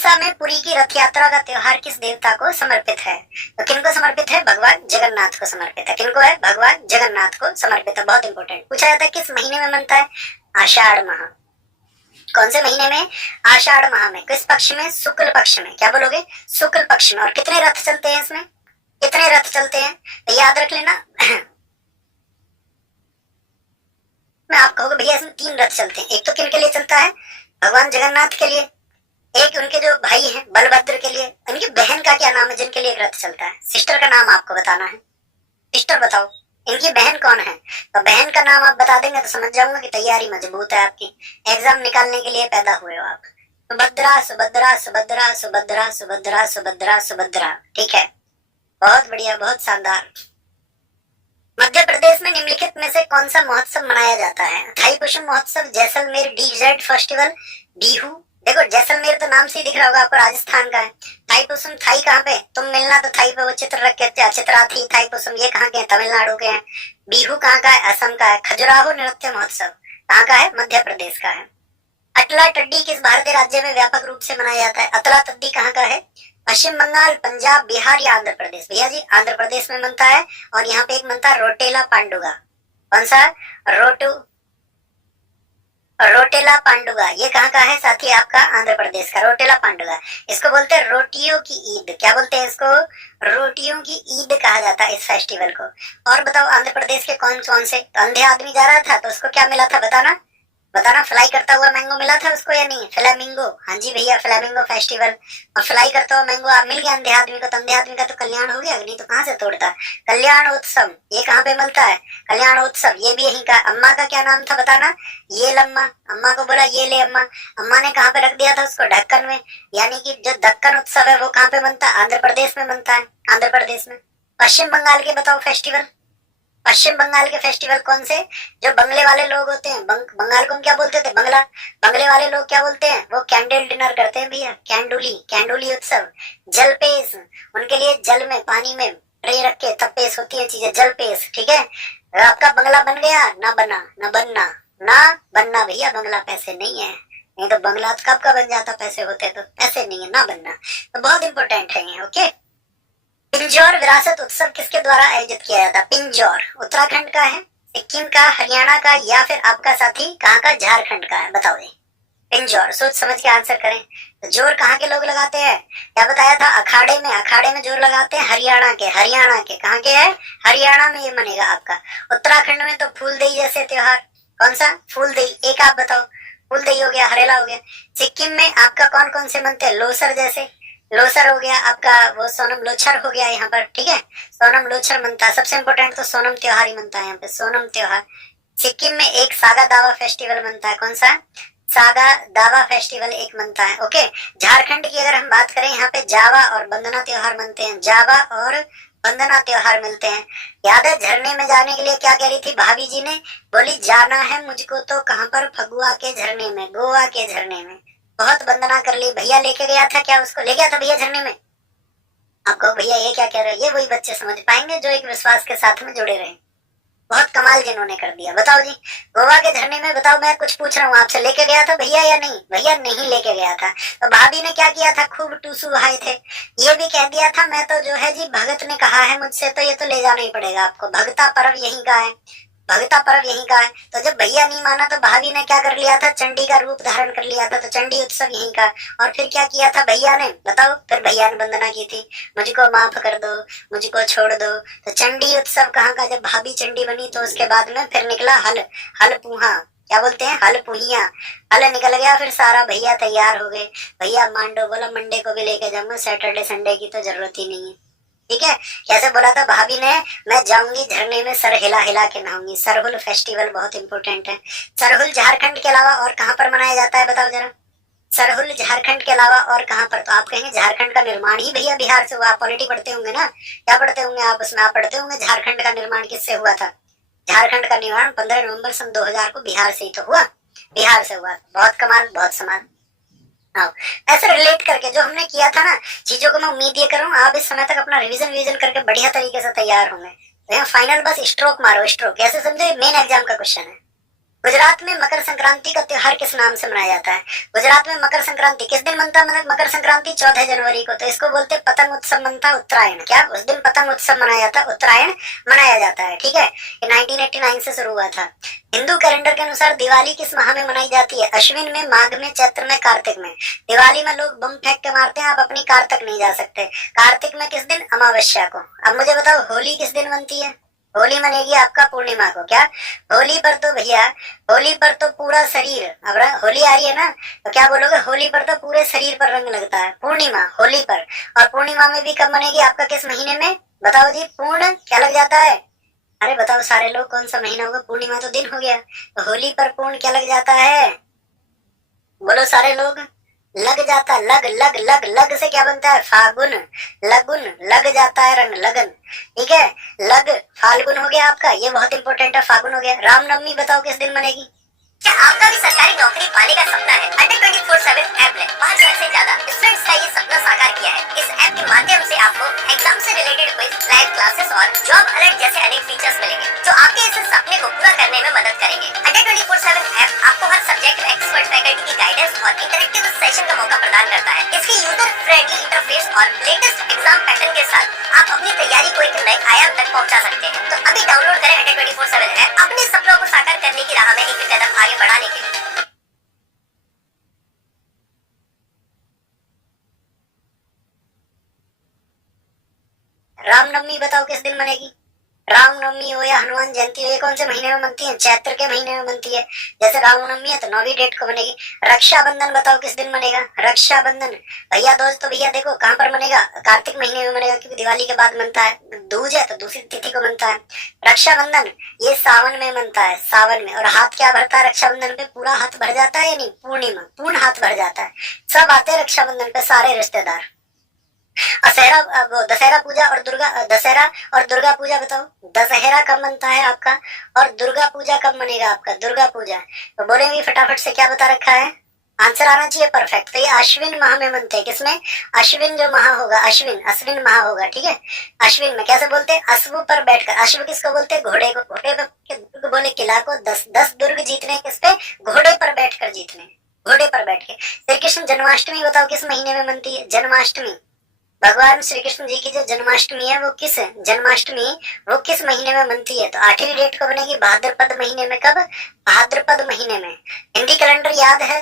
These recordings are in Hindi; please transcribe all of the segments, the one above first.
उड़ीसा में पुरी की रथ यात्रा का त्योहार किस देवता को समर्पित है? तो किनको समर्पित है? भगवान जगन्नाथ को समर्पित है। किनको है? भगवान जगन्नाथ को समर्पित है। बहुत इंपॉर्टेंट पूछा जाता है किस महीने में बनता है? आषाढ़ माह। कौन से महीने में? आषाढ़ माह में। किस पक्ष में? शुक्ल पक्ष में। क्या बोलोगे? शुक्ल पक्ष में। और कितने रथ चलते हैं इसमें? कितने रथ चलते हैं? तो याद रख लेना मैं आप कहोगे भैया इसमें 3 रथ चलते हैं। एक तो किनके लिए चलता है? भगवान जगन्नाथ के लिए। एक उनके जो भाई हैं बलभद्र के लिए। उनकी बहन का क्या नाम है जिनके लिए एक रथ चलता है? सिस्टर का नाम आपको बताना है। सिस्टर बताओ, इनकी बहन कौन है? तो बहन का नाम आप बता देंगे तो समझ जाऊंगा कि तैयारी मजबूत है आपकी, एग्जाम निकालने के लिए पैदा हुए हो आप। सुभद्रा सुभद्रा सुभद्रा सुभद्रा सुभद्रा सुभद्रा सुभद्रा। ठीक है, बहुत बढ़िया, बहुत शानदार। मध्य प्रदेश में निम्नलिखित में से कौन सा महोत्सव मनाया जाता है? थाईपुसम महोत्सव, जैसलमेर डेजर्ट फेस्टिवल, बिहू। देखो जैसलमेर तो नाम से ही दिख रहा होगा आपको, राजस्थान का है। थाईपुसम, थाई कहाँ पे? तुम मिलना तो थाई पे वो चित्र रख के, चित्राथी, थाईपुसम ये कहाँ के हैं? तमिलनाडु के हैं। बिहू कहाँ का है? असम का है। खजुराहो नृत्य महोत्सव कहाँ का है? मध्य प्रदेश का है। अतला टड्डी किस भारतीय राज्य में व्यापक रूप से मनाया जाता है? अतला टड्डी कहाँ का है? पश्चिम बंगाल, पंजाब, बिहार या आंध्र प्रदेश? भैया जी आंध्र प्रदेश में बनता है। और यहाँ पे एक बनता है रोटेला पांडुगा। कौन सा? रोटेला पांडुगा। ये कहाँ का है साथी? आपका आंध्र प्रदेश का रोटेला पांडुगा। इसको बोलते हैं रोटियों की ईद। क्या बोलते हैं इसको? रोटियों की ईद कहा जाता है इस फेस्टिवल को। और बताओ आंध्र प्रदेश के कौन कौन से? तो अंधे आदमी जा रहा था तो उसको क्या मिला था? बताना बताना। फ्लाई करता हुआ मैंगो मिला था उसको या नहीं? फ्लेमिंगो। हाँ जी भैया, फ्लेमिंगो फेस्टिवल। और फ्लाई करता हुआ मैंगो मिल गया अंधे आदमी को, तो अंधे आदमी का तो कल्याण हो गया, नहीं तो कहाँ से तोड़ता? कल्याण उत्सव ये कहाँ पे मिलता है? कल्याण उत्सव ये भी यहीं का। अम्मा का क्या नाम था बताना? ये लम्मा। अम्मा को बोला ये ले अम्मा। अम्मा ने कहाँ पे रख दिया था उसको? ढक्कन में। यानी कि जो दक्कन उत्सव है वो कहाँ पे बनता है? आंध्र प्रदेश में बनता है। आंध्र प्रदेश में। पश्चिम बंगाल के बताओ फेस्टिवल। पश्चिम बंगाल के फेस्टिवल कौन से? जो बंगले वाले लोग होते हैं, बंगाल को हम क्या बोलते थे? बंगला। बंगले वाले लोग क्या बोलते हैं? वो कैंडल डिनर करते हैं भैया, कैंडुली, कैंडुली उत्सव। जलपेश, उनके लिए जल में, पानी में ट्रे रख के तब पेश होती है चीजें, जलपेश। ठीक है, आपका बंगला बन गया ना? बना ना? बनना ना? बनना भैया, बंगला पैसे नहीं है, नहीं तो बंगला कब का बन जाता पैसे होते तो। पैसे नहीं है ना? बनना। तो बहुत इंपॉर्टेंट है ये। ओके, पिंजौर विरासत उत्सव किसके द्वारा आयोजित किया जाता है? पिंजौर उत्तराखंड का है, सिक्किम का, हरियाणा का, या फिर आपका साथी कहाँ का? झारखंड का है। बताओ जी। पिंजौर, सोच समझ के आंसर करें। तो जोर कहाँ के लोग लगाते हैं? क्या बताया था? अखाड़े में। अखाड़े में जोर लगाते हैं हरियाणा के। हरियाणा के कहाँ के है? हरियाणा में ये बनेगा आपका। उत्तराखंड में तो फूलदेई जैसे त्योहार। कौन सा? फूलदेई। एक आप बताओ। फूलदेई हो गया, हरेला हो गया। सिक्किम में आपका कौन कौन से बनते हैं? लोसर जैसे। लोसर हो गया आपका, वो सोनम लोछर हो गया यहाँ पर। ठीक है, सोनम लोछर बनता है। सबसे इम्पोर्टेंट तो सोनम त्योहार ही बनता है यहाँ पे, सोनम त्योहार। सिक्किम में एक सागा दावा फेस्टिवल बनता है। कौन सा? सागा दावा फेस्टिवल एक बनता है। ओके, झारखंड की अगर हम बात करें, यहाँ पे जावा और बंदना त्योहार बनते हैं। जावा और बंदना त्योहार मिलते हैं। याद है झरने में जाने के लिए क्या कह रही थी भाभी जी ने? बोली जाना है मुझको तो कहाँ पर? फगुआ के झरने में, गोवा के झरने में। बहुत वंदना कर ली। भैया लेके गया था क्या उसको? ले गया था भैया झरने में। आपको भैया ये क्या कह रहे हैं? ये वही बच्चे समझ पाएंगे जो एक विश्वास के साथ में जुड़े रहे। बहुत कमाल जिन्होंने कर दिया। बताओ जी, गोवा के झरने में बताओ, मैं कुछ पूछ रहा हूँ आपसे, लेके गया था भैया या नहीं? भैया नहीं लेके गया था। तो भाभी ने क्या किया था? खूब टूसू भाई थे। ये भी कह दिया था मैं तो जो है जी, भगत ने कहा है मुझसे तो ये तो ले जाना ही पड़ेगा आपको। भगता पर्व यहीं का है, भगता पर्व यहीं का है। तो जब भैया नहीं माना तो भाभी ने क्या कर लिया था? चंडी का रूप धारण कर लिया था। तो चंडी उत्सव यहीं का। और फिर क्या किया था भैया ने? बताओ। फिर भैया ने वंदना की थी, मुझको माफ कर दो, मुझको छोड़ दो। तो चंडी उत्सव कहाँ का? जब भाभी चंडी बनी तो उसके बाद में फिर निकला हल, हल पुहा। क्या बोलते हैं? हल पुहिया। हल निकल गया, फिर सारा भैया तैयार हो गए। भैया मांडो बोला मंडे को भी लेके जाऊंगा, सैटरडे संडे की तो जरूरत ही नहीं है। ठीक है, कैसे बोला था भाभी ने? मैं जाऊंगी झरने में सर हिला हिला के नहाऊंगी। सरहुल फेस्टिवल बहुत इंपॉर्टेंट है। सरहुल झारखंड के अलावा और कहाँ पर मनाया जाता है? बताओ जरा। सरहुल झारखंड के अलावा और कहाँ पर? तो आप कहेंगे झारखंड का निर्माण ही भैया बिहार से हुआ। आप पॉलिटी पढ़ते होंगे ना? क्या पढ़ते होंगे आप उसमें? आप पढ़ते होंगे झारखंड का निर्माण किससे हुआ था? झारखंड का निर्माण 15 नवंबर सन 2000 को बिहार से ही तो हुआ। बिहार से हुआ। बहुत कमाल, बहुत समान। ऐसे रिलेट करके जो हमने किया था ना चीजों को, मैं उम्मीद ये कर रहा हूँ आप इस समय तक अपना रिवीजन करके बढ़िया तरीके से तैयार होंगे। तो यहाँ फाइनल बस स्ट्रोक मारो, स्ट्रोक। कैसे समझे? मेन एग्जाम का क्वेश्चन है। गुजरात में मकर संक्रांति का त्योहार किस नाम से मनाया जाता है? गुजरात में मकर संक्रांति किस दिन मनता है? मकर संक्रांति 14 जनवरी को। तो इसको बोलते हैं पतंग उत्सव मनता उत्तरायण। क्या उस दिन पतंग उत्सव मनाया जाता है, उत्तरायण मनाया जाता है। ठीक है, ये 1989 से शुरू हुआ था। हिंदू कैलेंडर के अनुसार दिवाली किस माह में मनाई जाती है? अश्विन में, माघ में, चैत्र में, कार्तिक में। दिवाली में लोग बम फेंक के मारते हैं, आप अपनी कार तक नहीं जा सकते। कार्तिक में किस दिन? अमावस्या को। अब मुझे बताओ होली किस दिन बनती है? होली मनेगी आपका पूर्णिमा को। क्या होली पर तो भैया, होली पर तो पूरा शरीर, अब होली आ रही है ना, तो क्या बोलोगे? होली पर तो पूरे शरीर पर रंग लगता है। पूर्णिमा होली पर। और पूर्णिमा में भी कब मनेगी आपका, किस महीने में? बताओ जी, पूर्ण क्या लग जाता है? अरे बताओ सारे लोग, कौन सा महीना होगा? पूर्णिमा तो दिन हो गया, तो होली पर पूर्ण क्या लग जाता है? बोलो सारे लोग। लग जाता, लग लग लग लग से क्या बनता है? फागुन। लगुन, लग जाता है रंग, लगन। ठीक है, लग फाल्गुन हो गया आपका, ये बहुत इंपॉर्टेंट है। फागुन हो गया। रामनवमी बताओ किस दिन मनेगी? क्या आपका भी सरकारी नौकरी पाने का सपना है? अड्डा 24/7 ऐप ने 5 लाख से ज्यादा स्टूडेंट्स का ये सपना साकार किया है। इस ऐप के माध्यम से आपको एग्जाम से रिलेटेड क्विज, लाइव क्लासेस और जॉब अलर्ट जैसे अनेक फीचर्स मिलेंगे जो आपके इस सपने को पूरा करने में मदद करेंगे। अड्डा 24/7 ऐप आपको हर सब्जेक्ट में एक्सपर्ट फैकल्टी की गाइडेंस और इंटरेक्टिव सेशन का मौका प्रदान करता है। इसके यूजर फ्रेंडली इंटरफेस और लेटेस्ट एग्जाम पैटर्न के साथ आप अपनी तैयारी को एक नए आयाम तक पहुंचा सकते हैं। तो अभी डाउनलोड करें अड्डा 24/7 ऐप अपने सपनों को साकार करने की राह में एक कदम आगे बढ़ाने के लिए। रामनवमी बताओ किस दिन मनेगी? रामनवमी हो या हनुमान जयंती हो, ये कौन से महीने में बनती है? चैत्र के महीने में बनती है। जैसे रामनवमी है तो 9वीं डेट को बनेगी। रक्षाबंधन बताओ किस दिन बनेगा? रक्षाबंधन भैया दोस्त, तो भैया देखो कहाँ पर बनेगा? कार्तिक महीने में बनेगा, क्योंकि दिवाली के बाद बनता है। दूज है तो दूसरी तिथि को बनता है। रक्षाबंधन ये सावन में बनता है, सावन में। और हाथ क्या भरता है रक्षाबंधन पे? पूरा हाथ भर जाता है या नहीं? पूर्णिमा, पूर्ण हाथ भर जाता है। सब आते हैं रक्षाबंधन पे, सारे रिश्तेदार। दशहरा पूजा और दशहरा और दुर्गा पूजा बताओ, दशहरा कब बनता है आपका और दुर्गा पूजा कब बनेगा आपका? दुर्गा पूजा तो बोलेंगे फटाफट से, क्या बता रखा है? आंसर आना चाहिए परफेक्ट। तो ये अश्विन माह में बनते हैं। किसमें? अश्विन जो माह होगा, अश्विन, अश्विन माह होगा। ठीक है, अश्विन में। कैसे बोलते हैं? अश्व पर बैठकर। अश्व किसको बोलते हैं? घोड़े को। घोड़े पर दुर्ग बोले किला को, 10 दुर्ग जीतने किस पे? घोड़े पर बैठकर जीतने, घोड़े पर बैठ के। श्री कृष्ण जन्माष्टमी बताओ किस महीने में बनती है? जन्माष्टमी, भगवान श्री कृष्ण जी की जो जन्माष्टमी है वो किस जन्माष्टमी वो किस महीने में बनती है? तो 8वीं डेट को बनेगी, भाद्रपद महीने में। कब? भाद्रपद महीने में। हिंदी कैलेंडर याद है?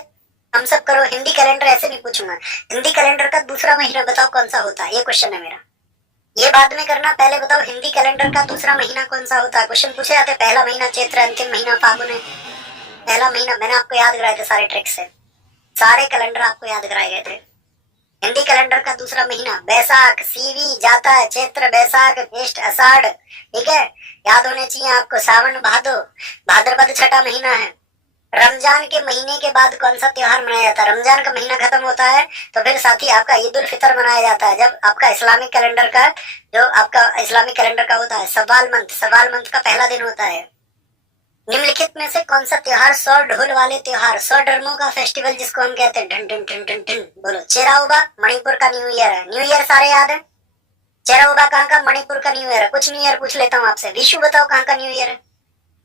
हम सब करो हिंदी कैलेंडर, ऐसे नहीं पूछूंगा। हिंदी कैलेंडर का दूसरा महीना बताओ कौन सा होता है? ये क्वेश्चन है मेरा, ये बाद में करना। पहले बताओ हिंदी कैलेंडर का दूसरा महीना कौन सा होता है? क्वेश्चन पूछे जाते, पहला महीना चैत्र, अंतिम महीना फागुन है। पहला महीना मैंने आपको याद कराए थे सारे ट्रिक से, सारे कैलेंडर आपको याद कराए गए थे। हिंदी कैलेंडर का दूसरा महीना बैसाख, सीवी जाता है, चैत्र, बैसाख, ज्येष्ठ, आषाढ़। ठीक है, याद होने चाहिए आपको। सावन, भादो, भाद्रपद छठा महीना है। रमजान के महीने के बाद कौन सा त्योहार मनाया जाता है? रमजान का महीना खत्म होता है तो फिर साथ ही आपका ईद उल फितर मनाया जाता है। जब आपका इस्लामिक कैलेंडर का, जो आपका इस्लामिक कैलेंडर का होता है सवाल मंथ, सवाल मंथ का पहला दिन होता है। निम्नलिखित में से कौन सा त्योहार 100 ढोल वाले त्योहार, 100 ड्रमों का फेस्टिवल जिसको हम कहते हैं, ढन ढन ढन ढन ढन, बोलो। चेराओबा मणिपुर का न्यू ईयर है। न्यू ईयर सारे याद है? चेराओबा कहाँ का? मणिपुर का न्यू ईयर है। कुछ न्यू ईयर पूछ लेता हूँ आपसे। विशु बताओ कहाँ का न्यू ईयर है?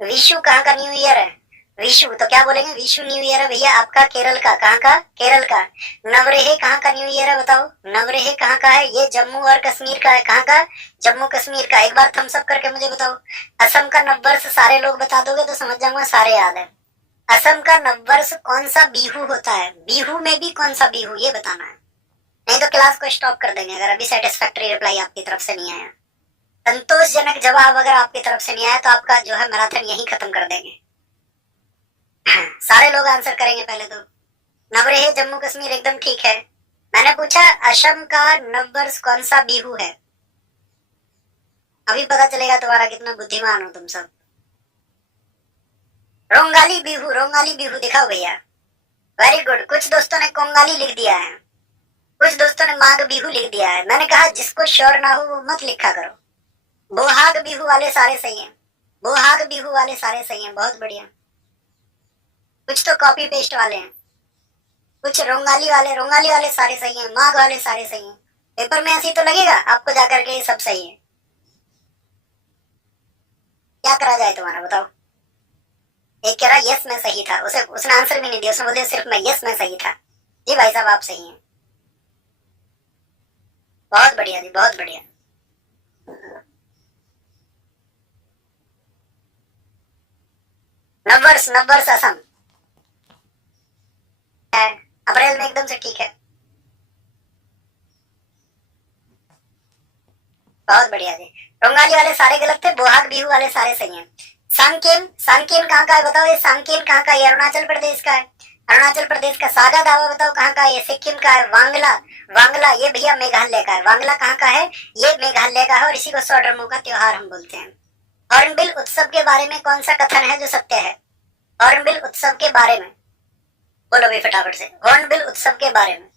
विशु कहाँ का न्यू ईयर है? विशु तो क्या बोलेंगे? विशु न्यू ईयर है भैया आपका केरल का। कहाँ का? केरल का। नवरेह कहाँ का न्यू ईयर है बताओ? नवरेह कहाँ का है? ये जम्मू और कश्मीर का है। कहाँ का? जम्मू कश्मीर का। एक बार थम्स अप करके मुझे बताओ, असम का नववर्ष सारे लोग बता दोगे तो समझ जाऊंगा सारे याद है। असम का नववर्ष कौन सा बिहू होता है? बिहू में भी कौन सा बिहू, ये बताना है, नहीं तो क्लास को स्टॉप कर देंगे अगर अभी सेटिस्फैक्टरी रिप्लाई आपकी तरफ से नहीं आया, संतोषजनक जवाब अगर आपकी तरफ से नहीं आया तो आपका जो है मैराथन यही खत्म कर देंगे। सारे लोग आंसर करेंगे पहले तो। नवरेह जम्मू कश्मीर एकदम ठीक है। मैंने पूछा असम का नववर्ष कौन सा बिहू है, अभी पता चलेगा तुम्हारा कितना बुद्धिमान हो तुम सब। रोंगाली बिहू, रोंगाली बिहू दिखाओ भैया। Very good. कुछ दोस्तों ने कोंगाली लिख दिया है, कुछ दोस्तों ने माघ बिहू लिख दिया है। मैंने कहा जिसको श्योर ना हो वो मत लिखा करो। बोहाग बिहू वाले सारे सही हैं, बोहाग बिहू वाले सारे सही हैं, बहुत बढ़िया। कुछ तो कॉपी पेस्ट वाले हैं, कुछ रोंगाली वाले सारे सही हैं, माघ वाले सारे सही हैं। पेपर में ऐसे ही तो लगेगा आपको जाकर के ये सब सही है। क्या करा जाए तुम्हारा बताओ? एक कह रहा यस मैं सही था, उसे उसने आंसर भी नहीं दिया, उसने बोल दिया सिर्फ मैं यस मैं सही था। जी भाई साहब आप सही हैं, बहुत बढ़िया जी, बहुत बढ़िया। नववर्ष, नववर्ष असम है, अप्रैल में एकदम से ठीक है, बहुत बढ़िया जी। रोंगाली वाले सारे गलत थे, बोहाग बिहू वाले सारे सही हैं। सांकेन, सांकेन कहाँ का है बताओ, ये सांकेन कहाँ का है? ये अरुणाचल प्रदेश का है, अरुणाचल प्रदेश का। सागा दावा बताओ कहाँ का है? ये सिक्किम का है। वांगला, वांगला ये भैया मेघालय का है। वांगला कहाँ का है? ये मेघालय का है, और इसी को सौडरमो का त्योहार हम बोलते हैं। हॉर्नबिल उत्सव के बारे में कौन सा कथन है जो सत्य है? हॉर्नबिल उत्सव के बारे में बोलो भाई फटाफट से, हॉर्नबिल उत्सव के बारे में।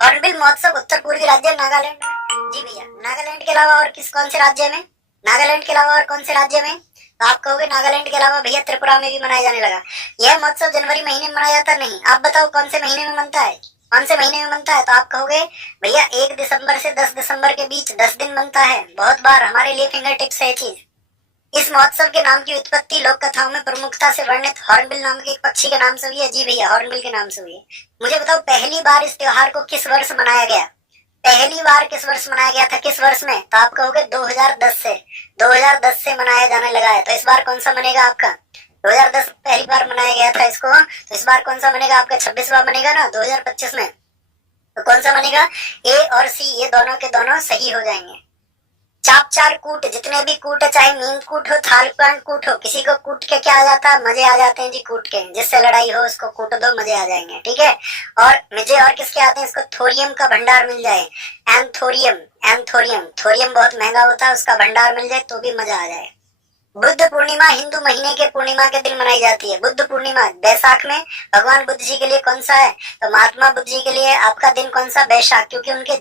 हॉर्नबिल महोत्सव उत्तर पूर्वी राज्य नागालैंड में। जी भैया, नागालैंड के अलावा और किस कौन से राज्य में? नागालैंड के अलावा और कौन से राज्य में? तो आप कहोगे नागालैंड के अलावा भैया त्रिपुरा में भी मनाया जाने लगा। यह महोत्सव जनवरी महीने में मनाया जाता नहीं, आप बताओ कौन से महीने में मनता है? कौन से महीने में मनता है? तो आप कहोगे भैया 1 दिसंबर से 10 दिसंबर के बीच 10 दिन बनता है। बहुत बार हमारे लिए फिंगर टिप्स है चीज। इस महोत्सव के नाम की उत्पत्ति लोक कथाओं में प्रमुखता से वर्णित हॉर्नबिल नामक एक पक्षी के नाम से हुई है। जी भैया, हॉर्नबिल के नाम से हुई है। मुझे बताओ पहली बार इस त्योहार को किस वर्ष मनाया गया? पहली बार किस वर्ष मनाया गया था, किस वर्ष में? तो आप कहोगे 2010 से, 2010 से मनाया जाने लगा है। तो इस बार कौन सा बनेगा आपका? 2010 पहली बार मनाया गया था इसको, तो इस बार कौन सा बनेगा आपका? 26वां बनेगा ना 2025 में। तो कौन सा बनेगा? ए और सी, ये दोनों के दोनों सही हो जाएंगे। चाप चार कूट, जितने भी कूट है, चाहे मीन कूट हो, थाल पान कूट हो, किसी को कूट के क्या आ जाता है? मजे आ जाते हैं जी कूट के। जिससे लड़ाई हो उसको कूट दो, मजे आ जाएंगे, ठीक है। और मजे और किसके आते हैं? इसको थोरियम का भंडार मिल जाए, एंथोरियम, एंथोरियम, थोरियम बहुत महंगा होता है, उसका भंडार मिल जाए तो भी मजा आ जाए। बुद्ध पूर्णिमा हिंदू महीने के पूर्णिमा के दिन मनाई जाती है। बुद्ध पूर्णिमा बैसाख में भगवान बुद्ध जी के लिए कौन सा है? तो महात्मा बुद्ध जी के लिए आपका दिन कौन सा? बैसाख, क्योंकि उनके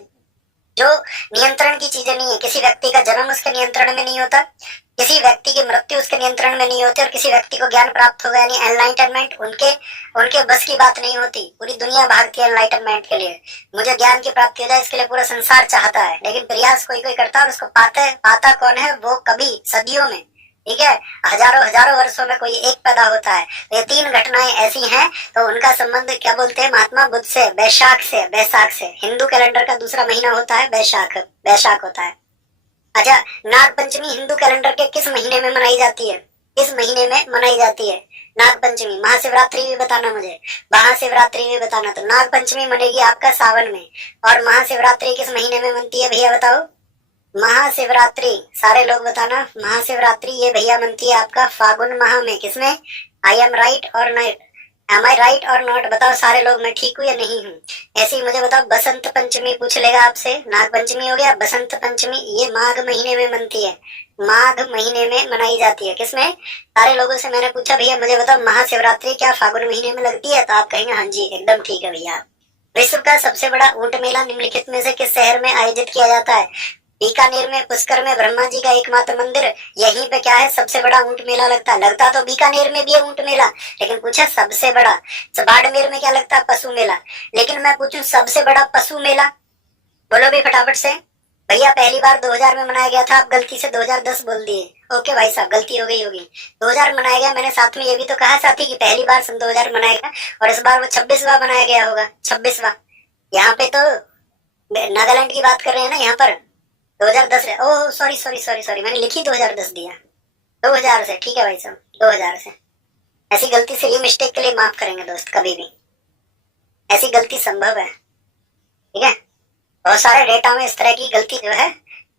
जो नियंत्रण की चीजें नहीं है। किसी व्यक्ति का जन्म उसके नियंत्रण में नहीं होता, किसी व्यक्ति की मृत्यु उसके नियंत्रण में नहीं होती, और किसी व्यक्ति को ज्ञान प्राप्त होगा यानी एनलाइटनमेंट उनके उनके बस की बात नहीं होती। पूरी दुनिया भागती है एनलाइटनमेंट के लिए, मुझे ज्ञान की प्राप्ति हो जाए इसके लिए पूरा संसार चाहता है, लेकिन प्रयास कोई कोई करता है, और उसको पाता कौन है? वो कभी सदियों में, ठीक है, हजारों हजारों वर्षों में कोई एक पैदा होता है। तो ये 3 घटनाएं ऐसी हैं, तो उनका संबंध क्या बोलते हैं? महात्मा बुद्ध से, बैसाख से, बैसाख से। हिंदू कैलेंडर का दूसरा महीना होता है बैसाख, बैसाख होता है। अच्छा, नाग पंचमी हिंदू कैलेंडर के किस महीने में मनाई जाती है? किस महीने में मनाई जाती है नाग पंचमी? महाशिवरात्रि भी बताना मुझे, महाशिवरात्रि भी बताना। तो नाग पंचमी मनेगी आपका सावन में, और महाशिवरात्रि किस महीने में मनती है भैया बताओ? महाशिवरात्रि, सारे लोग बताना, महाशिवरात्रि ये भैया मनती है आपका फागुन माह में। किसमें? आई एम राइट और नॉट? एम आई राइट और नॉट? बताओ सारे लोग, मैं ठीक हूँ या नहीं हूँ? ऐसे ही मुझे बताओ बसंत पंचमी पूछ लेगा आपसे। नाग पंचमी हो गया, बसंत पंचमी ये माघ महीने में मनती है, माघ महीने में मनाई जाती है। किसमें? सारे लोगों से मैंने पूछा भैया मुझे बताओ महाशिवरात्रि क्या फागुन महीने में लगती है? तो आप कहेंगे हाँ जी एकदम ठीक है भैया। विश्व का सबसे बड़ा ऊंट मेला निम्नलिखित में से किस शहर में आयोजित किया जाता है? बीकानेर में, पुष्कर में, ब्रह्मा जी का एकमात्र मंदिर, यहीं पे क्या है सबसे बड़ा ऊंट मेला लगता है। लगता तो बीकानेर में भी है ऊंट मेला, लेकिन पूछा सबसे बड़ा। बाड़मेर में क्या लगता है? पशु मेला। लेकिन मैं पूछूं सबसे बड़ा पशु मेला, बोलो भी फटाफट से। भैया पहली बार 2000 में मनाया गया था, आप गलती से 2010 बोल दिए। ओके भाई साहब, गलती हो गई होगी। 2000 मनाया गया, मैंने साथ में ये भी तो कहा साथी कि पहली बार सन 2000 मनाया गया, और इस बार वो 26वां मनाया गया होगा, 26वां। यहाँ पे तो नागालैंड की बात कर रहे हैं ना यहाँ पर, 2010 है। Oh sorry sorry sorry sorry, मैंने लिखी 2010 दिया, 2000 से। ठीक है भाई साहब, 2000 से। ऐसी गलती से, ये मिस्टेक के लिए माफ करेंगे दोस्त, कभी भी ऐसी गलती संभव है, ठीक है। बहुत सारे डेटा में इस तरह की गलती जो है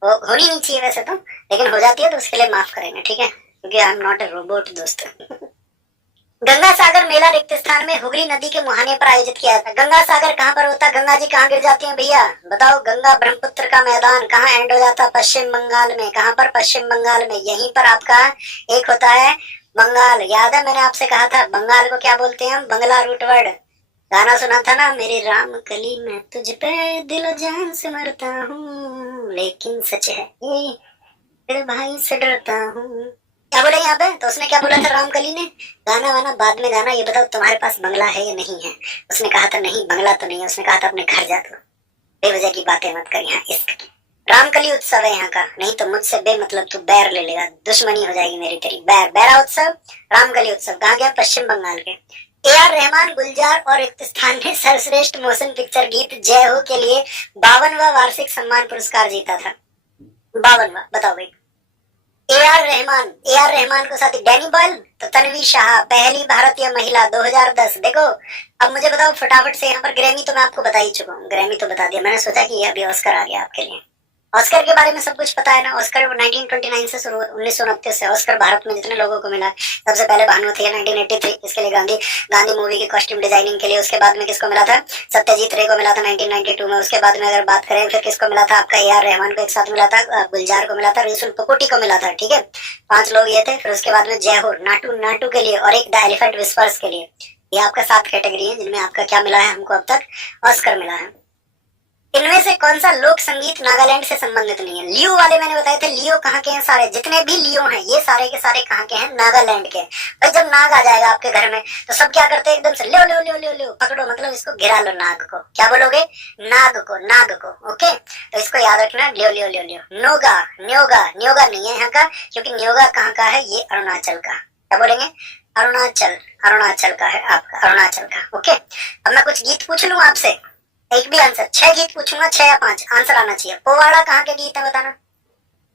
वो होनी नहीं चाहिए वैसे तो, लेकिन हो जाती है तो उसके लिए माफ करेंगे, ठीक है, क्योंकि I am not a robot दोस्त। गंगा सागर मेला रिक्त स्थान में हुगली नदी के मुहाने पर आयोजित किया था। गंगा सागर कहाँ पर होता है? गंगा जी कहाँ गिर जाती हैं भैया बताओ? गंगा ब्रह्मपुत्र का मैदान कहाँ एंड हो जाता है? पश्चिम बंगाल में। कहाँ पर? पश्चिम बंगाल में। यहीं पर आपका एक होता है बंगाल। याद है मैंने आपसे कहा था बंगाल को क्या बोलते हैं हम? बंगला रूट वर्ड। गाना सुना था ना, मेरे राम कली मैं तुझ पे दिलो जान से मरता हूँ, लेकिन सच है ये तेरे भाई से डरता हूँ। क्या बोले यहाँ पे? तो उसने क्या बोला था रामकली ने? गाना वाना बाद में गाना, ये बताओ तुम्हारे पास बंगला है या नहीं है? उसने कहा था नहीं बंगला तो नहीं है। उसने कहा था अपने घर जा, तो बेवजह की बातें मत कर यहाँ इश्क की। रामकली उत्सव है यहाँ का, नहीं तो मुझसे बेमतलब तू बैर ले लेगा, दुश्मनी हो जाएगी मेरी तेरी। बैरा उत्सव, रामकली उत्सव कहाँ गया? पश्चिम बंगाल के। ए.आर. रहमान, गुलजार और इत्तिस्तान ने सर्वश्रेष्ठ मोशन पिक्चर गीत जय हो के लिए 52वां वार्षिक सम्मान पुरस्कार जीता था। 52वां, बताओ भाई। ए आर रहमान को साथी डैनी बॉयल, तो तन्वी शाह पहली भारतीय महिला 2010। देखो अब मुझे बताओ फटाफट से, यहाँ पर ग्रैमी तो मैं आपको बता ही चुका हूँ, ग्रैमी तो बता दिया मैंने, सोचा कि अभी ऑस्कर आ गया आपके लिए। ऑस्कर के बारे में सब कुछ पता है ना, ऑस्कर 1929 से शुरू, 1929 से ऑस्कर भारत में जितने लोगों को मिला, सबसे पहले भानुमति है 1983, इसके लिए गांधी मूवी की कॉस्ट्यूम डिजाइनिंग के लिए। उसके बाद में किसको मिला था? सत्यजीत रे को मिला था 1992 में। उसके बाद में अगर बात करें फिर किसको मिला था? आपका ए आर रहमान को एक साथ मिला था, गुलजार को मिला था, रेसुल पकोटी को मिला था, ठीक है, 5 लोग ये थे। फिर उसके बाद में जय हो नाटू के लिए और एक द एलिफेंट विस्पर्स के लिए। ये आपका 7 कैटेगरी है जिनमें आपका क्या मिला है हमको अब तक? ऑस्कर मिला है। इनमें से कौन सा लोक संगीत नागालैंड से संबंधित नहीं है? लियो वाले मैंने बताए थे, लियो कहाँ के हैं? सारे जितने भी लियो हैं ये सारे के सारे कहाँ के हैं? नागालैंड के। भाई जब नाग आ जाएगा आपके घर में तो सब क्या करते हैं? एकदम से लो लो लो लो लो पकड़ो, मतलब इसको गिरा लो नाग को। क्या बोलोगे? नाग को। ओके, तो इसको याद रखना, लियो लियो लियो लियो। नोगा, न्योगा नहीं है यहाँ का, क्योंकि न्योगा कहाँ का है? ये अरुणाचल का। क्या बोलेंगे? अरुणाचल का है आपका, अरुणाचल का। ओके, अब मैं कुछ गीत पूछ लूं आपसे, एक भी आंसर, 6 गीत पूछूंगा, 6 या 5 आंसर आना चाहिए। पोवाड़ा कहाँ के गीत है बताना,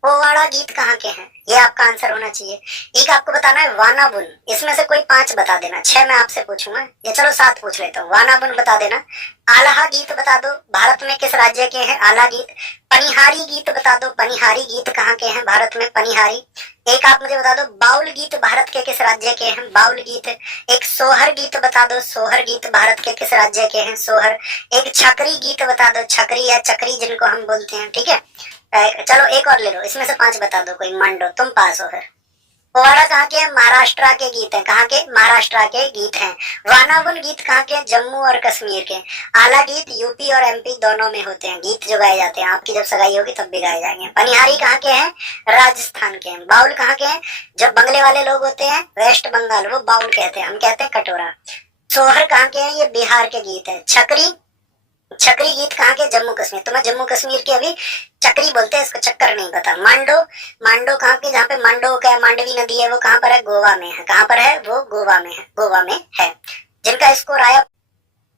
पोवाड़ा गीत कहाँ के हैं, ये आपका आंसर होना चाहिए। एक आपको बताना है वानाबुन, इसमें से कोई 5 बता देना। 6 मैं आपसे पूछूंगा, ये चलो 7 पूछ लेता हूँ। वानाबुन बता देना। आल्हा गीत बता दो, भारत में किस राज्य के हैं आल्हा गीत? पनिहारी गीत बता दो, पनिहारी गीत कहाँ के हैं भारत में? पनिहारी। एक आप मुझे बता दो, बाउल गीत भारत के किस राज्य के हैं? बाउल गीत। एक सोहर गीत बता दो, सोहर गीत भारत के किस राज्य के हैं? सोहर। एक छकरी गीत बता दो, छकरी या चक्री जिनको हम बोलते हैं, ठीक है। चलो एक और ले लो, इसमें से 5 बता दो कोई, मंडो तुम पास हो फिर। पोवाड़ा कहाँ के हैं? महाराष्ट्र के गीत हैं। कहाँ के? महाराष्ट्र के गीत हैं। वानाबुन गीत कहाँ के? जम्मू और कश्मीर के। आला गीत यूपी और एमपी दोनों में होते हैं, गीत जो गाए जाते हैं। आपकी जब सगाई होगी तब भी गाए जाएंगे। पनिहारी कहाँ के हैं? राजस्थान के हैं। बाउल कहाँ के हैं? जो बंगले वाले लोग होते हैं वेस्ट बंगाल, वो बाउल कहते हैं, हम कहते हैं कटोरा। सोहर कहाँ के हैं? ये बिहार के गीत है। छकरी गीत कहाँ के? जम्मू कश्मीर। तो मैं जम्मू कश्मीर के अभी चक्री बोलते हैं, इसको चक्कर नहीं पता। मांडो कहाँ के? जहाँ पे मांडो क्या मांडवी नदी है वो कहाँ पर है? गोवा में है। कहाँ पर है वो? गोवा में है, गोवा में है। जिनका स्कोर आया।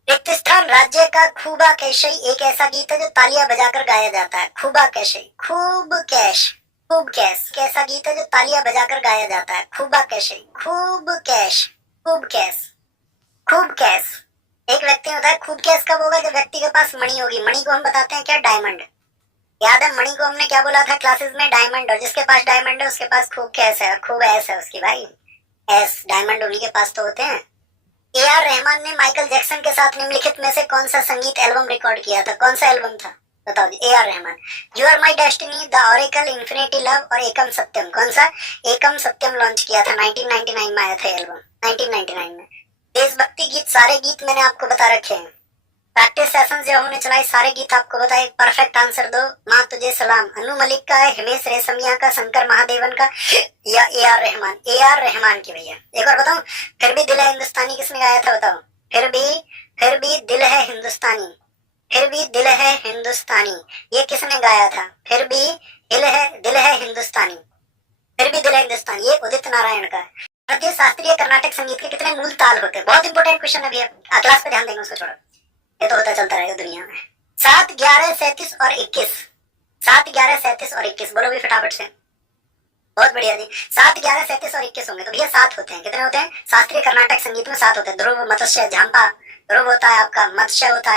रिक्तिस्थान राज्य का खूबा कैशई एक ऐसा गीत है जो तालियां बजाकर गाया जाता है। खूबा कैशई, खूब कैसा गीत है जो तालियां बजाकर गाया जाता है? खूबा कैशई, खूब कैश। एक व्यक्ति होता है, खूब कैश कब होगा? जब व्यक्ति के पास मणि होगी। मणि को हम बताते हैं क्या? डायमंड। याद है मणि को हमने क्या बोला था क्लासेस में? डायमंड। और जिसके पास डायमंड है उसके पास खूब कैश है, खूब ऐस है उसकी भाई, ऐस डायमंड उन्हीं के पास तो होते हैं। ए आर रहमान ने माइकल जैक्सन के साथ निम्नलिखित में से कौन सा संगीत एल्बम रिकॉर्ड किया था? कौन सा एल्बम था बताओ जी? A R Rahman. You are my destiny, the oracle, infinity love और एकम सत्यम। कौन सा? एकम सत्यम लॉन्च किया था 1999 में, आया था एल्बम 1999 में। देशभक्ति गीत, सारे गीत मैंने आपको बता रखे हैं। प्रैक्टिस सेशन जो हमने चलाई सारे गीत आपको बताए। परफेक्ट आंसर दो। माँ तुझे सलाम अनु मलिक का है, हिमेश रेशमिया का, शंकर महादेवन का या ए आर रहमान? ए आर रहमान की भैया। एक और बताऊं, फिर भी दिल है हिंदुस्तानी किसने गाया था बताओ? फिर भी दिल है हिंदुस्तानी, फिर भी दिल है हिंदुस्तानी, ये किसने गाया था? फिर भी दिल है हिंदुस्तानी, फिर भी दिल है हिंदुस्तानी, ये उदित नारायण का। भारतीय शास्त्रीय कर्नाटक संगीत के कितने मूल ताल होते हैं? बहुत इंपॉर्टेंट क्वेश्चन है भैया, क्लास पे ध्यान देंगे, उसको छोड़ो, ये तो होता चलता रहेगा दुनिया में। 7, 11, 37 और 21। 7, 11, 37 और 21 बोलो भी फटाफट से। बहुत बढ़िया जी। 7, 11, 37 और 21 होंगे तो भैया 7 होते हैं। कितने होते हैं? शास्त्रीय कर्नाटक संगीत में 7 होते हैं। ध्रुव, मत्स्य, झांपा। ध्रुव होता है आपका, मत्स्य होता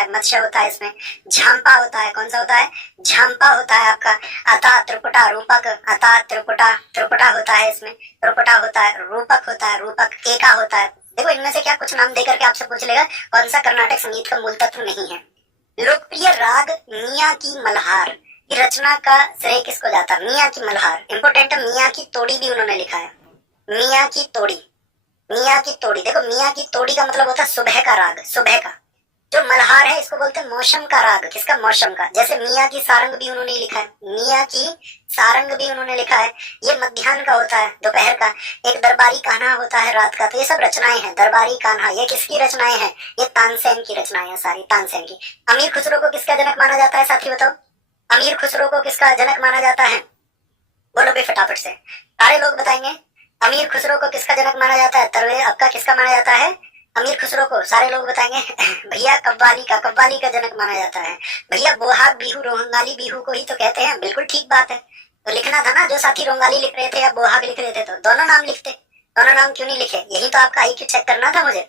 है इसमें, झांपा होता है। कौन सा होता है? झांपा होता है आपका। अता, त्रिपुटा, रूपक। अता, त्रिपुटा होता है इसमें, त्रिपुटा होता है। रूपक होता है, रूपक। एका होता है। देखो इनमें से क्या कुछ नाम देकर के आपसे पूछ लेगा कौन सा कर्नाटक संगीत का मूल तत्व नहीं है। लोकप्रिय राग मियाँ की मल्हार की रचना का श्रेय किसको जाता है? मियाँ की मल्हार इंपोर्टेंट है। मियाँ की तोड़ी भी उन्होंने लिखा है। मियाँ की तोड़ी। देखो मियाँ की तोड़ी का मतलब होता है सुबह का राग, सुबह का। जो मल्हार है इसको बोलते हैं मौसम का राग। किसका? मौसम का। जैसे मियाँ की सारंग भी उन्होंने लिखा है, मियाँ की सारंग भी उन्होंने लिखा है। ये मध्याह्न का होता है, दोपहर का। एक दरबारी कान्हा होता है रात का। तो ये सब रचनाएं हैं। दरबारी कान्हा ये किसकी रचनाएं हैं? ये तानसेन की रचनाएं हैं सारी, तानसेन की। अमीर खुसरो को किसका जनक माना जाता है साथी बताओ? अमीर खुसरो को किसका जनक माना जाता है? बोलो भी फटाफट से, सारे लोग बताएंगे। अमीर खुसरो को किसका जनक माना जाता है? तरवे आपका किसका माना जाता है? अमीर खुसरो को सारे लोग बताएंगे भैया कव्वाली का जनक माना जाता है। भैया बोहाग बिहू रोहंगाली बिहू को ही तो कहते हैं। बिल्कुल ठीक बात है। तो लिखना था ना, जो साथी रोंगाली लिख रहे थे या बोहाग लिख रहे थे तो दोनों नाम लिखते। दोनों नाम क्यों नहीं लिखे? यही तो आपका IQ चेक करना था मुझे।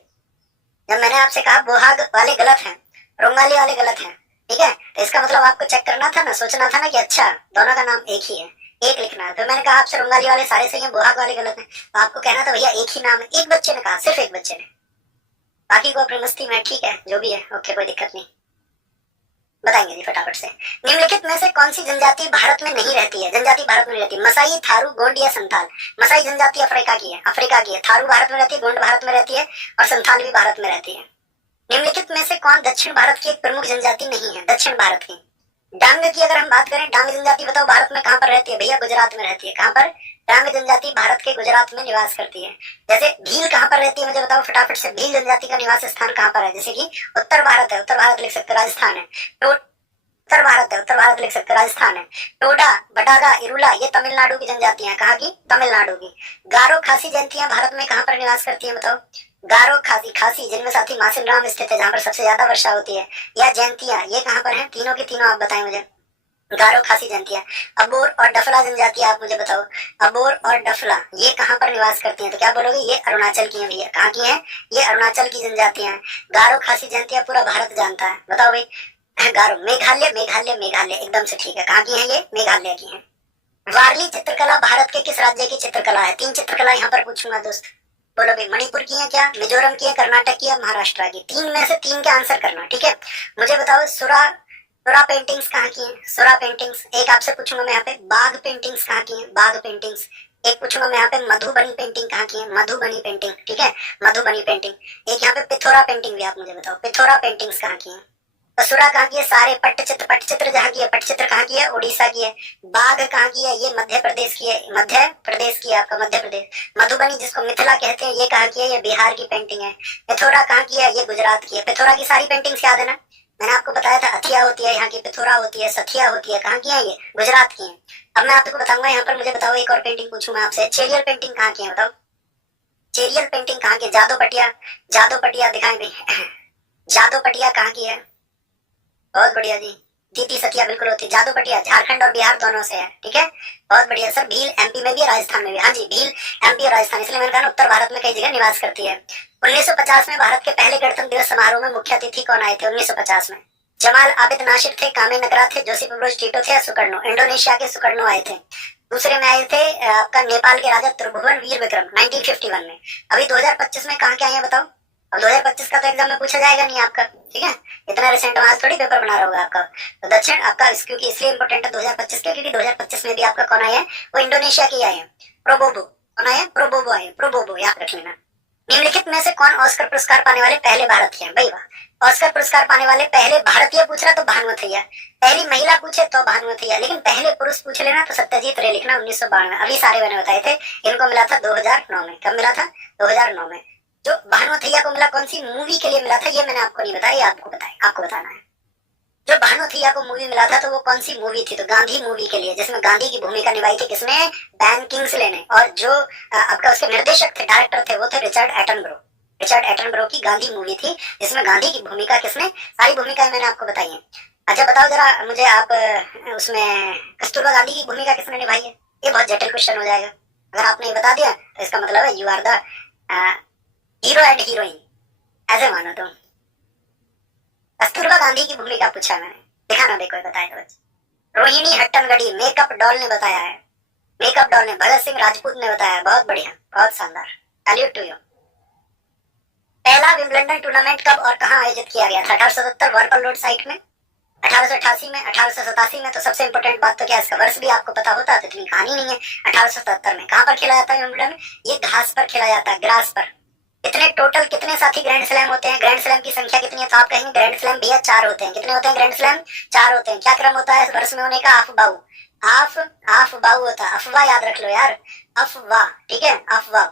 जब मैंने आपसे कहा बोहाग वाले गलत हैं, रोंगाली वाले गलत हैं, ठीक है, तो इसका मतलब आपको चेक करना था ना, सोचना था ना कि अच्छा दोनों का नाम एक ही है, एक लिखना है। फिर मैंने कहा आपसे रोंगाली वाले सारे सही हैं, बोहाग वाले गलत हैं, तो आपको कहना था भैया एक ही नाम है। एक बच्चे ने कहा, सिर्फ एक बच्चे ने, बाकी को अपनी मस्ती में ठीक है जो भी है, ओके कोई दिक्कत नहीं। बताएंगे जी फटाफट से। निम्नलिखित में से कौन सी जनजाति भारत में नहीं रहती है? जनजाति भारत में नहीं रहती। मसाई, थारू, गोंड या संथाल? मसाई जनजाति अफ्रीका की है, अफ्रीका की है। थारू भारत में रहती है, गोंड भारत में रहती है और संथाल भी भारत में रहती है। निम्नलिखित में से कौन दक्षिण भारत की एक प्रमुख जनजाति नहीं है? दक्षिण भारत की डांग की अगर हम बात करें, डांग जनजाति बताओ भारत में कहां पर रहती है? भैया गुजरात में रहती है। कहां पर? डांग जनजाति भारत के गुजरात में निवास करती है। जैसे भील कहां पर रहती है मुझे बताओ फटाफट से। भील जनजाति का निवास स्थान कहां पर है? जैसे कि उत्तर भारत है, उत्तर भारत लिख सकते, राजस्थान है। तो उत्तर भारत है, उत्तर भारत लिख सकते, राजस्थान है। टोडा, बटागा, इरुला ये तमिलनाडु की जनजातियां। कहाँ की? तमिलनाडु की। गारो खासी जयंतियां भारत में कहां पर निवास करती है बताओ? गारो खासी, खासी जिनमें साथी मासिन राम स्थित है, जहां पर सबसे ज्यादा वर्षा होती है, या जयंतियां, ये कहां पर है? तीनों की तीनों आप बताएं मुझे। गारो खासी जयंतियां। अबोर और डफला जनजातियां आप मुझे बताओ। अबोर और डफला ये कहां पर निवास करती हैं? तो क्या बोलोगे? ये अरुणाचल की है भैया। कहाँ की है? ये अरुणाचल की जनजातियां हैं। गारो खासी जयंतियां पूरा भारत जानता है, बताओ भाई। गारो, मेघालय, मेघालय, मेघालय एकदम से ठीक है। कहाँ की है ये? मेघालय की है। वारली चित्रकला भारत के किस राज्य की चित्रकला है? 3 चित्रकला यहाँ पर पूछूंगा दोस्त, बोलो भाई। मणिपुर की है क्या? मिजोरम की है? कर्नाटक की है? महाराष्ट्र की? 3 में से 3 के आंसर करना, ठीक है। मुझे बताओ सुरा सुरा पेंटिंग्स कहाँ की है? सुरा पेंटिंग्स। एक आपसे पूछूंगा मैं यहाँ पे, बाघ पेंटिंग्स कहाँ की है? बाघ पेंटिंग्स। एक पूछूंगा मैं यहाँ पे, मधुबनी पेंटिंग कहाँ की है? मधुबनी पेंटिंग, ठीक है, मधुबनी पेंटिंग। एक यहाँ पे पिथोरा पेंटिंग भी आप मुझे बताओ, पिथोरा पेंटिंग्स कहाँ की है? असुरा कहाँ की है? सारे पट्टचित्र जहाँ की है, पट्टचित्र कहाँ की है? उड़ीसा की है। बाघ कहाँ की है? ये मध्य प्रदेश की है, मध्य प्रदेश की है आपका, मध्य प्रदेश। मधुबनी जिसको मिथिला कहते हैं, ये कहाँ की है? ये बिहार की पेंटिंग है। पिथौरा कहाँ की है? ये गुजरात की है। पिथौरा की सारी पेंटिंग्स याद है ना? मैंने आपको बताया था, अथिया होती है यहाँ की, पिथौरा होती है, सथिया होती है। कहाँ की है? ये गुजरात की है। अब मैं आपको बताऊंगा यहाँ पर, मुझे बताओ एक और पेंटिंग पूछूंगा आपसे, चेरियल पेंटिंग कहाँ की है बताओ? चेरियल पेंटिंग कहाँ की? जादोपटिया, जादोपटिया दिखाएं भाई जादोपटिया कहाँ की है? बहुत बढ़िया जी। दीदी सतिया बिल्कुल होती है। जादूपटिया झारखंड और बिहार दोनों से है, ठीक है, बहुत बढ़िया सर। भील MP में भी है, राजस्थान में भी। हाँ जी, भील MP और राजस्थान, इसलिए मैंने कहा उत्तर भारत में कई जगह निवास करती है। 1950 में भारत के पहले गणतंत्र दिवस समारोह में मुख्य अतिथि कौन आए थे? 1950 में जमाल आबिद नासिर थे, कामे नगरा थे, जोसेफ ब्रोज टीटो थे, या सुकर्णो? इंडोनेशिया के सुकर्णो आए थे। दूसरे में आए थे आपका नेपाल के राजा त्रिभुवन वीर विक्रम 1951 में। अभी 2025 में कहाँ के आए हैं बताओ? अब 2025 का तो एग्जाम में पूछा जाएगा नहीं आपका, ठीक है, इतना रिसेंट आज थोड़ी पेपर बना रहा होगा आपका। तो दक्षिण आपका क्योंकि इसलिए इंपोर्टेंट है 2025 के, क्योंकि 2025 में भी आपका कौन आए हैं? वो इंडोनेशिया के आए हैं, प्रोबोबो। कौन आए हैं? प्रोबोबो आए, प्रोबोबो याद रख लेना। निम्नलिखित में से कौन ऑस्कर पुरस्कार पाने वाले पहले भारतीय हैं? भाई वाह, ऑस्कर पुरस्कार पाने वाले पहले भारतीय पूछ रहा तो भानुमथैया, पहली महिला पूछे तो भानुमथैया, लेकिन पहले पुरुष पूछ लेना तो सत्यजीत रे लिखना 1992। अभी सारे मैंने बताए थे, इनको मिला था 2009 में। कब मिला था? 2009 में। जो भानुमथैया को मिला कौन सी मूवी के लिए मिला था ये मैंने आपको नहीं बताया, ये आपको बताना है। जो भानुमथैया को मूवी मिला था तो वो कौन सी मूवी थी? तो गांधी मूवी के लिए, जिसमें गांधी की भूमिका निभाई थी किसने? बैन किंग्सले ने। और जो आपका उसके निर्देशक थे, डायरेक्टर थे, वो थे रिचर्ड एटनबरो। रिचर्ड एटनबरो की गांधी मूवी थी, जिसमें गांधी की भूमिका किसने? सारी भूमिकाएं मैंने आपको बताई है। अच्छा बताओ जरा मुझे आप, उसमें कस्तूरबा गांधी की भूमिका किसने निभाई है? ये बहुत जटिल क्वेश्चन हो जाएगा, अगर आपने ये बता दिया तो इसका मतलब है you are the hero and heroine, ऐसे मानो तुम। कस्तूरबा गांधी की भूमिका पूछा मैंने, दिखाना देखो बताए तो। रोहिणी हट्टनगड़ी मेकअप डॉल ने बताया है, मेकअप डॉल ने। भगत सिंह राजपूत ने बताया, बहुत बढ़िया, बहुत शानदार, सैल्यूट टू यू। पहला विंबलडन टूर्नामेंट कब और कहां आयोजित किया गया था? 1870 वर्पल रोड साइट में, 1888 में, 1887 में। तो सबसे इंपोर्टेंट बात तो क्या है, इसका वर्ष भी आपको पता होता तो इतनी कहानी नहीं है। 1877 में। कहां पर खेला जाता है विंबलडन? ये घास पर खेला जाता है, ग्रास पर। इतने टोटल कितने साथी ग्रैंड स्लैम होते हैं? ग्रैंड स्लैम की संख्या कितनी है? तो आप कहेंगे ग्रैंड स्लैम भैया 4 होते हैं। कितने होते हैं ग्रैंड स्लैम? 4 होते हैं। क्या क्रम होता है वर्ष में होने का? अफबाऊ, आफ बाऊ होता है। अफवाह याद रख लो यार, अफवाह, ठीक है, अफवाह।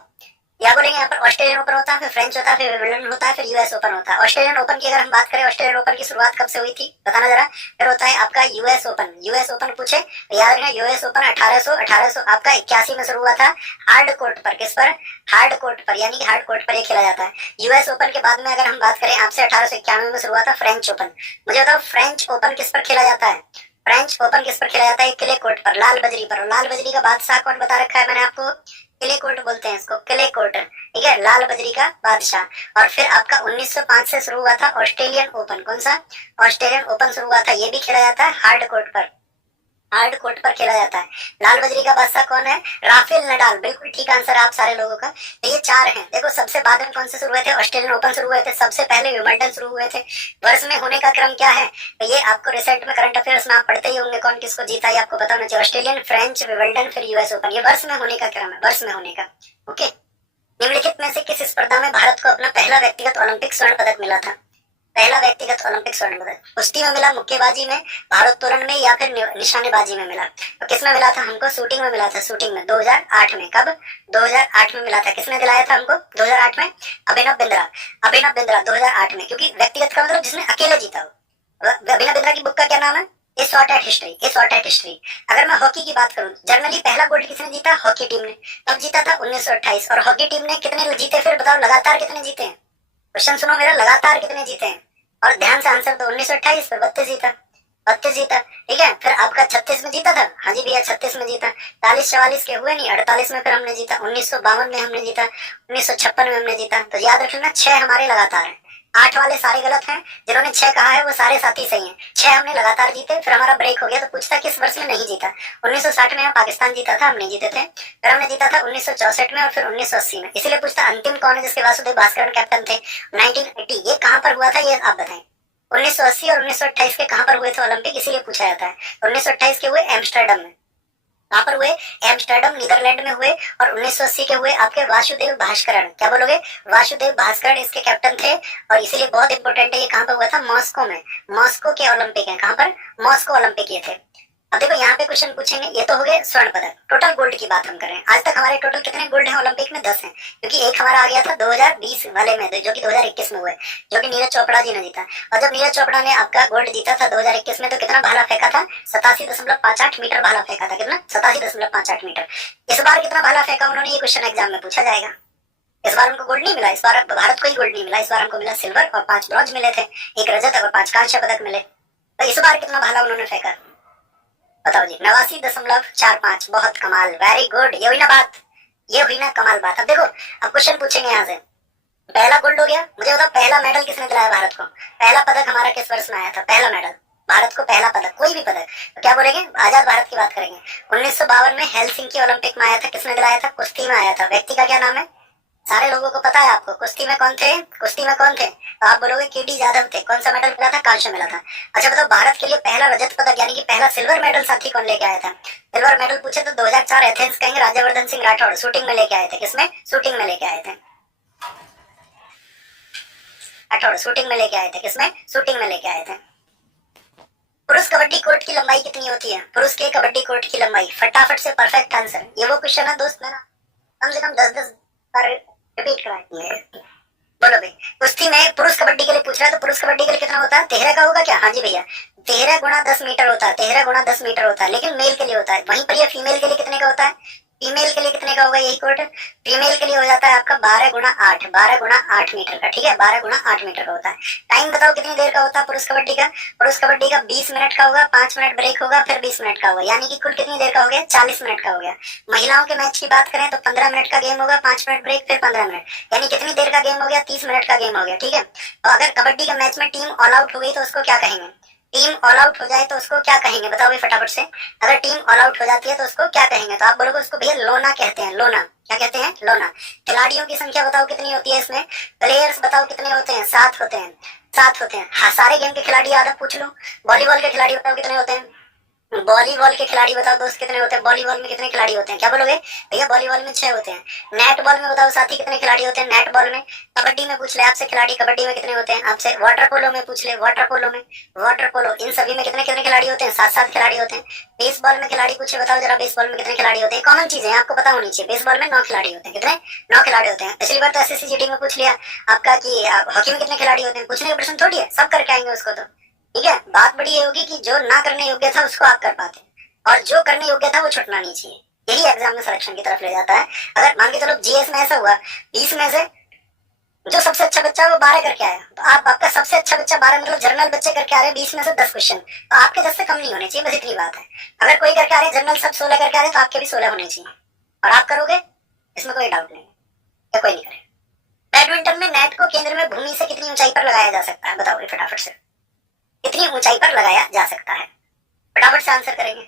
या बोलेंगे यहाँ पर ऑस्ट्रेलियन ओपन होता है, फिर फ्रेंच होता है, फिर विंबलडन होता है, फिर यूएस ओपन होता है। ऑस्ट्रेलियन ओपन की अगर हम बात करें, ऑस्ट्रेलियन ओपन की शुरुआत कब से हुई थी बताना जरा। फिर होता है आपका यूएस ओपन। यूएस ओपन पूछे तो याद रखना यूएस ओपन 1800 आपका 81 में शुरू हुआ था हार्ड कोर्ट पर। किस पर? हार्ड कोर्ट पर, यानी कि हार्ड कोर्ट पर ये खेला जाता है। यूएस ओपन के बाद में अगर हम बात करें आपसे 1891 में शुरू हुआ था फ्रेंच ओपन। मुझे बताओ फ्रेंच ओपन किस पर खेला जाता है? फ्रेंच ओपन किस पर खेला जाता है? क्ले कोर्ट पर, लाल बजरी पर। लाल बजरी का बादशाह कौन बता रखा है मैंने आपको? क्ले कोर्ट बोलते हैं इसको, क्ले कोर्ट, ठीक है, लाल बजरी का बादशाह। और फिर आपका 1905 से शुरू हुआ था ऑस्ट्रेलियन ओपन। कौन सा? ऑस्ट्रेलियन ओपन शुरू हुआ था, ये भी खेला जाता है हार्ड कोर्ट पर। हार्ड कोर्ट पर खेला जाता है। लाल बजरी का बादशाह कौन है? Rafael Nadal. बिल्कुल ठीक आंसर है आप सारे लोगों का। तो ये 4 हैं। देखो सबसे बाद में कौन से शुरू हुए थे? ऑस्ट्रेलियन ओपन शुरू हुए थे, सबसे पहले विंबलडन शुरू हुए थे। वर्ष में होने का क्रम क्या है? तो ये आपको रिसेंट में करंट अफेयर्स में आप पढ़ते ही होंगे, कौन किसको जीता है आपको बताना चाहिए। ऑस्ट्रेलियन, फ्रेंच, विंबलडन, फिर यूएस ओपन। ये वर्ष में होने का क्रम है, वर्ष में होने का। ओके। निम्नलिखित में से किस स्पर्धा में भारत को अपना पहला व्यक्तिगत ओलंपिक स्वर्ण पदक मिला था? पहला व्यक्तिगत ओलंपिक स्वर्ण पदक कुश्ती में मिला, मुक्केबाजी में, भारोत्तोलन में, या फिर निशानेबाजी में मिला? तो किसमें मिला था हमको? शूटिंग में मिला था, शूटिंग में 2008 में। कब? 2008 में मिला था। किसने दिलाया था हमको 2008 में? अभिनव बिंद्रा। अभिनव बिंद्रा 2008 में, क्योंकि व्यक्तिगत का मतलब जिसने अकेले जीता हो। अभिनव बिंद्रा की बुक का क्या नाम है? ये शॉर्ट एट हिस्ट्री, ये शॉर्ट एट हिस्ट्री। अगर मैं हॉकी की बात करूं, जनरली पहला गोल्ड किसने जीता? हॉकी टीम ने। तब जीता था 1928। और हॉकी टीम ने कितने जीते फिर बताओ, लगातार कितने जीते हैं? क्वेश्चन सुनो मेरा, लगातार कितने जीते हैं? और ध्यान से आंसर दो। 1928 पे 32 जीता, 32 जीता, ठीक है। फिर आपका 36 में जीता था, हाँ जी भैया 36 में जीता। 43-44 के हुए नहीं, 48 में फिर हमने जीता, 1952 में हमने जीता, 1956 में हमने जीता। तो याद रख लेना 6 हमारे लगातार हैं। 8 वाले सारे गलत हैं, जिन्होंने 6 कहा है वो सारे साथी सही हैं। 6 हमने लगातार जीते, फिर हमारा ब्रेक हो गया। तो पूछता किस वर्ष में नहीं जीता? 1960 में पाकिस्तान जीता था, हम नहीं जीते थे। फिर हमने जीता था 1964 में, और फिर 1980 में। इसीलिए पूछता अंतिम कौन है जिसके वासुदेव भास्कर कैप्टन थे? 1980। ये कहाँ पर हुआ था ये आप बताएं। 1980 और 1928 के कहां पर हुए थे ओलंपिक, इसीलिए पूछा जाता है। 1928 के हुए एम्स्टर्डम में। कहां पर हुए? एम्स्टर्डम, नीदरलैंड में हुए। और 1980 के हुए आपके वासुदेव भास्करण। क्या बोलोगे? वासुदेव भास्करण इसके कैप्टन थे। और इसीलिए बहुत इंपॉर्टेंट है, ये कहां पर हुआ था? मॉस्को में। मॉस्को के ओलंपिक है। कहां पर? मॉस्को ओलंपिक ये थे। अब देखो यहाँ पे क्वेश्चन पूछेंगे, ये तो हो गए स्वर्ण पदक। टोटल गोल्ड की बात हम करें, आज तक हमारे टोटल कितने गोल्ड हैं ओलंपिक में? 10 हैं, क्योंकि एक हमारा आ गया था 2020 वाले में, जो कि 2021 में हुए, जो कि नीरज चोपड़ा जी ने जीता। और जब नीरज चोपड़ा ने आपका गोल्ड जीता था 2021 में, तो कितना भाला फेंका था? 87.58 मीटर भाला फेंका था। कितना? 87.58 मीटर। इस बार कितना भाला फेंका उन्होंने, ये क्वेश्चन एग्जाम में पूछा जाएगा। इस बार उनको गोल्ड नहीं मिला, इस बार भारत को ही गोल्ड नहीं मिला। इस बार हमको मिला सिल्वर, और 5 ब्रॉन्ज मिले थे, 1 रजत और 5 कांस्य पदक मिले। तो इस बार कितना भाला उन्होंने फेंका बताओ जी? 89.45। बहुत कमाल, वेरी गुड। ये हुई ना बात, ये हुई ना कमाल बात। अब देखो, अब क्वेश्चन पूछेंगे यहाँ से। पहला गोल्ड हो गया, मुझे बताओ पहला मेडल किसने दिलाया भारत को? पहला पदक हमारा किस वर्ष में आया था? पहला मेडल भारत को, पहला पदक, कोई भी पदक, तो क्या बोलेंगे? आजाद भारत की बात करेंगे। 1952 में हेलसिंकी ओलंपिक में आया था। किसने दिलाया था? कुश्ती में आया था। व्यक्ति का क्या नाम है? सारे लोगों को पता है आपको। कुश्ती में कौन थे? कुश्ती में कौन थे? तो आप बोलोगे केडी जाधव थे। कौन सा मेडल मिला था? कांस्य मिला था। अच्छा बताओ, भारत के लिए पहला रजत पदक यानी कि पहला सिल्वर मेडल साथी कौन लेके आया था? सिल्वर मेडल पूछे तो 2004 एथेंस कहेंगे, राज्यवर्धन सिंह राठौड़ शूटिंग में लेके आए थे। किसमें? शूटिंग में लेके आए थे। राठौड़ शूटिंग में लेके आए थे। किसमें? शूटिंग में लेके आए थे। पुरुष कबड्डी कोर्ट की लंबाई कितनी होती है? पुरुष के कबड्डी कोर्ट की लंबाई, फटाफट से परफेक्ट आंसर। ये वो क्वेश्चन है दोस्त मेरा, कम से कम 10-10 बार रिपीट कराएंगे। बोलो भाई, कुश्ती में पुरुष कबड्डी के लिए पूछ रहा है, तो पुरुष कबड्डी के लिए कितना होता है? 13 का होगा क्या? हाँ जी भैया, 13 गुणा 10 मीटर होता है। 13 गुणा 10 मीटर होता है, लेकिन मेल के लिए होता है। वहीं पर ये फीमेल के लिए कितने का होता है? फीमेल के लिए कितने का होगा यही कोर्ट? फीमेल के लिए हो जाता है आपका 12 गुणा 8, 12 गुणा 8 मीटर का, ठीक है, 12 गुणा 8 मीटर का होता है। टाइम बताओ कितनी देर का होता है पुरुष कबड्डी का? पुरुष कबड्डी का 20 मिनट का होगा, 5 मिनट ब्रेक होगा, फिर 20 मिनट का होगा, यानी कि कुल कितनी देर का हो गया? 40 मिनट का हो गया। महिलाओं के मैच की बात करें तो 15 मिनट का गेम होगा, 5 मिनट ब्रेक, फिर 15 मिनट, यानी कितनी देर का गेम हो गया? 30 मिनट का गेम हो गया, ठीक है। तो अगर कबड्डी के मैच में टीम ऑल आउट हो गई तो उसको क्या कहेंगे? टीम ऑल आउट हो जाए तो उसको क्या कहेंगे बताओ भाई फटाफट से। अगर टीम ऑल आउट हो जाती है तो उसको क्या कहेंगे? तो आप बोलोगे उसको भैया लोना कहते हैं। लोना, क्या कहते हैं? लोना। खिलाड़ियों की संख्या बताओ कितनी होती है इसमें? प्लेयर्स बताओ कितने होते हैं? 7 होते हैं, 7 होते हैं। हाँ, सारे गेम के खिलाड़ी याद है, पूछ लो। वॉलीबॉल के खिलाड़ी बताओ कितने होते हैं? वॉलीबॉल के खिलाड़ी बताओ दोस्त कितने होते हैं? वॉलीबॉल में कितने खिलाड़ी होते हैं? क्या बोलोगे? भैया वॉलीबॉल में 6 होते हैं। नेट बॉल में बताओ साथी कितने खिलाड़ी होते हैं नेट बॉल में? कबड्डी में पूछ ले आपसे खिलाड़ी, कबड्डी में कितने होते हैं? आपसे वाटर पोलो में पूछ ले, वाटर पोलो में, वाटर पोलो, इन सभी में कितने कितने खिलाड़ी होते हैं? 7 खिलाड़ी होते हैं। बेसबॉल में खिलाड़ी पूछे बताओ जरा, बेसबॉल में कितने खिलाड़ी होते हैं? कॉमन चीजें आपको पता होनी चाहिए। बेसबॉल में 9 खिलाड़ी होते हैं। कितने? 9 खिलाड़ी होते हैं। पिछली बार तो SSC GD में पूछ लिया आपका कि हॉकी में कितने खिलाड़ी होते हैं। पूछने का प्रश्न थोड़ी है, सब करके आएंगे उसको तो। ठीक है, बात बड़ी ये होगी कि जो ना करने योग्य था उसको आप कर पाते, और जो करने योग्य था वो छुटना नहीं चाहिए। यही एग्जाम में सिलेक्शन की तरफ ले जाता है। अगर मान के चलो GS में ऐसा हुआ, 20 में से जो सबसे अच्छा बच्चा है वो 12 करके आया, तो आपका सबसे अच्छा बच्चा 12 मतलब जनरल बच्चे करके आ रहे हैं 20 में से 10 क्वेश्चन, तो आपके 10 से कम नहीं होने चाहिए, बस इतनी बात है। अगर कोई करके आ रहे हैं जनरल सब 16 करके आ रहे हैं, तो आपके भी 16 होने चाहिए, और आप करोगे इसमें कोई डाउट नहीं है, या कोई नहीं करे। बैडमिंटन में नेट को केंद्र में भूमि से कितनी ऊंचाई पर लगाया जा सकता है? बताओ फटाफट से, कितनी ऊंचाई पर लगाया जा सकता है? फटाफट से आंसर करेंगे।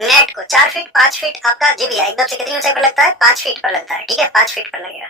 नेट को 4 फीट 5 फीट आपका जी भी है एकदम से कितनी ऊंचाई पर लगता है? 5 फीट पर लगता है। ठीक है, 5 फीट पर लगेगा।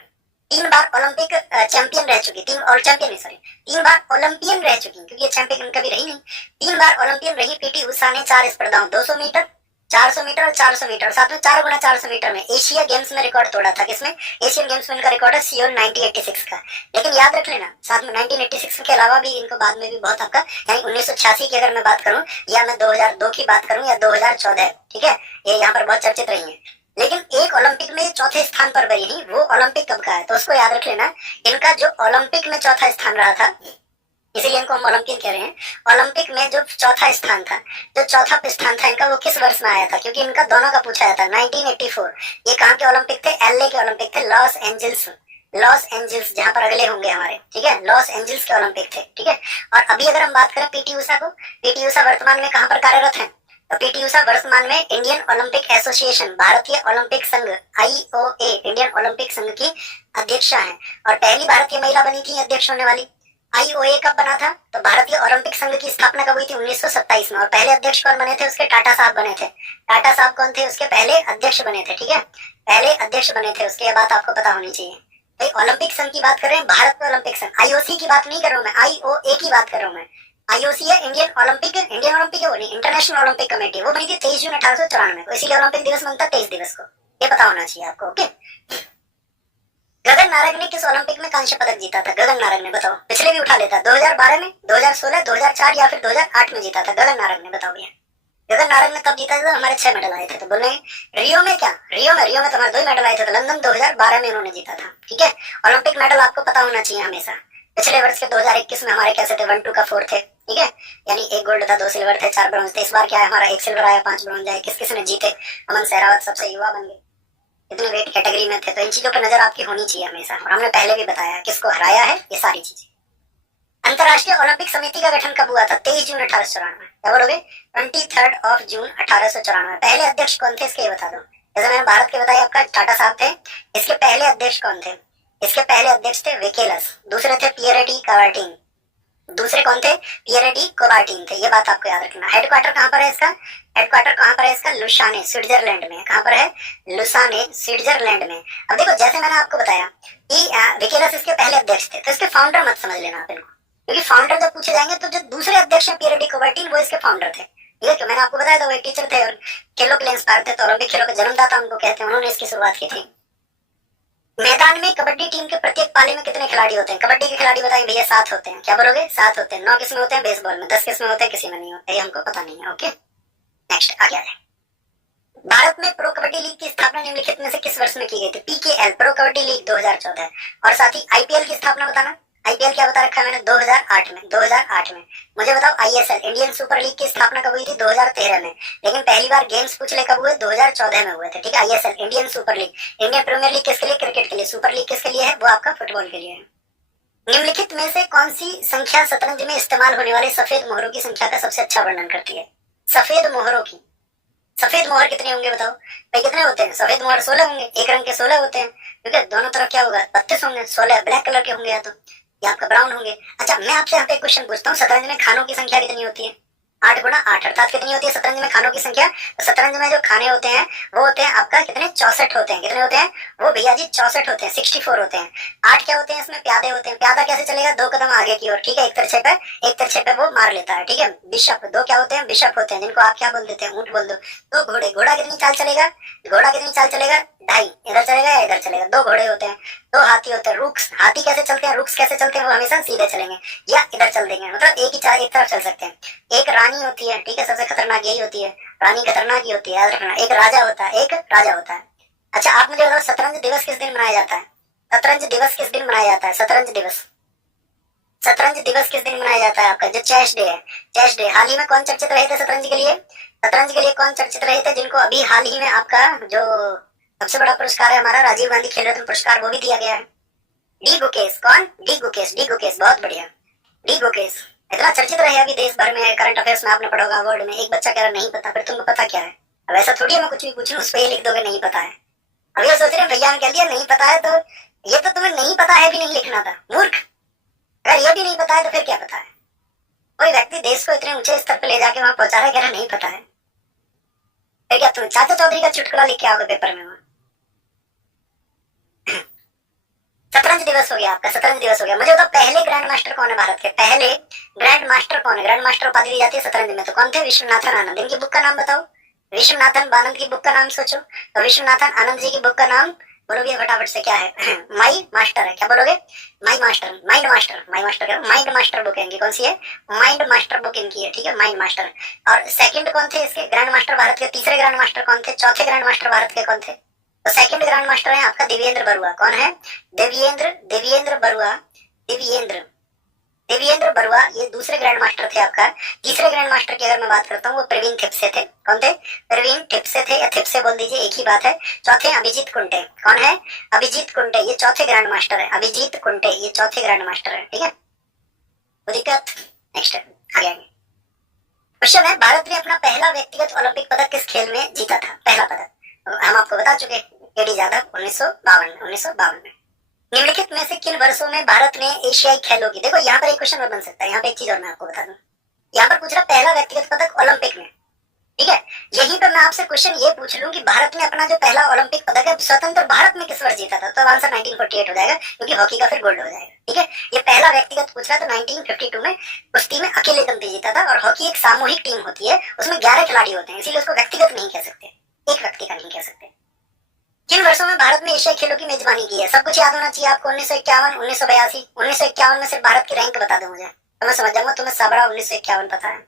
3 बार ओलंपिक चैंपियन रह चुकी, 3 और चैंपियन नहीं सॉरी 3 बार ओलंपियन रह चुकी, क्योंकि ये चैंपियन कभी रही नहीं। 3 बार ओलंपियन रही PT उषा ने 4 स्पर्धाओं 200 मीटर, 400 मीटर और 400 मीटर, साथ में 4 गुना 400 मीटर में एशिया गेम्स में रिकॉर्ड तोड़ा था। किसमें? एशियन गेम्स में इनका रिकॉर्ड है सियोल 1986 का। लेकिन याद रख लेना साथ में 1986 के अलावा भी इनको बाद में भी बहुत आपका, यानी 1986 की अगर मैं बात करूं, या मैं 2002 की बात करूं, या 2014, ठीक है, ये यहाँ पर बहुत चर्चित रही है। लेकिन एक ओलंपिक में चौथे स्थान पर बनी नहीं, वो ओलंपिक कब का है तो उसको याद रख लेना। इनका जो ओलंपिक में चौथा स्थान रहा था, इसीलिए इनको हम ओलंपियन कह रहे हैं। ओलंपिक में जो चौथा स्थान था, जो चौथा स्थान था इनका, वो किस वर्ष में आया था? क्योंकि इनका दोनों का पूछा जाता है। 1984 ये कहाँ के ओलंपिक थे? LA के ओलंपिक थे, लॉस एंजल्स, लॉस एंजल्स जहां पर अगले होंगे हमारे, ठीक है, लॉस एंजल्स के ओलंपिक थे। ठीक है, और अभी अगर हम बात करें PT उषा को, PT उषा वर्तमान में कहां पर कार्यरत है? तो PT उषा वर्तमान में इंडियन ओलंपिक एसोसिएशन, भारतीय ओलंपिक संघ IOA, इंडियन ओलंपिक संघ की अध्यक्षा है, और पहली भारतीय महिला बनी थी अध्यक्ष होने वाली। IOA कब बना था? तो भारतीय ओलंपिक संघ की स्थापना कब हुई थी? 1927 में। और पहले अध्यक्ष कौन बने थे उसके? टाटा साहब बने थे। टाटा साहब कौन थे उसके? पहले अध्यक्ष बने थे। ठीक है, पहले अध्यक्ष बने थे उसके, ये बात आपको पता होनी चाहिए। भाई ओलंपिक संघ की बात कर रहे हैं, भारत ओलंपिक संघ, IOC की बात नहीं कर रहा हूं मैं, IOA की बात कर रहा हूं मैं। IOC है इंडियन ओलंपिक है वो नहीं, इंटरनेशनल ओलंपिक कमेटी, वो बनी थी 23 जून 1894 को, इसीलिए ओलंपिक दिवस बनता है 23 दिवस को, ये पता होना चाहिए आपको। ओके, गगन नारंग ने किस ओलंपिक में कांस्य पदक जीता था? गगन नारंग ने, बताओ, पिछले भी उठा लेता, 2012 में, 2016, 2004 या फिर 2008 में जीता था गगन नारंग ने, बताओ भैया। गगन नारंग ने तब जीता था हमारे 6 मेडल आए थे, तो बोले रियो में क्या? रियो में तो हमारे 2 मेडल आए थे, तो लंदन 2012 में उन्होंने जीता था। ठीक है, ओलंपिक मेडल आपको पता होना चाहिए हमेशा। पिछले वर्ष के 2021 में हमारे कैसे थे? 1, 2 का 4 थे। ठीक है, यानी 1 गोल्ड था, 2 सिल्वर थे, 4 ब्रॉन्ज थे। इस बार क्या है हमारा? 1 सिल्वर आया, 5 ब्रॉन्ज आए। किस किस ने जीते? अमन सहरावत सबसे युवा बन गए, इतने वेट कैटेगरी में थे। तो इन चीजों पर नजर आपकी होनी चाहिए हमेशा, और हमने पहले भी बताया किसको हराया है, ये सारी चीजें। अंतरराष्ट्रीय ओलंपिक समिति का गठन कब हुआ था? 23 जून 1894। क्या बोलोगे? 23 जून 1894। पहले अध्यक्ष कौन थे इसके बता दो। जैसे मैंने भारत के बताया आपका टाटा साहब थे, इसके पहले अध्यक्ष कौन थे? इसके पहले अध्यक्ष थे वेकेलस, दूसरे थे पियरे डी कावर्टिन, दूसरे कौन थे? पियरे डी कोबार्टिन थे। ये बात आपको याद रखना। हेडक्वार्टर कहाँ पर है इसका? हेडक्वार्टर कहाँ पर है इसका? लुसाने, स्विट्जरलैंड में। कहाँ पर है? लुसाने, स्विट्जरलैंड में। अब देखो, जैसे मैंने आपको बताया कि वेकेलस इसके पहले अध्यक्ष थे, तो इसके फाउंडर मत समझ लेना आप इनको, क्योंकि फाउंडर जब पूछे जाएंगे तो जो दूसरे अध्यक्ष हैं पियरे डी कोबार्टिन, वो इसके फाउंडर थे। ठीक है, मैंने आपको बताया था वो एक टीचर थे और खेलों के लिए इंस्पायर थे, तो ओलंपिक खेलों के जन्मदाता उनको कहते हैं, उन्होंने इसकी शुरुआत की थी। मैदान में कबड्डी टीम के प्रत्येक पाले में कितने खिलाड़ी होते हैं? कबड्डी के खिलाड़ी बताइए भैया। 7 होते हैं। क्या बोलोगे? 7 होते हैं। 9 किसमें होते हैं? बेसबॉल में। 10 किसमें होते हैं? किसी में नहीं होते, ये हमको पता नहीं है। ओके, नेक्स्ट आगे आ जाए। भारत में प्रो कबड्डी लीग की स्थापना निम्नलिखित में से किस वर्ष में की गई थी? PKL, pro kabaddi league 2014। और साथ ही IPL की स्थापना बताना। IPL क्या बता रखा है मैंने? 2008 में। 2008 में। मुझे बताओ ISL, इंडियन सुपर लीग की स्थापना कब हुई थी? 2013 में। लेकिन पहली बार गेम्स पूछ ले कब हुए? 2014 में हुए थे। ठीक है, ISL, Indian super league. Indian premier league किसके लिए? क्रिकेट के लिए। सुपर लीग किसके लिए है? वो आपका फुटबॉल के लिए है। निम्नलिखित में से कौन सी संख्या शतरंज में इस्तेमाल होने वाले सफेद मोहरों की संख्या का सबसे अच्छा वर्णन करती है? सफेद मोहरों की। सफेद मोहर कितने होंगे बताओ भाई? कितने होते हैं? सफेद मोहर 16 होंगे। एक रंग के 16 होते हैं, क्योंकि दोनों तरफ क्या होगा? 32 होंगे। 16 ब्लैक कलर के होंगे, या तो या आपका ब्राउन होंगे। अच्छा, मैं आपसे यहाँ पे एक क्वेश्चन पूछता हूँ, शतरंज में खानों की संख्या कितनी होती है? 8 गुना 8 अर्थात कितनी होती है शतरंज में खानों की संख्या? तो शतरंज में जो खाने होते हैं वो होते हैं आपका कितने? 64 होते हैं। कितने होते हैं? वो भैया जी 64 होते हैं, 64 होते हैं। 8 क्या होते हैं इसमें? प्यादे होते हैं। प्यादा कैसे चलेगा? 2 कदम आगे की ओर, ठीक है, एक तिरछे पे वो मार लेता है, ठीक है। बिशप, 2 क्या होते हैं? बिशप होते हैं, जिनको आप क्या बोल देते हैं? ऊंट बोल दो। 2 घोड़े, घोड़ा कितनी चाल चलेगा? घोड़ा कितनी चाल चलेगा? 2.5, इधर चलेगा या इधर चलेगा। 2 घोड़े होते हैं। 2 हाथी होते हैं। रुक्स, हाथी कैसे चलते हैं? रुक्स कैसे चलते हैं? वो हमेशा सीधे चलेंगे या इधर चल देंगे, मतलब एक ही चाल एक तरफ चल सकते हैं। एक रानी होती है, ठीक है, सबसे खतरनाक यही होती है, रानी खतरनाक ही होती है, याद रखना। एक राजा होता है, एक राजा होता है। अच्छा आप मुझे बताओ शतरंज दिवस किस दिन मनाया जाता है? शतरंज दिवस किस दिन मनाया जाता है? शतरंज दिवस, शतरंज दिवस किस दिन मनाया जाता है आपका? जो चेस डे है, चेस डे। हाल ही में कौन चर्चित रहे थे शतरंज के लिए? शतरंज के लिए कौन चर्चित रहे थे जिनको अभी हाल ही में आपका जो सबसे बड़ा पुरस्कार है हमारा राजीव गांधी खेल रत्न पुरस्कार, वो भी दिया गया है। डी गुकेश। कौन? डी गुकेश, डी गुकेश, बहुत बढ़िया। डी गुकेश इतना चर्चित रहे अभी देश भर में, करंट अफेयर्स में आपने पढ़ा होगा, वर्ल्ड में। एक बच्चा कह रहा नहीं पता, फिर तुमको पता क्या है? अब ऐसा थोड़ी है मैं कुछ भी पूछूं उस पर ये लिख दोगे नहीं पता है। अब ये सोच रहे भैया ने कह दिया नहीं पता है, तो ये तो तुम्हें नहीं पता है भी नहीं लिखना था, मूर्ख। अगर ये भी नहीं पता है तो फिर क्या पता है? कोई व्यक्ति देश को इतने ऊंचे स्तर पर ले जाके वहां पहुंचा रहा है, कह रहा नहीं पता है, फिर क्या तुम चाचा चौधरी का चुटकुला लिख के आओगे पेपर में? शतरंज दिवस हो गया आपका, शतरंज दिवस हो गया। मुझे बताओ पहले ग्रैंड मास्टर कौन है भारत के? पहले ग्रैंड मास्टर कौन है? ग्रैंड मास्टर उपाधि दी जाती है शतरंज में, तो कौन थे? विश्वनाथन आनंद। इनकी बुक का नाम बताओ। विश्वनाथन आनंद की बुक का नाम सोचो। तो विश्वनाथन आनंद जी की बुक का नाम बोलोगे फटाफट से, क्या है? माई मास्टर है। क्या बोलोगे? My master, mind master, my master क्या? माइंड मास्टर बुक है इनकी। कौन सी है? माइंड मास्टर बुक इनकी है, ठीक है, माइंड मास्टर। और सेकंड कौन थे इसके ग्रैंड मास्टर भारत के? तीसरे ग्रैंड मास्टर कौन थे? चौथे ग्रैंड मास्टर भारत के कौन थे? तो सेकंड ग्रैंड मास्टर है आपका देवेंद्र बरुआ। कौन है? देवेंद्र, देवेंद्र बरुआ, देवेंद्र, देवेंद्र बरुआ, ये दूसरे ग्रैंड मास्टर थे आपका। तीसरे ग्रैंड मास्टर की अगर मैं बात करता हूँ वो प्रवीण थिप्से थे। कौन थे? प्रवीण थिप्से थे, या थिप्से बोल दीजिए, एक ही बात है। चौथे अभिजीत कुंटे। कौन है? अभिजीत कुंटे, ये चौथे ग्रैंड मास्टर है। अभिजीत कुंटे ये चौथे ग्रैंड मास्टर है, ठीक है। कोई दिक्कत? नेक्स्ट आगे आगे क्वेश्चन है, भारत ने अपना पहला व्यक्तिगत ओलंपिक पदक किस खेल में जीता था? पहला पदक हम आपको बता चुके, केडी यादव 1952 में। निम्नलिखित में से किन वर्षों में भारत ने एशियाई खेलों की, देखो यहाँ पर एक क्वेश्चन और बन सकता है। यहाँ पे एक चीज और मैं आपको बता दूं, यहाँ पर पूछ रहा पहला व्यक्तिगत पदक ओलंपिक में, ठीक है। यहीं पर मैं आपसे क्वेश्चन ये पूछ लूं कि भारत ने अपना जो पहला ओलंपिक पदक है स्वतंत्र भारत में किस वर्ष जीता था, तो आंसर 1948 हो जाएगा, क्योंकि हॉकी का फिर गोल्ड हो जाएगा, ठीक है। ये पहला व्यक्तिगत पूछ रहा था 1952 में, कुश्ती में अकेले दम पे जीता था। और हॉकी एक सामूहिक टीम होती है, उसमें 11 खिलाड़ी होते हैं, इसीलिए उसको व्यक्तिगत नहीं कह सकते, एक व्यक्ति का नहीं कह सकते। किन वर्षों में भारत ने एशियाई खेलों की मेजबानी की है? सब कुछ याद होना चाहिए आपको। 1951, 1982, 1951 में सिर्फ भारत की रैंक बता दो मुझे, तो मैं समझ जाऊंगा तुम्हें सबरा 1951 पता है।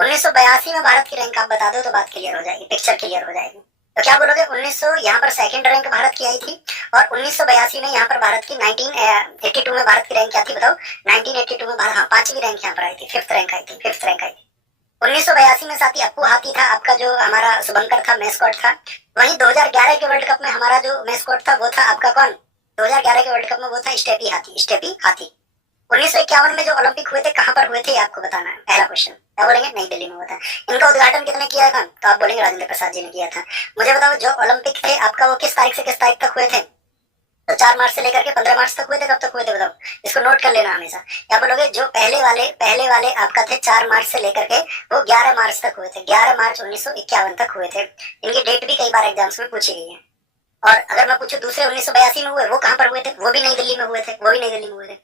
1982 में भारत की रैंक आप बता दो तो बात क्लियर हो जाएगी, पिक्चर क्लियर हो जाएगी। तो क्या बोलोगे? 1900 यहाँ पर सेकंड रैंक भारत की आई थी, और 1982 में यहाँ पर भारत की 1982 में भारत की रैंक क्या थी बताओ? 1982 में भारत, हाँ, 5वीं रैंक यहाँ पर आई थी, 5th रैंक आई थी, 5th रैंक आई थी। 1982 में साथी अप्पू हाथी था आपका, जो हमारा शुभंकर था, मैस्कॉट था। वहीं 2011 के वर्ल्ड कप में हमारा जो मैस्कॉट था वो था आपका कौन? 2011 के वर्ल्ड कप में वो था स्टेपी हाथी, स्टेपी हाथी। 1951 में जो ओलंपिक हुए थे कहाँ पर हुए थे आपको बताना है। पहला क्वेश्चन क्या बोलेंगे? नई दिल्ली में हुआ था। इनका उद्घाटन किसने किया था? तो आप बोलेंगे राजेंद्र प्रसाद जी ने किया था। मुझे बताओ जो ओलंपिक थे आपका वो किस तारीख से किस तारीख तक हुए थे? तो 4 मार्च से लेकर के 15 मार्च तक हुए थे। कब तक हुए थे बताओ? इसको नोट कर लेना हमेशा। क्या बोलोगे? जो पहले वाले आपका थे 4 मार्च से लेकर के वो 11 मार्च तक हुए थे, 11 मार्च 1951 तक हुए थे। इनकी डेट भी कई बार एग्जाम्स में पूछी गई है। और अगर मैं पूछूं दूसरे 1982 में हुए, वो कहाँ पर हुए थे? वो भी नई दिल्ली में हुए थे, वो भी नई दिल्ली में हुए थे।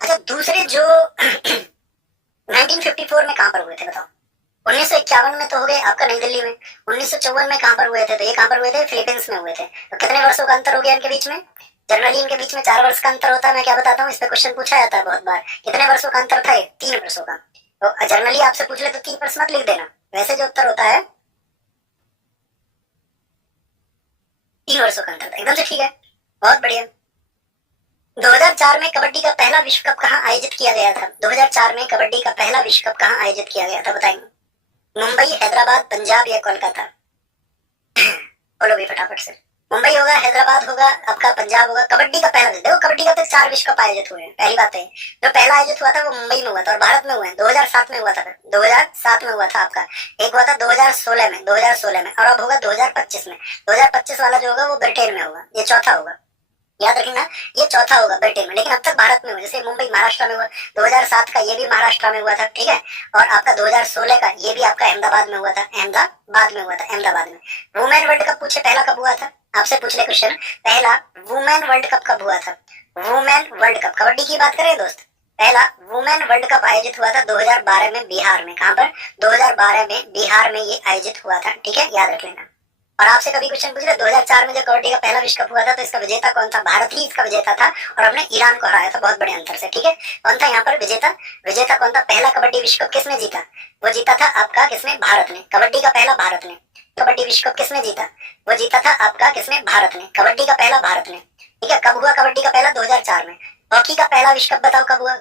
अच्छा दूसरे जो 1954 में कहाँ पर हुए थे बताओ? 1951 में तो हो गए आपका नई दिल्ली में। 1954 में कहाँ पर हुए थे? तो ये कहाँ पर हुए थे? फिलीपींस में हुए थे। तो कितने वर्षों का अंतर हो गया इनके बीच में? जनरली इनके बीच में 4 वर्ष का अंतर होता है। मैं क्या बताता हूँ, इस पे क्वेश्चन पूछा जाता है बहुत बार। कितने वर्षों का अंतर था? 3 वर्षों का। तो जनरली आपसे पूछ ले तो 3 वर्ष मत लिख देना, वैसे जो उत्तर होता है 3 वर्षों का अंतर था, एकदम से ठीक है, बहुत बढ़िया। 2004 में कबड्डी का पहला विश्व कप कहाँ आयोजित किया गया था? 2004 में कबड्डी का पहला विश्व कप कहाँ आयोजित किया गया था बताएंगे? मुंबई, हैदराबाद, पंजाब या कोलकाता? बोलो भी फटाफट से। मुंबई होगा, हैदराबाद होगा, आपका पंजाब होगा। कबड्डी का पहला, देखो कबड्डी का तो 4 विश्व कप आयोजित हुए हैं। पहली बात है जो पहला आयोजित हुआ था वो मुंबई में हुआ था और भारत में हुआ है। 2007 में हुआ था, 2007 में हुआ था आपका। एक हुआ था 2016 में, 2016 में, और अब होगा 2025 में। 2025 वाला जो होगा वो ब्रिटेन में होगा, ये चौथा होगा। याद रखना, ये चौथा होगा बैटिंग में, लेकिन अब तक भारत में हुआ, जैसे मुंबई महाराष्ट्र में हुआ, 2007 का ये भी महाराष्ट्र में हुआ था, ठीक है, और आपका 2016 का ये भी आपका अहमदाबाद में हुआ था, अहमदाबाद में हुआ था, अहमदाबाद में। वुमेन वर्ल्ड कप पूछे पहला कब हुआ था, आपसे पूछ ले क्वेश्चन, पहला वुमेन वर्ल्ड कप कब हुआ था, वुमेन वर्ल्ड कप, कबड्डी की बात करें दोस्त, पहला वुमेन वर्ल्ड कप आयोजित हुआ था 2012 में बिहार में, कहां पर, 2012 में बिहार में ये आयोजित हुआ था, ठीक है, याद रख लेना। और आपसे कभी क्वेश्चन पूछ ले 2004 में जो कबड्डी का पहला विश्व कप हुआ था, तो इसका विजेता कौन था, भारत ही इसका विजेता था, और हमने ईरान को हराया था बहुत बड़े अंतर से, ठीक है। कौन था यहाँ पर विजेता, विजेता कौन था, पहला कबड्डी विश्व कप किसने जीता, वो जीता था आपका किसने, भारत ने, कबड्डी का पहला भारत ने। कबड्डी विश्व कप किसने जीता, वो जीता था आपका किसने, भारत ने, कबड्डी का पहला भारत ने, ठीक है। कब हुआ कबड्डी का पहला, 2004 में। हॉकी का पहला विश्व कप बताओ कब हुआ,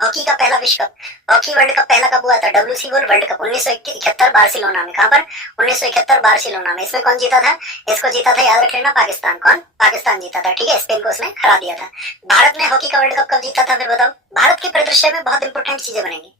हॉकी का पहला विश्व कप, हॉकी वर्ल्ड कप पहला कब हुआ था, WC वर्ल्ड कप 1971 बार्सिलोना में, कहां पर, 1971 बार्सिलोना में। इसमें कौन जीता था, इसको जीता था, याद रख लेना, पाकिस्तान। कौन, पाकिस्तान जीता था, ठीक है, स्पेन को उसने हरा दिया था। भारत ने हॉकी का वर्ल्ड कप कब जीता था, फिर बताओ। भारत के परिदृश्य में बहुत इंपोर्टेंट चीजें बनेंगी,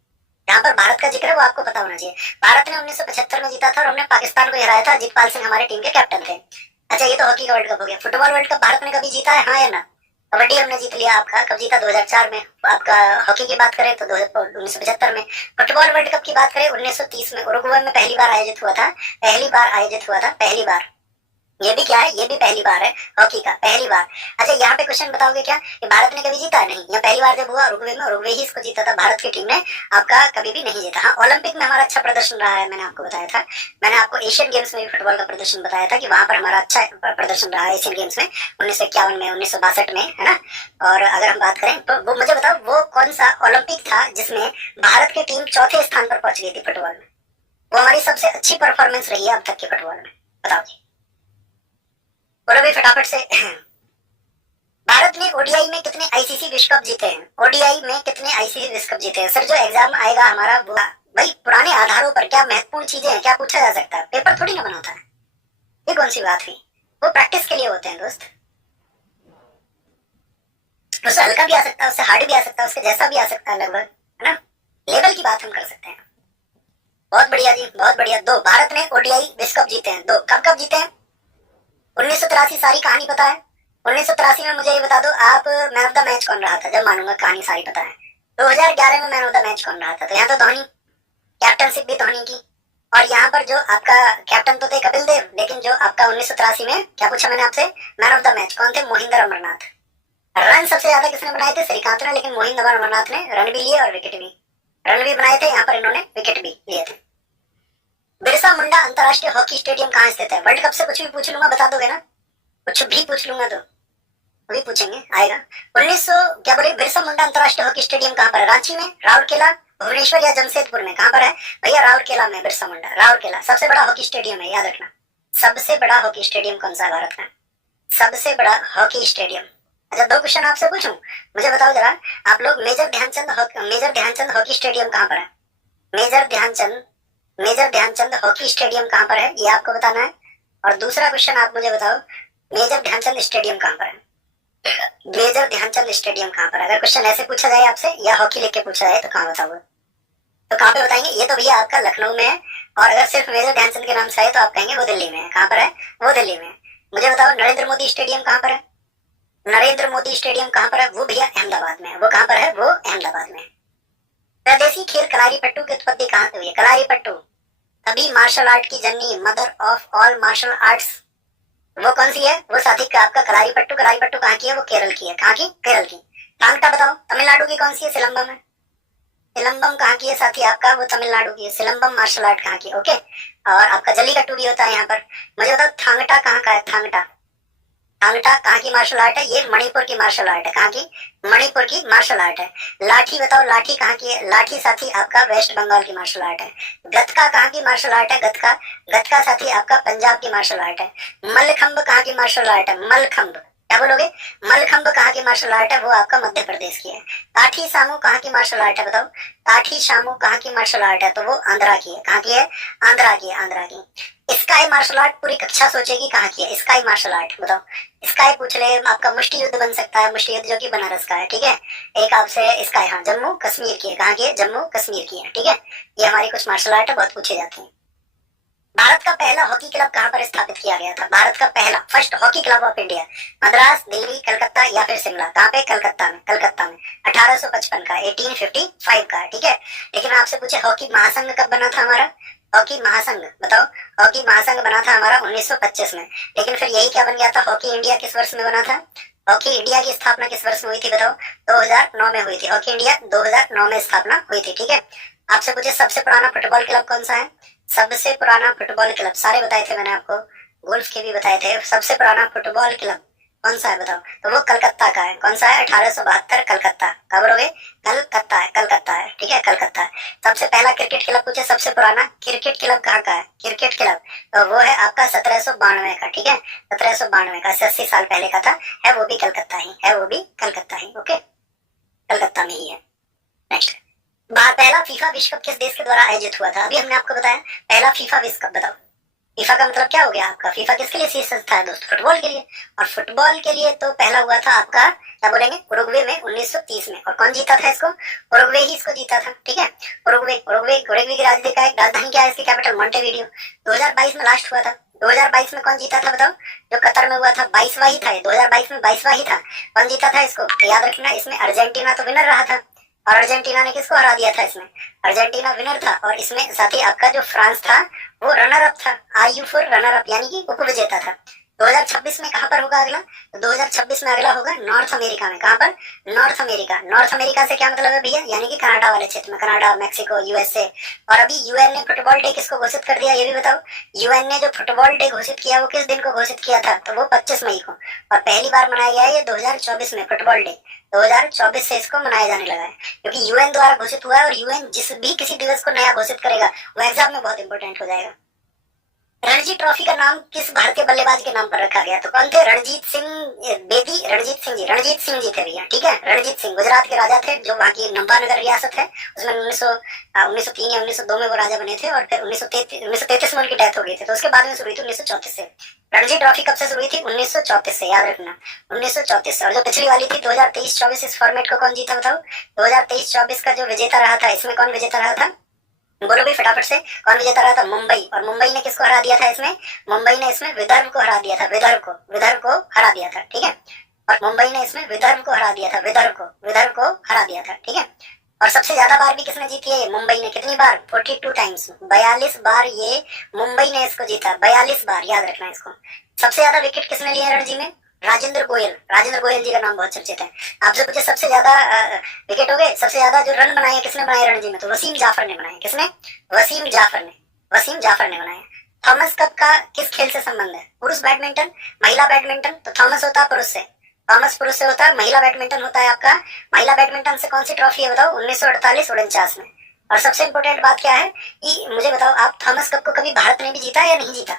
यहाँ पर भारत का जिक्र है वो आपको पता होना चाहिए। भारत ने 1975 में जीता था और हमने पाकिस्तान को हराया था, अजीतपाल सिंह हमारे टीम के कैप्टन थे। अच्छा, ये तो हॉकी का वर्ल्ड कप हो गया। फुटबॉल वर्ल्ड कप भारत ने कभी जीता है, हाँ या ना, कबड्डी हमने जीत लिया, आपका कब जीता, 2004 में। आपका हॉकी की बात करें तो 1975 में। फुटबॉल वर्ल्ड कप की बात करें 1930 में, उरुग्वे में पहली बार आयोजित हुआ था, पहली बार आयोजित हुआ था, पहली बार। ये भी क्या है, ये भी पहली बार है हॉकी का, पहली बार। अच्छा, यहाँ पे क्वेश्चन बताओगे क्या कि भारत ने कभी जीता है, नहीं, यह पहली बार जब हुआ उरुग्वे में, उरुग्वे ही इसको जीता था, भारत की टीम ने आपका कभी भी नहीं जीता। हाँ, ओलंपिक में हमारा अच्छा प्रदर्शन रहा है, मैंने आपको बताया था, मैंने आपको एशियन गेम्स में भी फुटबॉल का प्रदर्शन बताया था कि वहां पर हमारा अच्छा प्रदर्शन रहा है एशियन गेम्स में, 1951 में, 1962 में, है ना। और अगर हम बात करें तो वो मुझे बताओ वो कौन सा ओलंपिक था जिसमें भारत की टीम चौथे स्थान पर पहुंच गई थी फुटबॉल में, वो हमारी सबसे अच्छी परफॉर्मेंस रही है अब तक की फुटबॉल में, बताओ जी, बोलो भी फटाफट से। भारत ने ओडीआई में कितने आईसीसी विश्व कप जीते हैं, ओडीआई में कितने आईसीसी विश्व कप जीते हैं। सर, जो एग्जाम आएगा हमारा वो भाई पुराने आधारों पर क्या महत्वपूर्ण चीजें हैं, क्या पूछा जा सकता है, पेपर थोड़ी ना बनाता है, ये कौन सी बात हुई, वो प्रैक्टिस के लिए होते हैं दोस्त। उससे हल्का भी आ सकता है, उससे हार्ड भी आ सकता है, उसके जैसा भी आ सकता है लगभग, है ना, लेवल की बात हम कर सकते हैं। बहुत बढ़िया जी, बहुत बढ़िया। दो, भारत ने ओडीआई विश्व कप जीते हैं, दो, कब कब जीते हैं, 1983, सारी कहानी पता है। 1983 में मुझे ये बता दो आप मैन ऑफ द मैच कौन रहा था, जब मानूंगा कहानी सारी पता है। 2011 में मैन ऑफ द मैच कौन रहा था, तो यहाँ तो धोनी, कैप्टनशिप भी धोनी की, और यहाँ पर जो आपका कैप्टन तो थे कपिल देव, लेकिन जो आपका 1983 में क्या पूछा मैंने आपसे, मैन ऑफ द मैच कौन थे, मोहिंदर अमरनाथ। रन सबसे ज्यादा किसने बनाए थे, श्रीकांत ने, लेकिन मोहिंदर अमरनाथ ने रन भी लिए और विकेट भी, रन भी बनाए थे, यहाँ पर इन्होंने विकेट भी लिए थे। बिरसा मुंडा अंतरराष्ट्रीय हॉकी स्टेडियम कहाँ स्थित है, वर्ल्ड कप से कुछ भी पूछ लूंगा बता दोगे ना, कुछ भी पूछ लूंगा तो अभी पूछेंगे, आएगा। 1900 क्या बोले, बिरसा मुंडा अंतरराष्ट्रीय हॉकी स्टेडियम कहाँ पर है, रांची में, राउरकेला, भुवनेश्वर या जमशेदपुर में, कहाँ पर है भैया, राउरकेला में बिरसा मुंडा, राउरकेला सबसे बड़ा हॉकी स्टेडियम है, याद रखना। सबसे बड़ा हॉकी स्टेडियम कौन सा है भारत का, सबसे बड़ा हॉकी स्टेडियम। अच्छा, दो क्वेश्चन आपसे पूछूं, मुझे बताओ जरा, आप लोग मेजर ध्यानचंद हॉकी स्टेडियम कहाँ पर है, मेजर ध्यानचंद हॉकी स्टेडियम कहाँ पर है, ये आपको बताना है। और दूसरा क्वेश्चन आप मुझे बताओ, मेजर ध्यानचंद स्टेडियम कहाँ पर है, मेजर ध्यानचंद स्टेडियम कहाँ पर। अगर क्वेश्चन ऐसे पूछा जाए आपसे या हॉकी लिख के पूछा जाए तो कहाँ बताओगे, तो कहाँ पे बताएंगे, ये तो भैया आपका लखनऊ में है, और अगर सिर्फ मेजर ध्यानचंद के नाम से आए तो आप कहेंगे वो दिल्ली में है, कहाँ पर है, वो दिल्ली में। मुझे बताओ नरेंद्र मोदी स्टेडियम कहाँ पर है, नरेंद्र मोदी स्टेडियम कहाँ पर है, वो भैया अहमदाबाद में है, वो कहाँ पर है, वो अहमदाबाद में। स्वदेशी खेल कलारी पट्टू की उत्पत्ति कहाँ से हुई है, कलारी पट्टू, अभी मार्शल आर्ट की जननी, mother of all martial arts, वो कौन सी है, वो साथी का आपका कलारी पट्टू कहाँ की है, वो केरल की है, कहाँ की, केरल की। थांगटा बताओ तमिलनाडु की कौन सी है, सिलंबम है, सिलंबम कहाँ की है साथी आपका, वो तमिलनाडु की है, सिलंबम मार्शल आर्ट कहाँ की, ओके। और आपका जल्लीकट्टू भी होता है यहाँ पर। मुझे बताओ थांगटा कहाँ का है, थांगटा कहाँ की मार्शल आर्ट है, ये मणिपुर की मार्शल आर्ट है, कहाँ की, मणिपुर की मार्शल आर्ट है। लाठी बताओ, लाठी कहाँ की है, लाठी साथी आपका वेस्ट बंगाल की मार्शल आर्ट है। गतका कहाँ की मार्शल आर्ट है, गतका साथी आपका पंजाब की मार्शल आर्ट है। मल्लखंब कहाँ की मार्शल आर्ट है, मल्लखंब, क्या बोलोगे, मल्लखंब कहाँ की मार्शल आर्ट है, वो आपका मध्य प्रदेश की है। काठी सामू कहाँ की मार्शल आर्ट है, बताओ, काठी सामू कहाँ की मार्शल आर्ट है, तो वो आंध्रा की है, कहाँ की है, आंध्रा की है, आंध्रा की। स्काई मार्शल आर्ट पूरी कक्षा सोचेगी कहाँ की है, स्काई मार्शल आर्ट बताओ, स्काई पूछ ले, आपका मुष्टि युद्ध बन सकता है, मुष्टि युद्ध जो कि बनारस का है, ठीक है। एक आपसे स्काई, हाँ, जम्मू कश्मीर की है, कहाँ की है, जम्मू कश्मीर की है, ठीक है। ये हमारी कुछ मार्शल आर्ट है, बहुत पूछे जाते हैं। भारत का पहला हॉकी क्लब कहाँ पर स्थापित किया गया था? भारत का पहला first hockey club of India, Madras, Delhi, Calcutta या फिर शिमला? कहाँ पे? कलकत्ता में। कलकत्ता में 1855 का, 1855 का, ठीक है। लेकिन आपसे पूछे हॉकी महासंघ कब बना था हमारा? हॉकी महासंघ बताओ। हॉकी महासंघ बना था हमारा 1925 में। लेकिन फिर यही क्या बन गया था? हॉकी इंडिया किस वर्ष में बना था? हॉकी इंडिया की स्थापना किस वर्ष में हुई थी बताओ? 2009 में हुई थी। हॉकी इंडिया 2009 में स्थापना हुई थी, ठीक है। आपसे पूछे सबसे पुराना फुटबॉल क्लब कौन सा है? सबसे पुराना फुटबॉल क्लब सारे बताए थे मैंने आपको, गोल्फ के भी बताए थे। सबसे पुराना फुटबॉल क्लब कौन सा है बताओ? तो वो कलकत्ता का है। कौन सा है? 1872 कलकत्ता। कब बोलोगे? कलकत्ता है, कलकत्ता है, ठीक है, कलकत्ता है। सबसे पहला क्रिकेट क्लब पूछे सबसे पुराना क्रिकेट क्लब कहाँ का है? क्रिकेट क्लब तो वो है आपका 1792 का, ठीक है, 1792 का, 80 साल पहले का था। है वो भी कलकत्ता ही है, वो भी कलकत्ता ही, ओके, कलकत्ता में ही है। नेक्स्ट, पहला फीफा विश्व कप किस देश के द्वारा आयोजित हुआ था? अभी हमने आपको बताया पहला फीफा विश्व कप, बताओ फीफा का मतलब क्या हो गया आपका? फीफा किसके लिए शीर्ष संस्था है दोस्त? फुटबॉल के लिए। और फुटबॉल के लिए तो पहला हुआ था आपका, क्या बोलेंगे, उरुग्वे में 1930 में। और कौन जीता था इसको? उरुग्वे ही इसको जीता था, ठीक है। उरुग्वे उरुग्वे उरुग्वे की राजधानी क्या है? इसकी कैपिटल मॉन्टेविडियो। 2022 में लास्ट हुआ था। 2022 में कौन जीता था बताओ? जो कतर में हुआ था, 22वां ही था ये, 2022 में 22वां ही था। कौन जीता था इसको? तो याद रखना, इसमें अर्जेंटीना तो विनर रहा था। और अर्जेंटीना ने किसको हरा दिया था इसमें? अर्जेंटीना विनर था। और इसमें साथ ही आपका जो फ्रांस था वो रनर अप था। Are you for runner up, यानी कि उप विजेता था। 2026 में कहां पर होगा अगला? तो 2026 में अगला होगा नॉर्थ अमेरिका में। कहां पर? North America. नॉर्थ अमेरिका से क्या मतलब है भैया? यानी कि कनाडा वाले क्षेत्र में, कनाडा, मैक्सिको, यूएसए। और अभी यूएन ने फुटबॉल डे किसको घोषित कर दिया, ये भी बताओ। यूएन ने जो फुटबॉल डे घोषित किया वो किस दिन को घोषित किया था? तो वो 25 मई को। और पहली बार मनाया गया है ये 2024 में फुटबॉल डे। 2024 से इसको मनाया जाने लगा है, क्योंकि यूएन द्वारा घोषित हुआ है। और यूएन जिस भी किसी दिवस को नया घोषित करेगा वो एग्जाम में बहुत इंपॉर्टेंट हो जाएगा। रणजी ट्रॉफी का नाम किस भारतीय बल्लेबाज के नाम पर रखा गया? तो कौन थे? रणजीत सिंह बेदी, रणजीत सिंह जी थे भैया, ठीक है। रणजीत सिंह गुजरात के राजा थे, जो वहाँ की नंबानगर रियासत है उसमें 1903 या 1902 में वो राजा बने थे। और फिर 1933 में उनकी डेथ हो गई थी। तो उसके बाद में शुरू हुई थी 1934 से। रणजी ट्रॉफी कब से शुरू हुई थी? 1934 से, याद रखना, 1934 से। और जो पिछली वाली थी 2023-24, इस फॉर्मेट को कौन जीता बताओ? 2023-24 का जो विजेता रहा था, इसमें कौन विजेता रहा था? बोलो भी फटाफट से, कौन विजेता रहा था? मुंबई। और मुंबई ने किसको हरा दिया था इसमें? मुंबई ने इसमें विदर्भ को हरा दिया था। विदर्भ को हरा दिया था, ठीक है। और मुंबई ने इसमें विदर्भ को हरा दिया था, विदर्भ को हरा दिया था, ठीक है। और सबसे ज्यादा बार भी किसने जीती है? मुंबई ने। कितनी बार? 42 टाइम्स, 42 बार ये मुंबई ने इसको जीता, 42 बार, याद रखना इसको। सबसे ज्यादा विकेट किसने लिए रणजी में? राजेंद्र गोयल जी का नाम बहुत चर्चित है। आपसे पूछे सबसे ज्यादा विकेट हो गए, सबसे ज्यादा जो रन बनाए किसने बनाए रणजी में? तो वसीम जाफर ने बनाए। किसने? वसीम जाफर ने बनाए। थॉमस कप का किस खेल से संबंध है? पुरुष बैडमिंटन, महिला बैडमिंटन? तो थॉमस होता है पुरुष से, थॉमस पुरुष से होता है। महिला बैडमिंटन होता है आपका, महिला बैडमिंटन से कौन सी ट्रॉफी है बताओ? 1948-49 में। और सबसे इंपोर्टेंट बात क्या है कि मुझे बताओ, आप थॉमस कप को कभी भारत ने भी जीता या नहीं जीता?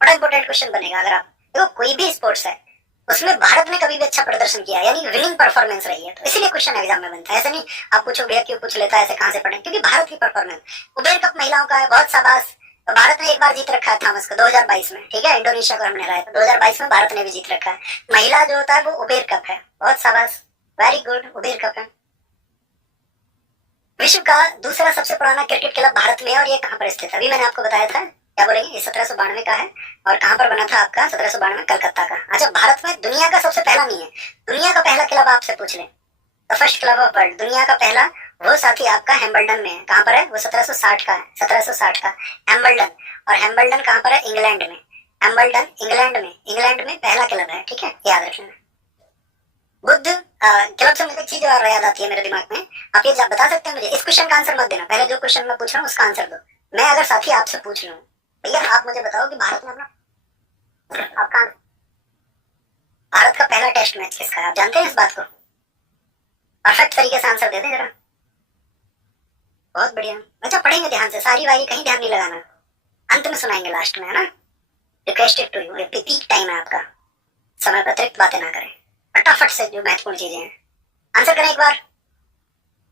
बड़ा इंपॉर्टेंट क्वेश्चन बनेगा। अगर आप देखो कोई भी स्पोर्ट्स है उसमें भारत ने कभी भी अच्छा प्रदर्शन किया, यानी विनिंग परफॉर्मेंस रही है, तो इसीलिए क्वेश्चन एग्जाम में बनता है। ऐसे नहीं आप पूछो भैया क्यों पूछ लेता है, ऐसे कहां से पढ़े? क्योंकि भारत की परफॉर्मेंस। उबेर कप महिलाओं का है, बहुत शाबाश। तो भारत ने एक बार जीत रखा है थॉमस को, 2022 में, ठीक है। इंडोनेशिया को हमने हराया था 2022 में, भारत ने भी जीत रखा है। महिला जो होता है वो उबेर कप है, बहुत शाबाश, वेरी गुड, उबेर कप है। विश्व का दूसरा सबसे पुराना क्रिकेट क्लब भारत में है, और ये कहां पर स्थित है? अभी मैंने आपको बताया था, क्या बोलेंगे, ये 1792 का है। और कहां पर बना था आपका? 1792 कलकत्ता का। अच्छा, भारत में दुनिया का सबसे पहला नहीं है, दुनिया का पहला क्लब आपसे पूछ ले, the first club of world, दुनिया का पहला, वो साथी आपका हैम्बल्डन में है। कहां पर है? वो 1760 का है, 1760 का हैम्बल्डन। और हैम्बल्डन कहां पर है? इंग्लैंड में। हैम्बल्डन इंग्लैंड में पहला क्लब है, ठीक है, याद रखना। बुद्ध क्लब से मुझे एक चीज और याद आती है मेरे दिमाग में, आप ये बता सकते हैं मुझे? इस क्वेश्चन का आंसर मत देना, पहले जो क्वेश्चन मैं पूछ रहा हूँ उसका आंसर दो। मैं अगर साथी आपसे पूछ लूं, भैया आप मुझे बताओ कि भारत में अपना आपका भारत का पहला टेस्ट मैच किसका है? आप जानते हैं इस बात को? परफेक्ट तरीके से आंसर दे दे जरा। बहुत बढ़िया बच्चा, पढ़ेंगे ध्यान से, सारी वारी कहीं ध्यान नहीं लगाना, अंत में सुनाएंगे लास्ट में, है ना। Requested to you, peak time है आपका, समय पर अतिरिक्त बातें ना करें, फटाफट से जो महत्वपूर्ण चीजें हैं आंसर करें एक बार।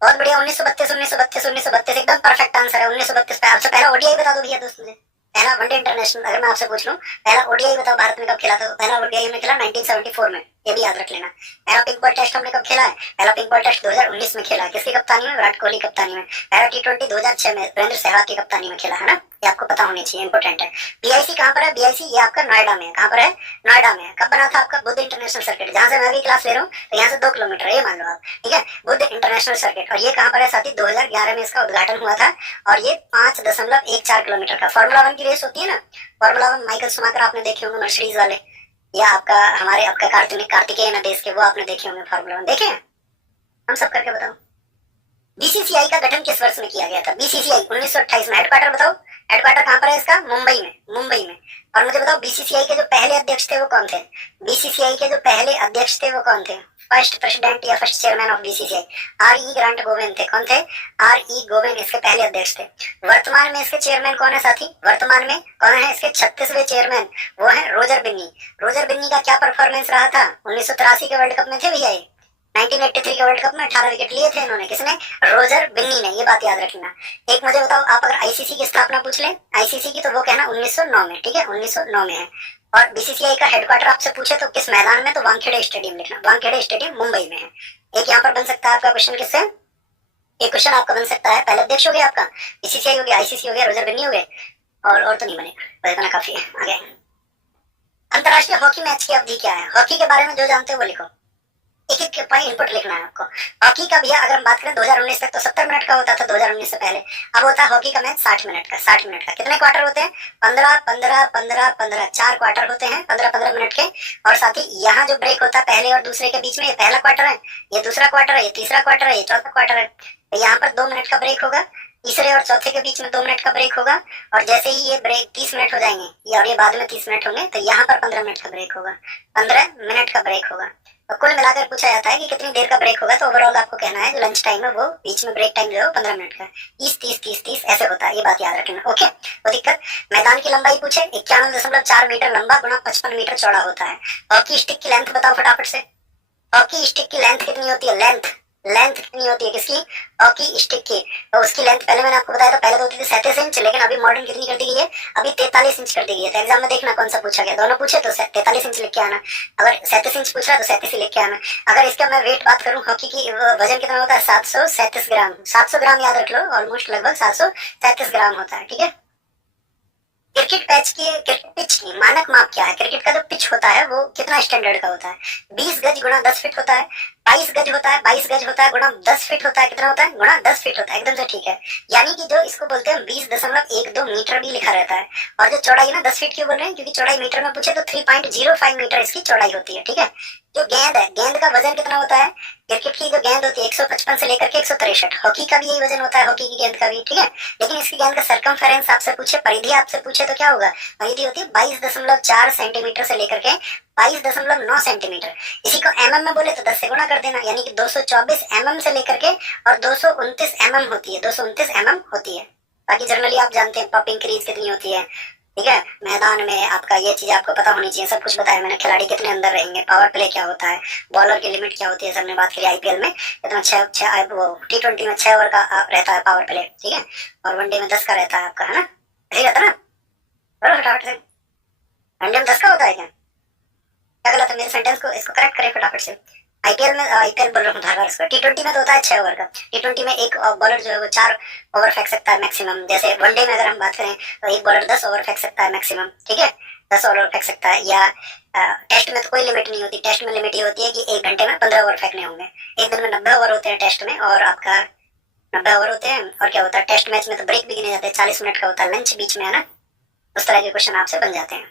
बहुत बढ़िया, 1932 एकदम परफेक्ट आंसर है। 1932 पे आपसे पहला ओडीआई बता दो भैया दोस्त मुझे, पहला वनडे इंटरनेशनल। अगर मैं आपसे पूछ लूं पहला ओडीआई बताओ भारत में कब खेला था? पहला ओडीआई हमने खेला 1974 में, ये भी याद रख लेना। पहला पिंक बॉल टेस्ट हमने कब खेला है? पहला पिंक बॉल टेस्ट 2019 में खेला है, किसकी कप्तानी में? विराट कोहली कप्तानी में। पहला T20 2006 में वीरेंद्र सहवाग की कप्तानी में खेला है ना, ये आपको पता होनी चाहिए, इंपोर्टेंट है। बीआईसी कहाँ पर है? बीआईसी ये आपका नोएडा में है। कहाँ पर है? नोएडा में है। कब बना था आपका? बुद्ध इंटरनेशनल सर्किट, जहाँ से मैं अभी क्लास ले रहा हूँ, तो यहाँ से 2 किलोमीटर ये मान लो आप, ठीक है, बुद्ध इंटरनेशनल सर्किट। और ये कहाँ पर है साथी? 2011 में इसका उद्घाटन हुआ था और ये 5.14 किलोमीटर का। फॉर्मूला 1 की रेस होती है ना, फॉर्मूला 1 माइकल शुमाकर आपने देखे होंगे, मर्सिडीज वाले, या आपका हमारे आपका कार्तिकेय देश के, वो आपने देखे होंगे फॉर्मूला 1, देखे हैं? हम सब करके बताओ। बीसीसीआई का गठन किस वर्ष में किया गया था? बीसीसीआई 1928 में। हेडक्वार्टर बताओ, हेडक्वार्टर कहाँ पर है इसका? मुंबई में, मुंबई में। और मुझे बताओ बीसीसीआई के जो पहले अध्यक्ष थे वो कौन थे? बीसीसीआई के जो पहले अध्यक्ष थे वो कौन थे? फर्स्ट प्रेसिडेंट या first chairman of BCCI R E. Grant Govan थे। कौन थे? आर.ई. गोविंद इसके पहले अध्यक्ष थे। वर्तमान में इसके चेयरमैन कौन है साथी? वर्तमान में कौन है इसके 36वें चेयरमैन? वो है रोजर बिन्नी। रोजर बिन्नी का क्या परफॉर्मेंस रहा था? 1983 के वर्ल्ड कप में थे भैया ये। 1983 के वर्ल्ड कप में 18 विकेट लिए थे इन्होंने। किसने? रोजर बिन्नी ने। ये बात याद रखना। एक मुझे बताओ, आप अगर आईसीसी की स्थापना पूछ ले, आईसीसी की, तो वो कहना 1909 में, ठीक है, 1909 में है। और बीसीसीआई का हेडक्वार्टर आपसे पूछे तो किस मैदान में, तो वानखेड़े स्टेडियम लिखना। वानखेड़े स्टेडियम मुंबई में है। एक यहाँ पर बन सकता है आपका क्वेश्चन, किससे? एक क्वेश्चन आपका बन सकता है, पहले अध्यक्ष हो गया आपका, बीसीसीआई हो गया, आईसीसी हो गया, रोजर बिन्नी हो गए, और तो नहीं बनेगा, इतना काफी है। आगे, अंतरराष्ट्रीय हॉकी मैच की अवधि क्या है? हॉकी के बारे में जो जानते हो वो लिखो, एक एक पॉइंट इनपुट लिखना है आपको। हॉकी का भैया अगर हम बात करें 2019 तक तो 70 मिनट का होता था, 2019 से पहले। अब होता है हॉकी का मैच 60 मिनट का, 60 मिनट का। कितने क्वार्टर होते हैं? 15 15 15 15, 4 क्वार्टर होते हैं 15-15 मिनट के। और साथ ही यहाँ जो ब्रेक होता है पहले और दूसरे के बीच में, ये पहला क्वार्टर है, ये दूसरा क्वार्टर है, ये तीसरा क्वार्टर है, ये चौथा क्वार्टर है। तो यहाँ पर 2 मिनट का ब्रेक होगा, तीसरे और चौथे के बीच में 2 मिनट का ब्रेक होगा। और जैसे ही ये ब्रेक 30 मिनट हो जाएंगे, ये और ये बाद में 30 मिनट होंगे, तो यहाँ पर 15 मिनट का ब्रेक होगा, 15 मिनट का ब्रेक होगा। तो कुल मिलाकर पूछा जाता है कि कितनी देर का ब्रेक होगा, तो ओवरऑल आपको कहना है जो लंच टाइम है वो बीच में ब्रेक टाइम जो है 15 मिनट का, 30-30-30-30 ऐसे होता है। ये बात याद रखना, ओके। तो दिक्कत, मैदान की लंबाई पूछे 51.4 मीटर लंबा गुणा 55 मीटर चौड़ा होता है। हॉकी स्टिक की लेंथ बताओ फटाफट से। हॉकी स्टिक की लेंथ कितनी होती है? लेंथ कितनी होती है किसकी? हॉकी स्टिक की। तो उसकी लेंथ पहले मैंने आपको बताया, तो पहले तो होती थी 37 इंच, लेकिन अभी मॉडर्न कितनी कर दी गई है? अभी 43 इंच कर दी गई है। तो एग्जाम में देखना कौन सा पूछा गया, दोनों पूछे तो 43 इंच लिख के आना। अगर 37 इंच पूछ रहा तो 37 ही लिख के आना। अगर इसका मैं वेट बात करूं, हॉकी की वजन कितना होता है? 737 ग्राम। 700 ग्राम याद रख लो, ऑलमोस्ट लगभग 737 ग्राम होता है, ठीक है। क्रिकेट पिच की मानक माप क्या है? क्रिकेट का जो पिच होता है वो कितना स्टैंडर्ड का होता है? 20 गज गुणा 10 फीट होता है, 22 गज होता है, 22 गज होता है गुणा 10 फीट होता है। कितना होता है? गुणा 10 फीट होता है, एकदम से ठीक है। यानी कि जो इसको बोलते हैं 20.12 मीटर भी लिखा रहता है। और जो चौड़ाई ना 10 फीट क्यों बोल रहे हैं? क्योंकि चौड़ाई मीटर में पूछे तो 3.05 मीटर इसकी चौड़ाई होती है, ठीक है। जो गेंद है, गेंद का वजन कितना होता है? क्रिकेट की जो गेंद होती है 155 से लेकर के 163, हॉकी का भी यही वजन होता है, हॉकी की गेंद का भी, ठीक है। लेकिन इसकी गेंद का सरकमफेरेंस आपसे पूछे, परिधि आपसे पूछे तो क्या होगा? परिधि होती है 22.4 सेंटीमीटर से लेकर के 22.9 सेंटीमीटर। इसी को एमएम में बोले तो 10 से गुणा कर देना, यानी कि 224 एमएम से लेकर के और 229 एमएम होती है, 229 एमएम होती है। बाकी जनरली आप जानते हैं पॉपिंग क्रीज कितनी होती है, ठीक है। मैदान में आपका ये चीज आपको पता होनी चाहिए, सब कुछ बताया मैंने। खिलाड़ी कितने अंदर रहेंगे, पावर प्ले क्या होता है, बॉलर की लिमिट क्या होती है, सबने बात करी। आईपीएल में कितना 6 वो T20 में 6 ओवर का रहता है पावर प्ले, ठीक है। और वनडे में 10 का रहता है आपका, है ना, ऐसे रहता है ना। बोलो फटाफट से, वनडे में 10 का होता है क्या? क्या गलत है मेरे सेंटेंस को, इसको करेक्ट करें फटाफट से। आईपीएल बोल रहा हूँ बार इसको। T20 में तो होता है 6 ओवर का। T20 में एक बॉलर जो है वो 4 ओवर फेंक सकता है मैक्सिमम। जैसे वनडे में अगर हम बात करें तो एक बॉलर 10 ओवर फेंक सकता है मैक्सिमम, ठीक है, 10 ओवर फेंक सकता है। या टेस्ट में तो कोई लिमिट नहीं होती। टेस्ट में लिमिट ये होती है कि 1 घंटे में 15 ओवर फेंकने होंगे। एक दिन में 90 ओवर होते हैं टेस्ट में, और आपका 90 ओवर होते हैं। और क्या होता है टेस्ट मैच में, तो ब्रेक भी गिने जाते हैं, 40 मिनट का होता है लंच बीच में, है ना। उस तरह के क्वेश्चन आपसे बन जाते हैं।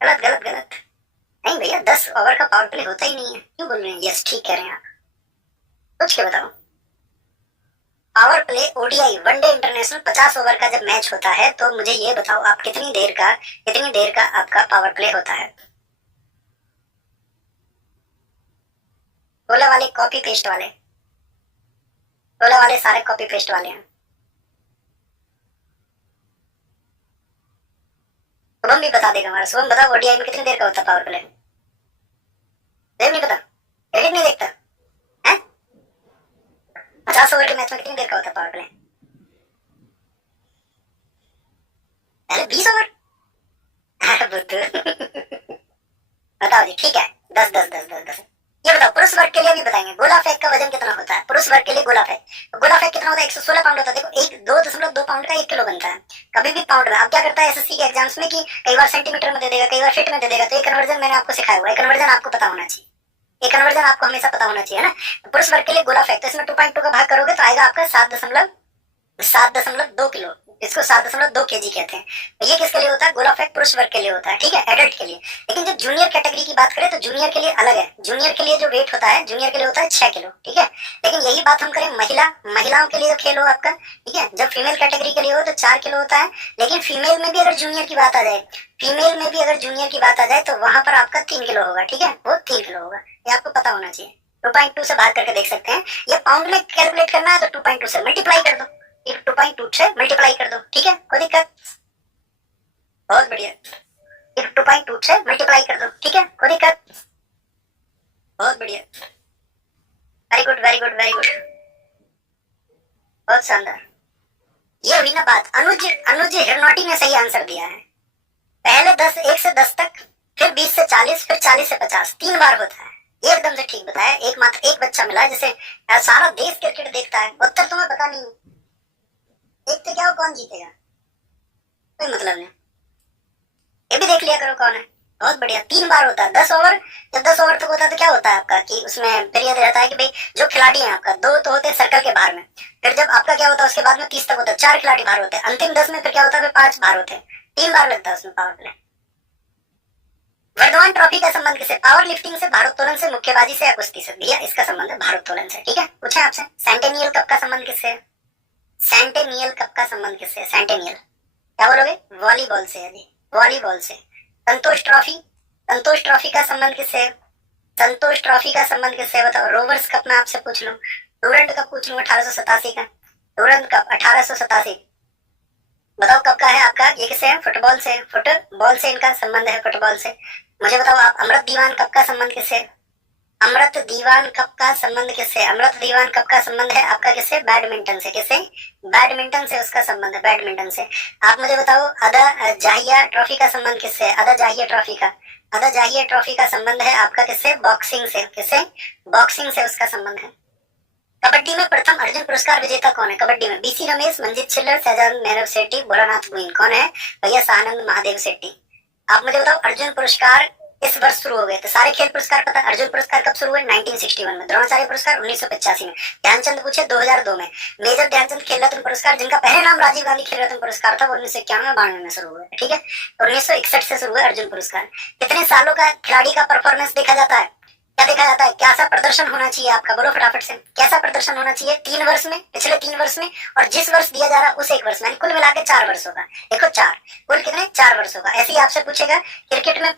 गलत गलत गलत नहीं भैया, 10 ओवर का पावर प्ले होता ही नहीं है। क्यों बोल रहे हैं? यस, ठीक कह रहे हैं आप। पूछ के बताओ। Power play ODI one day international 50 over का जब मैच होता है तो मुझे ये बताओ आप कितनी देर का आपका पावर प्ले होता है? टोला वाले कॉपी पेस्ट वाले, टोला वाले सारे कॉपी पेस्ट वाले हैं। शुभम भी बता देगा हमारा। शुभम बताओ ओडीआई में कितनी देर का होता है पावर प्ले? देव नहीं पता, क्रिकेट नहीं देखता है। 50 ओवर के मैच में कितनी देर का होता है पावर प्ले? पहले 20 ओवर। बताओ जी, ठीक है, 10। ये बताओ पुरुष वर्ग के लिए भी बताएंगे। गोला फेंक का वजन कितना होता है पुरुष वर्ग के लिए? गोला फेंक कितना होता है? 116 पाउंड होता है। देखो 2.2 पाउंड का 1 किलो बनता है। कभी भी पाउंड में। अब क्या करता है एसएससी के एग्जाम्स में कि कई बार सेंटीमीटर में दे देगा, कई बार फीट में दे देगा, तो ये कन्वर्जन मैंने आपको सिखाया हुआ है, कन्वर्जन आपको पता होना चाहिए, ये कन्वर्जन आपको हमेशा पता होना चाहिए ना। पुरुष वर्ग के लिए गोला फेंक, तो इसमें 2.2 का भाग करोगे तो आएगा आपका 7.2 किलो, इसको 7.2 केजी कहते हैं। तो ये किसके लिए होता है, गोला फेंक पुरुष वर्ग के लिए होता है, ठीक है, एडल्ट के लिए। लेकिन जब जूनियर कैटेगरी की बात करें तो जूनियर के लिए अलग है, जूनियर के लिए जो वेट होता है, जूनियर के लिए होता है 6 किलो, ठीक है। लेकिन यही बात हम करें महिलाओं के लिए जो खेल हो आपका, ठीक है, जब फीमेल कैटेगरी के लिए हो तो 4 किलो होता है। लेकिन फीमेल में भी अगर जूनियर की बात आ जाए, फीमेल में भी अगर जूनियर की बात आ जाए तो वहां पर आपका 3 किलो होगा, ठीक है, वो 3 किलो होगा, ये आपको पता होना चाहिए। 2.2 से भाग करके देख सकते हैं, ये पाउंड में कैलकुलेट करना है तो 2.2 से मल्टीप्लाई कर दो, 2.2 से मल्टीप्लाई कर दो, ठीक है, कोई दिक्कत, बहुत बढ़िया, 2.2 से मल्टीप्लाई कर दो, ठीक है, कोई दिक्कत, बहुत बढ़िया, very good very good very good, बहुत शानदार। ये हुई ना बात। अनुज हिरनौटी ने सही आंसर दिया है। पहले 10, 1 से 10 तक, फिर 20 से 40, फिर 40 से 50, 3 बार होता है, एकदम से ठीक बताया। एकमात्र एक बच्चा मिला है जिसे सारा देश क्रिकेट देखता है। उत्तर तुम्हें पता नहीं, देखते क्या हो, कौन जीतेगा कोई मतलब नहीं, ये भी देख लिया करो कौन है, बहुत बढ़िया। 3 बार होता है, 10 ओवर, जब 10 ओवर तक होता है तो क्या होता है आपका कि उसमें फिर यह रहता है कि भाई जो खिलाड़ी है आपका 2 तो होते हैं सर्कल के बाहर में, फिर जब आपका क्या होता है उसके बाद में 30 तक होता है, 4 खिलाड़ी बाहर होते हैं, अंतिम 10 में फिर क्या होता है, 5 बाहर होते हैं, 3 बार लगता है उसमें पावर प्ले। वर्धमान ट्रॉफी का संबंध किससे, पावर लिफ्टिंग से, भारोत्तोलन से, मुक्केबाजी से या कुश्ती से? भैया इसका संबंध है भारोत्तोलन से, ठीक है। पूछे आपसे सेंटेनियल कप का संबंध किससे है, सेंटेनियल कप का संबंध किससे है, सेंटेनियल, क्या बोलोगे, वॉलीबॉल से है जी, वॉलीबॉल से। संतोष ट्रॉफी का संबंध किससे है, संतोष ट्रॉफी का संबंध किससे है बताओ। रोवर्स कप में आपसे पूछ लूं, डूरंड कप पूछ लूं 1887 का, डूरंड कप 1887 बताओ कब का है आपका, ये किससे है, फुटबॉल से, फुटबॉल से इनका संबंध है, फुटबॉल से। मुझे बताओ आप अमृत दीवान कप का संबंध किससे, अमृत दीवान कप का संबंध किससे, अमृत दीवान कप का संबंध है आपका किससे, बैडमिंटन से, किससे, बैडमिंटन से उसका संबंध है, बैडमिंटन से। आप मुझे बताओ अदा जाहिया ट्रॉफी का संबंध किससे, अदा जाहिया ट्रॉफी का संबंध है आपका किससे, बॉक्सिंग से, किससे, बॉक्सिंग से उसका संबंध है। कबड्डी में प्रथम अर्जुन पुरस्कार विजेता कौन है, कबड्डी में बीसी रमेश, मंजीत छिल्लर, शहजाद मैरव सेट्टी, भोलानाथ गोइन, कौन है भैया, सानंद महादेव सेट्टी। आप मुझे बताओ अर्जुन पुरस्कार इस वर्ष शुरू हो गए, तो सारे खेल पुरस्कार पता है। अर्जुन पुरस्कार कब शुरू हुए, 1961 में। द्रोणाचार्य पुरस्कार 1985 में। ध्यानचंद पूछे 2002 में। मेजर ध्यानचंद खेल रत्न पुरस्कार जिनका पहले नाम राजीव गांधी खेल रत्न पुरस्कार था वो 1991-92 में शुरू हुए, ठीक है। 1961 से शुरू हुए अर्जुन पुरस्कार। कितने सालों का खिलाड़ी का परफॉर्मेंस देखा जाता है, क्या देखा जाता है, कैसा प्रदर्शन होना चाहिए आपका, बोलो फटाफट से, कैसा प्रदर्शन होना चाहिए 3 वर्ष में, पिछले 3 वर्ष में, और जिस वर्ष दिया जा रहा है उस 1 वर्ष में, कुल मिला के 4 वर्ष होगा। देखो 4, कुल कितने, 4 वर्ष होगा। ऐसे ही आपसे पूछेगा क्रिकेट में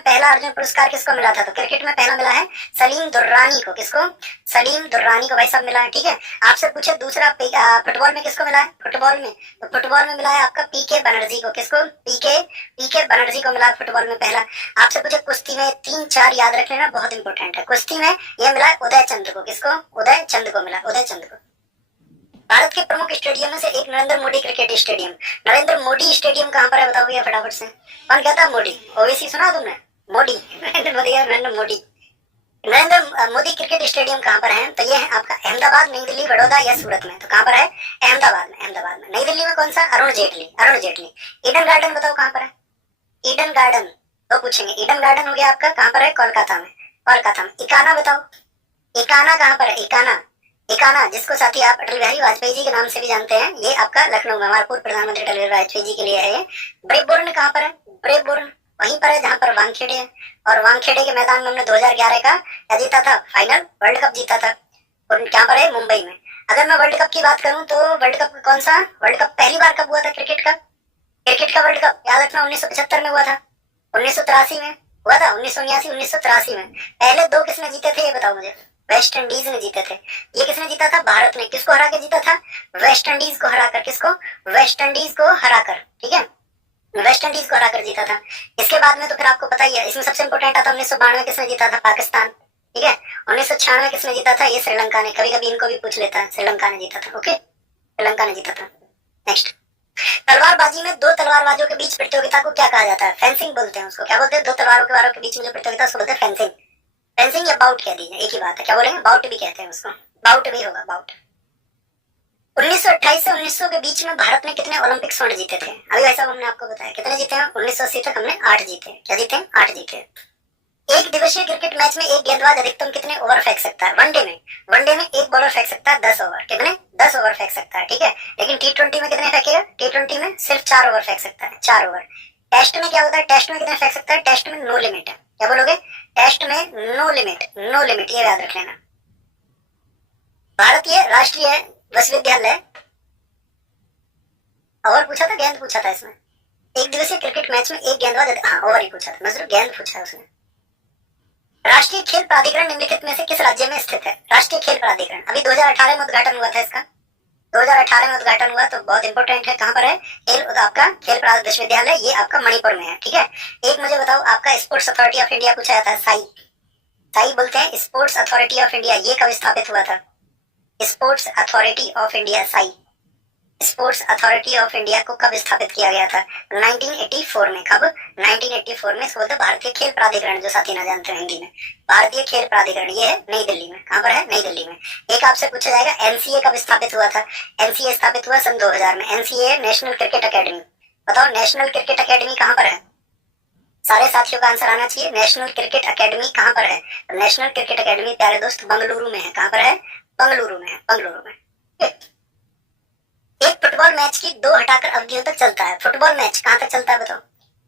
पहला अर्जुन पुरस्कार किसको मिला था, तो क्रिकेट में पहला मिला है सलीम दुर्रानी को, किसको, सलीम दुर्रानी को भाई साहब मिला है, ठीक है। आपसे पूछे दूसरा फुटबॉल में किसको मिला है, फुटबॉल में मिला है आपका पीके बनर्जी को, किसको, पीके बनर्जी को मिला फुटबॉल में पहला। आपसे पूछे कुश्ती में 3, 4 याद रख लेना, बहुत इंपॉर्टेंट है। कुश्ती में ये मिला उदय चंद को, किसको, उदय चंद को मिला, उदय चंद को। भारत के प्रमुख स्टेडियम में से एक Narendra Modi cricket stadium, Narendra Modi stadium कहाँ पर है बताओ भैया फटाफट से, कौन कहता है मोदी, ओवैसी सुना तुमने, मोदी, नरेंद्र मोदी क्रिकेट स्टेडियम कहाँ पर है, तो ये है आपका अहमदाबाद, नई दिल्ली, बड़ौदा या सूरत में, तो कहाँ पर है, अहमदाबाद में। नई दिल्ली में कौन सा, अरुण जेटली। ईडन गार्डन बताओ कहाँ पर है, ईडन गार्डन तो पूछेंगे, ईडन गार्डन हो गया आपका कहाँ पर है, कोलकाता में। इकाना बताओ, इकाना कहाँ पर है, इकाना जिसको साथी आप अटल बिहारी वाजपेयी जी के नाम से भी जानते हैं, ये आपका लखनऊ में, हमारे पूर्व प्रधानमंत्री अटल बिहारी वाजपेयी जी के लिए है। ब्रेबोर्न कहाँ पर है, ब्रेबोर्न वहीं पर है जहाँ पर वानखेड़े है, और वानखेड़े के मैदान में हमने 2011 का क्या जीता था, फाइनल वर्ल्ड कप जीता था, और क्या पर है, मुंबई में। अगर मैं वर्ल्ड कप की बात करूं तो वर्ल्ड कप कौन सा, वर्ल्ड कप पहली बार कब हुआ था, क्रिकेट का वर्ल्ड कप याद रखना 1975 में हुआ था, 1983 में हुआ था, 1979, 1983 में। पहले 2 किसने जीते थे ये बताओ मुझे, वेस्ट इंडीज ने जीते थे। ये किसने जीता था, भारत ने। किसको हरा के जीता था, वेस्ट इंडीज को हराकर, किसको, वेस्ट इंडीज को हराकर, ठीक है, वेस्ट इंडीज को हराकर जीता था। इसके बाद में तो फिर आपको पता ही है, इसमें सबसे इंपोर्टेंट था 1992 किसने जीता था, पाकिस्तान, ठीक है। 1996 किसने जीता था, ये श्रीलंका ने, कभी कभी इनको भी पूछ लेता है, श्रीलंका ने जीता था, ओके, श्रीलंका ने जीता था। नेक्स्ट, तलवारबाजी में 2 तलवारबाजों के बीच प्रतियोगिता को क्या कहा जाता है, फेंसिंग बोलते हैं उसको, क्या बोलते हैं, 2 तलवारों के बीच में जो प्रतियोगिता उसको बोलते हैं फेंसिंग या बाउट कह दीजिए, एक ही बात है, क्या बोलेंगे, बाउट भी कहते हैं उसको, बाउट भी होगा, बाउट। 1928 से 1900 के बीच में भारत ने कितने ओलंपिक स्वर्ण जीते थे? अभी भाई साहब हमने आपको बताया कितने जीते हैं। 1980 तक हमने 8 जीते। क्या जीते हैं? 8 जीते। एक दिवसीय क्रिकेट मैच में एक गेंदबाज अधिकतम कितने ओवर फेंक सकता है? वनडे में एक बॉलर फेंक सकता है 10 ओवर। कितने? 10 ओवर फेंक सकता है, ठीक है। लेकिन T20 में कितने फेंकेगा? T20 में सिर्फ 4 ओवर फेंक सकता है, 4 ओवर। टेस्ट में क्या होता है? टेस्ट में कितने फेंक सकता है? टेस्ट में नो लिमिट है। क्या बोलोगे? टेस्ट में नो लिमिट, नो लिमिट, ये याद रख लेना। भारतीय राष्ट्रीय विश्वविद्यालय, ओवर पूछा था, गेंद पूछा था इसमें। एक दिवसीय क्रिकेट मैच में एक गेंदबाज, हाँ ओवर ही पूछा था, मैं सिर्फ गेंद पूछा है उसने। राष्ट्रीय खेल प्राधिकरण निम्नलिखित में से किस राज्य में स्थित है? राष्ट्रीय खेल प्राधिकरण अभी 2018 में उद्घाटन हुआ था इसका। 2018 में उद्घाटन हुआ, तो बहुत इंपॉर्टेंट है। कहाँ पर है? आपका खेल विश्वविद्यालय, ये आपका मणिपुर में है, ठीक है। एक मुझे बताओ, आपका स्पोर्ट्स अथॉरिटी ऑफ इंडिया पूछा जाता है, साई बोलते हैं, स्पोर्ट्स अथॉरिटी ऑफ इंडिया, ये कब स्थापित हुआ था? Sports authority of India, Sai sports authority of India को कब स्थापित किया गया था? 1984 में। कब? 1984 में। इसको बोलते हैं भारतीय खेल प्राधिकरण, जो साथी ना जानते हैं हिंदी में। भारतीय खेल प्राधिकरण ये है नई दिल्ली में। कहाँ पर है? नई दिल्ली में। एक आपसे पूछा जाएगा, एनसीए कब स्थापित हुआ था? एनसीए स्थापित हुआ सन 2000 में। NCA national cricket academy. बताओ नेशनल क्रिकेट अकेडमी कहाँ पर है? सारे साथियों का आंसर आना चाहिए। नेशनल क्रिकेट अकेडमी कहाँ पर है? नेशनल क्रिकेट अकेडमी प्यारे दोस्त बंगलुरु में है। कहाँ पर है? बंगलुरु में है, बंगलुरु में। एक फुटबॉल मैच की 2 हटाकर अवधियों तक चलता है। फुटबॉल मैच कहाँ तक चलता है बताओ?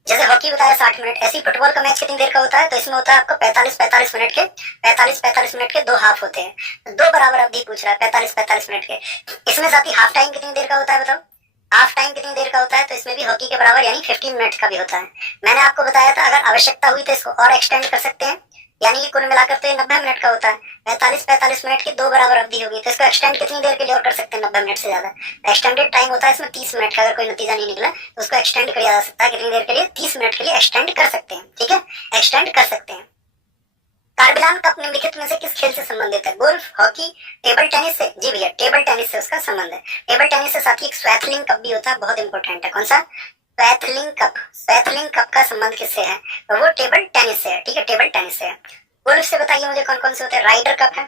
जैसे हॉकी बताया 60 मिनट, ऐसे ही फुटबॉल का मैच कितनी देर का होता है? तो इसमें होता है आपको 45 मिनट के 45 मिनट के 2 हाफ होते हैं। 2 बराबर अवधि पूछ रहा है, 45 मिनट के। इसमें साथ ही हाफ टाइम कितनी देर का होता है बताओ? हाफ टाइम कितनी देर का होता है? तो इसमें भी हॉकी के बराबर यानी 15 मिनट का भी होता है। मैंने आपको बताया था अगर आवश्यकता हुई तो इसको और एक्सटेंड कर सकते हैं, यानी कि कुल मिलाकर तो ये 90 मिनट का होता है। 45 मिनट की 2 बराबर अवधि होगी, तो इसको एक्सटेंड कितनी देर के लिए और कर सकते हैं? 90 मिनट से ज्यादा। एक्सटेंडेड टाइम होता है इसमें 30 मिनट का। अगर कोई नतीजा नहीं निकला तो उसको एक्सटेंड किया जा सकता है। कितनी देर के लिए? 30 मिनट के लिए एक्सटेंड कर सकते हैं, ठीक है, एक्सटेंड कर सकते हैं। कार्बिलान कप निम्नलिखित में से किस खेल से संबंधित है? गोल्फ, हॉकी, टेबल टेनिस से? जी भैया, टेबल टेनिस से उसका संबंध है। टेबल टेनिस से साथ ही एक स्वैथलिंग कप भी होता है, बहुत इंपॉर्टेंट है। कौन सा? स्वैथलिंग कप। स्वैथलिंग कप का संबंध किससे है? तो वो टेबल टेनिस से है, ठीक है, टेबल टेनिस से है। गोल्फ से बताइए मुझे कौन कौन से होते हैं? राइडर कप है,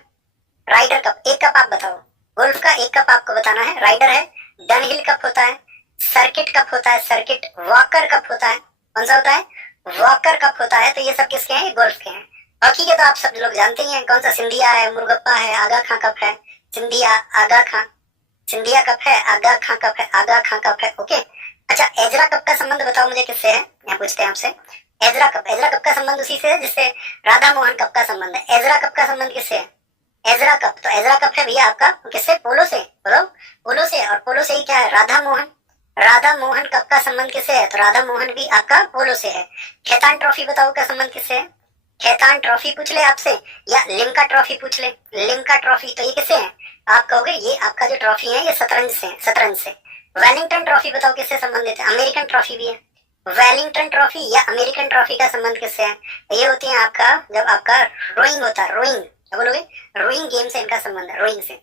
राइडर कप, एक कप आप बताओ। गोल्फ का एक कप आपको बताना है। राइडर है, डनहिल कप होता है, सर्किट कप होता है, सर्किट, वॉकर कप होता है। कौन सा होता है? वॉकर कप होता है। तो ये सब किसके हैं? गोल्फ के हैं। हॉकी के तो आप सब लोग जानते ही हैं, कौन सा? सिंधिया है, मुर्गप्पा है, आगा खां कप है। सिंधिया, आगा खां, सिंधिया कप है, आगा खां कप है, आगा खां कप है, ओके। अच्छा, एजरा कप का संबंध बताओ मुझे किससे है? यहाँ पूछते हैं आपसे। एजरा कप का संबंध उसी से है जिससे राधा मोहन कप का संबंध है। एजरा कप का संबंध किससे है? एजरा कप, तो एजरा कप है भैया आपका किससे? पोलो से। बोलो, पोलो से। और पोलो से ही क्या है? राधा मोहन। राधा मोहन कप का संबंध किससे है? तो राधा मोहन भी आपका पोलो से है। खेतान ट्रॉफी बताओ का संबंध किससे है? खेतान ट्रॉफी पूछ ले आपसे, या लिम्का ट्रॉफी पूछ ले। लिम्का ट्रॉफी, तो ये किससे है? आप कहोगे ये आपका जो ट्रॉफी है ये शतरंज से, शतरंज से। वेलिंगटन ट्रॉफी बताओ किससे संबंधित है? अमेरिकन ट्रॉफी भी है। वेलिंगटन ट्रॉफी या अमेरिकन ट्रॉफी का संबंध किससे है? ये होती है आपका जब आपका रोइंग होता है, रोइंग, क्या बोलोगे? रोइंग गेम से इनका संबंध है, रोइंग से।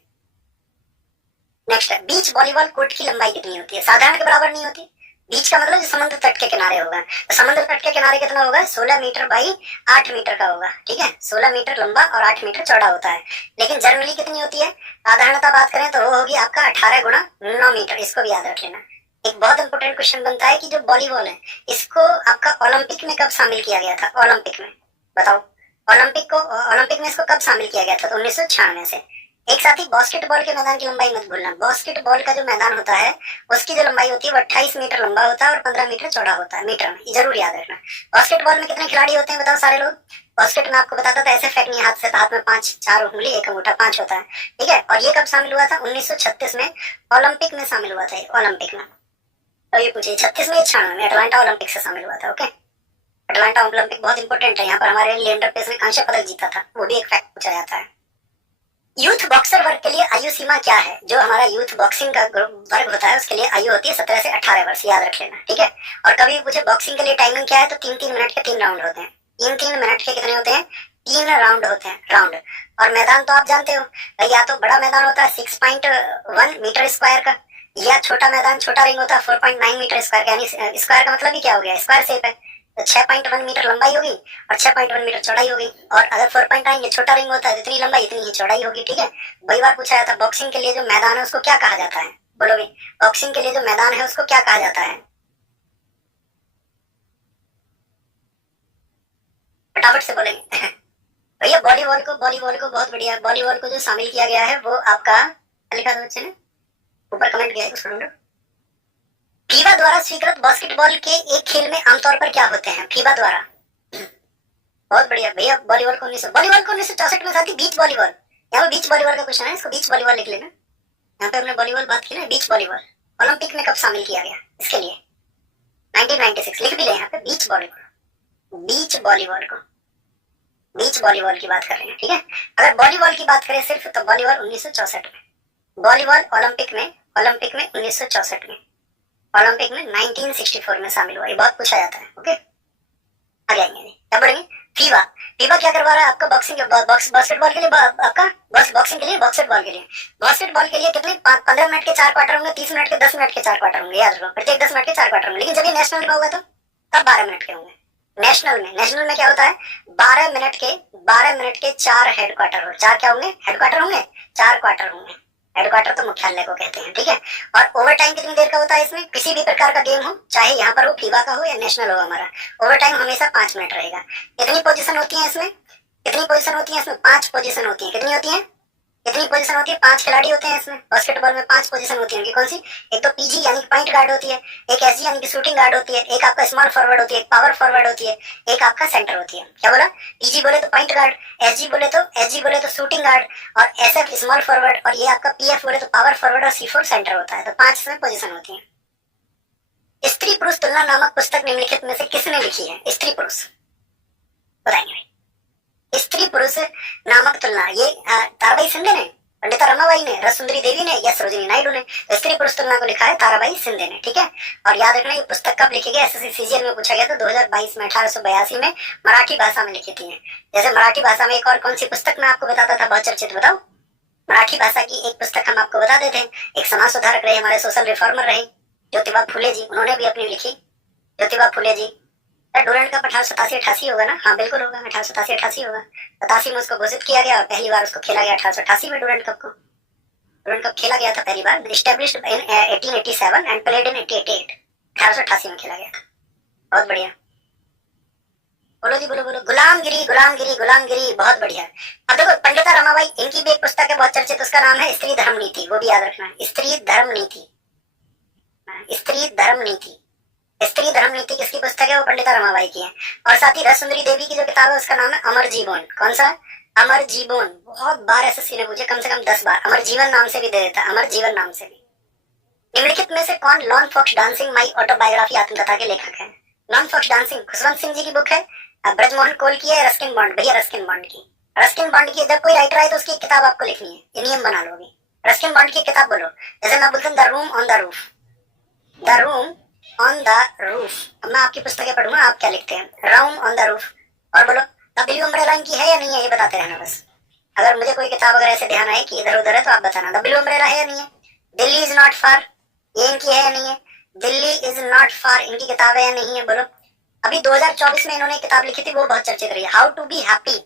नेक्स्ट है, बीच वॉलीबॉल कोर्ट की लंबाई कितनी होती है? साधारण के बराबर नहीं होती। बीच का मतलब जो समुद्र तट के किनारे होगा, तो समुद्र तट के किनारे कितना होगा? 16 मीटर बाई 8 मीटर का होगा, ठीक है। 16 मीटर लंबा और 8 मीटर चौड़ा होता है। लेकिन जनरली कितनी होती है? साधारणता बात करें तो वो होगी आपका 18 गुणा 9 मीटर। इसको भी याद रख लेना। एक बहुत इंपोर्टेंट क्वेश्चन बनता है कि जो वॉलीबॉल है इसको आपका ओलंपिक में कब शामिल किया गया था? ओलंपिक में बताओ, ओलंपिक में इसको कब शामिल किया गया था? तो 1996 से। एक साथ ही बास्केटबॉल के मैदान की लंबाई मत भूलना। बास्केटबॉल का जो मैदान होता है उसकी जो लंबाई होती है वो 28 मीटर लंबा होता है और 15 मीटर चौड़ा होता है, मीटर में, ये जरूर याद रखना। बास्केटबॉल में कितने खिलाड़ी होते हैं बताओ सारे लोग? बास्केट में आपको बताता था ऐसे फेंकनी हाथ से, हाथ में 5, 4 उंगली, एक अंगूठा, 5 होता है, ठीक है। और ये कब शामिल हुआ था? 1936 में ओलंपिक में शामिल हुआ था, ओलंपिक में। तो ये पूछिए 36 में, 96 में अटलांटा ओलंपिक से शामिल हुआ था, ओके। अटलांटा ओलंपिक बहुत इंपॉर्टेंट है, यहाँ पर हमारे लिएंडर पेस ने कांस्य पदक जीता था, वो भी एक फैक्ट पूछा जाता है। यूथ बॉक्सर वर्ग के लिए आयु सीमा क्या है? जो हमारा यूथ बॉक्सिंग का वर्ग होता है उसके लिए आयु होती है 17 से 18 वर्ष, याद रख लेना, ठीक है। और कभी पूछे बॉक्सिंग के लिए टाइमिंग क्या है, तो 3-3 मिनट के 3 राउंड होते हैं। 3-3 मिनट के कितने होते हैं? 3 राउंड होते हैं, राउंड। और मैदान तो आप जानते हो, या तो बड़ा मैदान होता है 6.1 मीटर स्क्वायर का, या छोटा मैदान, छोटा रिंग होता है 4.9 मीटर स्क्वायर का। यानी स्क्वायर का मतलब ही क्या हो गया? स्क्वायर शेप है। तो 6.1 मीटर लंबाई होगी और 6.1 मीटर चौड़ाई होगी। और अगर 4.9 ये छोटा रिंग होता है तो इतनी लंबाई इतनी ही चौड़ाई होगी। ठीक है, वही बार पूछा जाता है बॉक्सिंग के लिए जो मैदान है उसको क्या कहा जाता है, बोलो भाई, बॉक्सिंग के लिए जो मैदान है उसको क्या कहा जाता है, फटाफट से बोलेंगे। भैया वॉलीबॉल को बहुत बढ़िया, वॉलीबॉल को जो शामिल किया गया है वो आपका लिखा था बच्चे ने, ऊपर कमेंट किया है उसको ढूंढो। फीबा द्वारा स्वीकृत बास्केटबॉल के एक खेल में आमतौर पर क्या होते हैं, फीबा द्वारा। बहुत बढ़िया भैया, वॉलीबॉल को 1964 में साथी बीच वॉलीबॉल, यहाँ पे बीच वॉलीबॉल का क्वेश्चन है, इसको बीच वॉलीबॉल लिख लेना। यहाँ पे हमने वॉलीबॉल बात की ना, बीच वॉलीबॉल ओलंपिक में कब शामिल किया गया, इसके लिए 1996 लिख भी ले यहाँ पे, बीच वॉलीबॉल, बीच वॉलीबॉल को, बीच वॉलीबॉल की बात कर रहे हैं। ठीक है, अगर वॉलीबॉल की बात करें सिर्फ तो वॉलीबॉल 1964 में, वॉलीबॉल ओलंपिक में 1964 में, ओलंपिक में 1964 में शामिल हुआ। ये बहुत पूछा जाता है। ओके, आगे आएंगे, क्या पढ़ेंगे, फीबा। फीबा क्या करवा रहा है आपका बॉक्सिंग बास्केटबॉल के लिए, आपका बॉक्सिंग के लिए, बास्केटबॉल के लिए, बास्केटबॉल के लिए कितने 15 मिनट के 4 क्वार्टर होंगे, 30 मिनट के 10 मिनट के 4 क्वार्टर होंगे, याद रखो, प्रत्येक 10 मिनट के 4 क्वार्टर होंगे। लेकिन जब ये नेशनल में होगा तो तब 12 मिनट के होंगे। नेशनल में क्या होता है, 12 मिनट के 4 हेड क्वार्टर हो, 4 क्या होंगे, हेड क्वार्टर होंगे, 4 क्वार्टर होंगे। हेड क्वार्टर तो मुख्यालय को कहते हैं। ठीक है, और ओवर टाइम कितनी देर का होता है इसमें, किसी भी प्रकार का गेम हो, चाहे यहाँ पर हो फीबा का हो या नेशनल हो हमारा, ओवर टाइम हमेशा 5 मिनट रहेगा। कितनी पोजीशन होती है इसमें, कितनी पोजीशन होती है इसमें, 5 पोजीशन होती है। कितनी होती है, कितनी पोजीशन होती है, 5 खिलाड़ी होते हैं इसमें, बास्केटबॉल में 5 पोजीशन होती है। कौन सी, एक तो पीजी यानी कि पॉइंट गार्ड होती है, एक एसजी यानी कि शूटिंग गार्ड होती है, एक आपका स्मॉल फॉरवर्ड होती है, एक पावर फॉरवर्ड होती है, एक आपका सेंटर होती है। क्या बोला, पीजी बोले तो पॉइंट गार्ड, एसजी बोले तो शूटिंग गार्ड, और एसएफ स्मॉल फॉरवर्ड, और ये आपका पीएफ बोले तो पावर फॉरवर्ड, और C4 सेंटर होता है। तो 5 इसमें पोजीशन होती है। स्त्री पुरुष तुलना नामक पुस्तक निम्नलिखित में से किसने लिखी है, स्त्री पुरुष, बताएंगे भाई। स्त्री पुरुष नामक तुलना, ये ताराबाई शिंदे ने, पंडिता रमाबाई ने, रसुंदरी देवी ने या सरोजिनी नायडू ने। तो स्त्री पुरुष तुलना को लिखा है ताराबाई शिंदे ने। ठीक है, और याद रखना ये पुस्तक कब लिखी गई, एसएससी सीजीएल में पूछा गया था 2022 में, 1882 में मराठी भाषा में लिखी थी। जैसे मराठी भाषा में एक और कौन सी पुस्तक मैं आपको बताता था बहुत चर्चित, बताओ, मराठी भाषा की एक पुस्तक हम आपको बता देते हैं। एक समाज सुधारक रहे, हमारे सोशल रिफॉर्मर रहे ज्योतिबा फुले जी, उन्होंने भी अपनी लिखी, ज्योतिबा फुले जी। डोनाल्ड कप 1887-88 होगा ना, हाँ बिल्कुल होगा, 1887-88 होगा। 87 में उसको घोषित किया गया और पहली बार उसको खेला गया 1888 में। डोनाल्ड कप खेला गया था पहली बार, established in 1887 and played in 1888, 1888 में खेला गया था। बहुत बढ़िया, बोलो जी, बोलो, गुलामगिरी, बहुत बढ़िया। अब देखो पंडिता रमाबाई, इनकी भी एक पुस्तक है बहुत चर्चित, उसका नाम है स्त्री धर्म नीति, वो भी याद रखना, स्त्री धर्म नीति। स्त्री धर्म नीति किसकी पुस्तक है, वो पंडिता रमाबाई की है। और साथ ही रसुंदरी देवी की जो किताब है उसका नाम है अमर जीवन। कौन सा, अमर जीवन, बहुत बार एसएससी ने पूछे, कम से कम 10 बार। अमर जीवन नाम से भी दे देता, अमर जीवन नाम से भी। निम्नलिखित में से कौन lawn fox dancing my autobiography आत्मकथा के लेखक है। Lawn fox dancing Khushwant Singh ji की बुक है, ब्रजमोहन कोल की है, रस्किन बॉन्ड, भैया रस्किन बॉन्ड की। जब कोई राइटर आए तो उसकी किताब आपको लिखनी है, ये नियम बना लो अभी। रस्किन बॉन्ड की किताब बोलो, जैसे मैं बोलता हूँ the room on the roof, the room on the roof. अब मैं आपकी पुस्तकें पढ़ूंगा, आप क्या लिखते हैं, रूम ऑन द रूफ। और बोलो द ब्लू अम्ब्रेला इनकी है या नहीं है, ये बताते रहना बस। अगर मुझे कोई किताब अगर ऐसे ध्यान आए कि इधर उधर है तो आप बताना, द ब्लू अम्ब्रेला है या नहीं है। दिल्ली इज नॉट फार, ये इनकी है या नहीं है, दिल्ली इज नॉट फार इनकी किताब है या नहीं है, बोलो। अभी 2024 में इन्होंने किताब लिखी थी, वो बहुत चर्चित रही है, हाउ टू बी हैप्पी।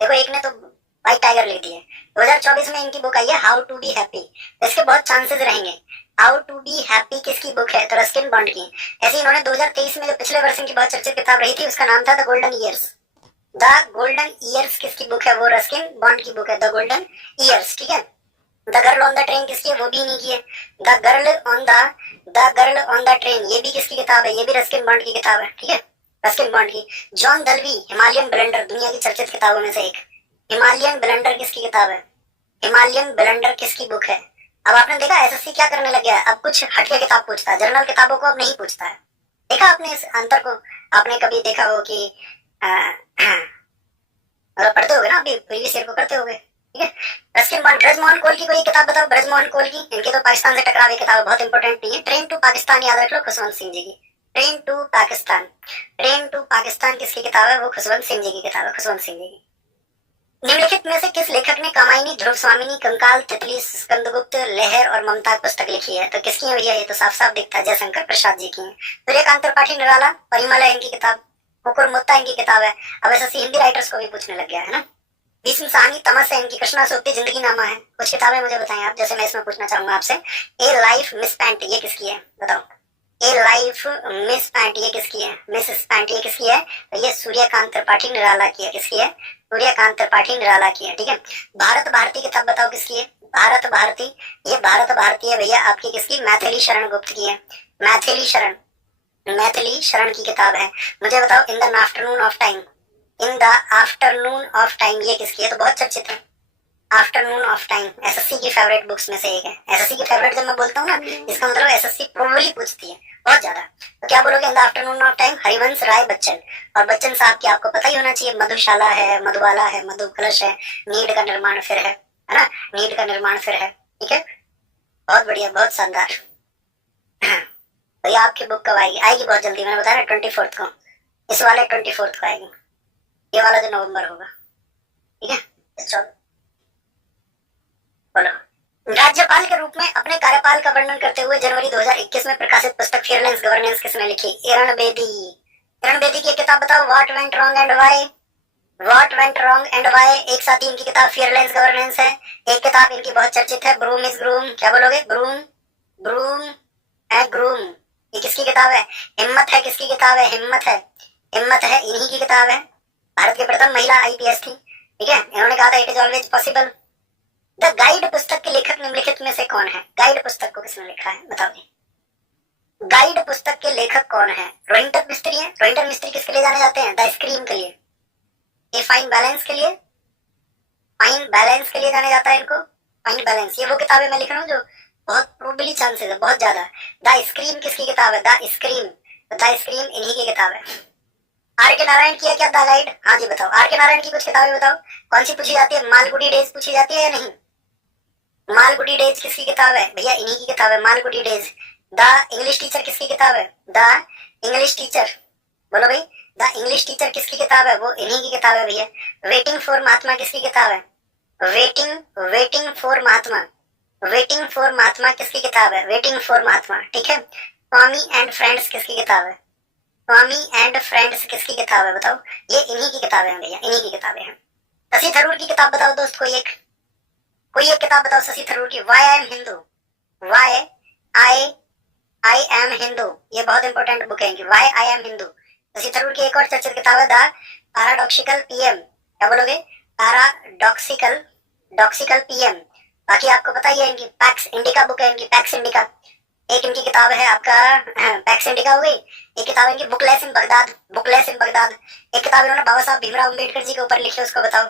देखो एक ने तो व्हाइट टाइगर लिख दी है, 2024 में इनकी बुक आई है हाउ टू बी हैप्पी। इसके बहुत चांसेस रहेंगे। हाउ टू बी हैप्पी किसकी बुक है, तो रस्किन बॉन्ड की। ऐसे इन्होंने 2023 में जो पिछले वर्ष की बहुत चर्चित किताब रही थी उसका नाम था the golden years. The golden years किसकी बुक है, वो रस्किन बॉन्ड की बुक है, द गोल्डन ईयर्स। ठीक है, the girl on the train किसकी है, वो भी नहीं की है, the girl on the train, ये भी किसकी किताब है, ये भी रस्किन बॉन्ड की किताब है। ठीक है, रस्किन बॉन्ड की। जॉन दलवी हिमालयन ब्लेंडर, दुनिया की चर्चित किताबों में से एक। हिमालयन ब्लेंडर किसकी किताब है, हिमालयन ब्लेंडर किसकी बुक है। अब आपने देखा एसएससी क्या करने लग गया है, अब कुछ हटके किताब पूछता है, जर्नल किताबों को अब नहीं पूछता है। देखा आपने इस अंतर को, आपने कभी देखा हो कि मतलब पढ़ते होगे ना, अभी प्रीवियस ईयर को करते होगे। ठीक है, रस्किन बॉन्ड। ब्रजमोहन कोल की कोई किताब बताओ, ब्रजमोहन कोल की, इनकी तो पाकिस्तान से टकराव किताब बहुत इंपॉर्टेंट नहीं है। ट्रेन टू पाकिस्तान याद रख लो, खुशवंत सिंह जी की। ट्रेन टू पाकिस्तान किसकी किताब है, वो खुशवंत सिंह जी की किताब है, खुशवंत सिंह जी की। निम्नलिखित में से किस लेखक ने कामायनी, ध्रुव स्वामिनी, कंकाल, तितली, स्कंदगुप्त, लहर और ममता पुस्तक लिखी है, तो किसकी है भैया, ये तो साफ साफ दिखता है, जयशंकर प्रसाद जी की है। सूर्यकांत त्रिपाठी निराला, परिमल है इनकी किताब, कुकुरमुत्ता इनकी किताब है। अब एसएससी हिंदी राइटर्स को भी पूछने लग गया है ना। भीष्म साहनी तमस है इनकी, कृष्णा सोप्ती जिंदगी नामा है। कुछ किताबें मुझे बताएं आप, जैसे मैं इसमें पूछना चाहूंगा आपसे, ए लाइफ मिस पैंट ये किसकी है बताओ। ए लाइफ मिस पैंट ये किसकी है, मिस पैंट ये किसकी है, तो ये सूर्यकांत त्रिपाठी निराला की है। किसकी है, सूर्यकांत त्रिपाठी निराला की है, ठीक है। भारत भारती किताब बताओ किसकी है, भारत भारती, ये भारत भारती है भैया आपकी किसकी, मैथिली शरण गुप्त की है। मैथिली शरण, मैथिली शरण की किताब है। मुझे बताओ इन the afternoon of time, in the afternoon of time ये किसकी है, तो बहुत चर्चित है आफ्टरनून ऑफ टाइम, एसएससी की फेवरेट बुक्स में से एक है। एसएससी की फेवरेट जब मैं बोलता हूँ ना, इसका मतलब एसएससी प्रोबेबली पूछती है बहुत ज्यादा। तो क्या बोलोगे, in the afternoon of time, Harivansh Rai Bachchan. और बच्चन साहब की आपको पता ही होना चाहिए, मधुशाला है, मधुबाला है, मधु कलश है, नीड का निर्माण फिर है ना, नीड का निर्माण फिर है, ठीक है। बहुत बढ़िया, बहुत शानदार। तो ये आपकी बुक कब आएगी, आएगी बहुत जल्दी, मैंने बताया ना 24 को, इस वाले 24 को आएगी, ये वाला जो नवंबर होगा, ठीक है। चलो बोलो। राज्यपाल के रूप में अपने कार्यकाल का वर्णन करते हुए जनवरी 2021 में प्रकाशित पुस्तक फेयरलेस गवर्नेंस किसने लिखी, एरन बेदी। एरन बेदी की किताब बताओ, what went wrong and why, what went wrong and why. एक साथ ही इनकी किताब फेयरलेस गवर्नेंस है। एक किताब इनकी बहुत चर्चित है, ब्रूम इज ग्रूम, क्या बोलोगे, ब्रूम, ब्रूम एंड ग्रूम, ये किसकी किताब है, हिम्मत है, किसकी किताब है, हिम्मत है, हिम्मत है, इन्हीं की किताब है। भारत की प्रथम महिला आईपीएस थी, ठीक है। इन्होंने कहा था it is always possible. The guide पुस्तक के लेखक निम्नलिखित में से कौन है, गाइड पुस्तक को किसने लिखा है बताओ। गाइड पुस्तक के लेखक कौन है, रोहिंटन मिस्त्री है। रोहिंटन मिस्त्री किसके लिए जाने जाते हैं, द स्क्रीम के लिए, ये फाइन बैलेंस के लिए, फाइन बैलेंस के लिए जाने जाता है इनको, फाइन बैलेंस। ये वो किताबें मैं लिख रहा हूँ जो बहुत प्रोबेबली चांसेस है, बहुत ज्यादा। द स्क्रीम किसकी किताब है, द स्क्रीम, द स्क्रीम इन्हीं की किताब है। आर के नारायण की है क्या द गाइड, हाँ जी बताओ। आर के नारायण की कुछ किताबें बताओ, कौन सी पूछी जाती है, मालगुडी डेज पूछी जाती है या नहीं, मालगुडी डेज किसकी किताब है भैया, इन्हीं की किताब है, Malgudi days. The English teacher किसकी किताब है, द इंग्लिश टीचर, बोलो भाई, द इंग्लिश टीचर किसकी किताब है, वो इन्हीं की किताब है भैया। वेटिंग फॉर महात्मा किसकी किताब है, waiting, waiting for Mahatma, waiting for Mahatma किसकी किताब है, वेटिंग फॉर महात्मा, ठीक है। स्वामी एंड फ्रेंड्स किसकी किताब है, स्वामी एंड फ्रेंड्स किसकी किताब है बताओ, ये इन्हीं की किताबें हैं भैया, इन्हीं की किताबें हैं। शशि थरूर की किताब बताओ दोस्त, कोई एक किताब बताओ शशि थरूर की, why I am Hindu, why I am Hindu, ये बहुत इंपॉर्टेंट बुक है इनकी, why I am Hindu. Shashi Tharoor की एक और चर्चित किताब है द पैराडॉक्सिकल पीएम, क्या बोलोगे, पैराडॉक्सिकल, डॉक्सिकल पीएम। बाकी आपको पता ही है इनकी पैक्स इंडिका बुक है इनकी, पैक्स इंडिका। एक इनकी किताब है आपका पैक्स इंडिका हो गई, एक किताब इनकी बुकलेस इन बगदाद, बुकलेस इन बगदाद। एक किताब इन्होंने बाबा साहब भीमराव अम्बेडकर जी के ऊपर लिखी है, उसको बताओ।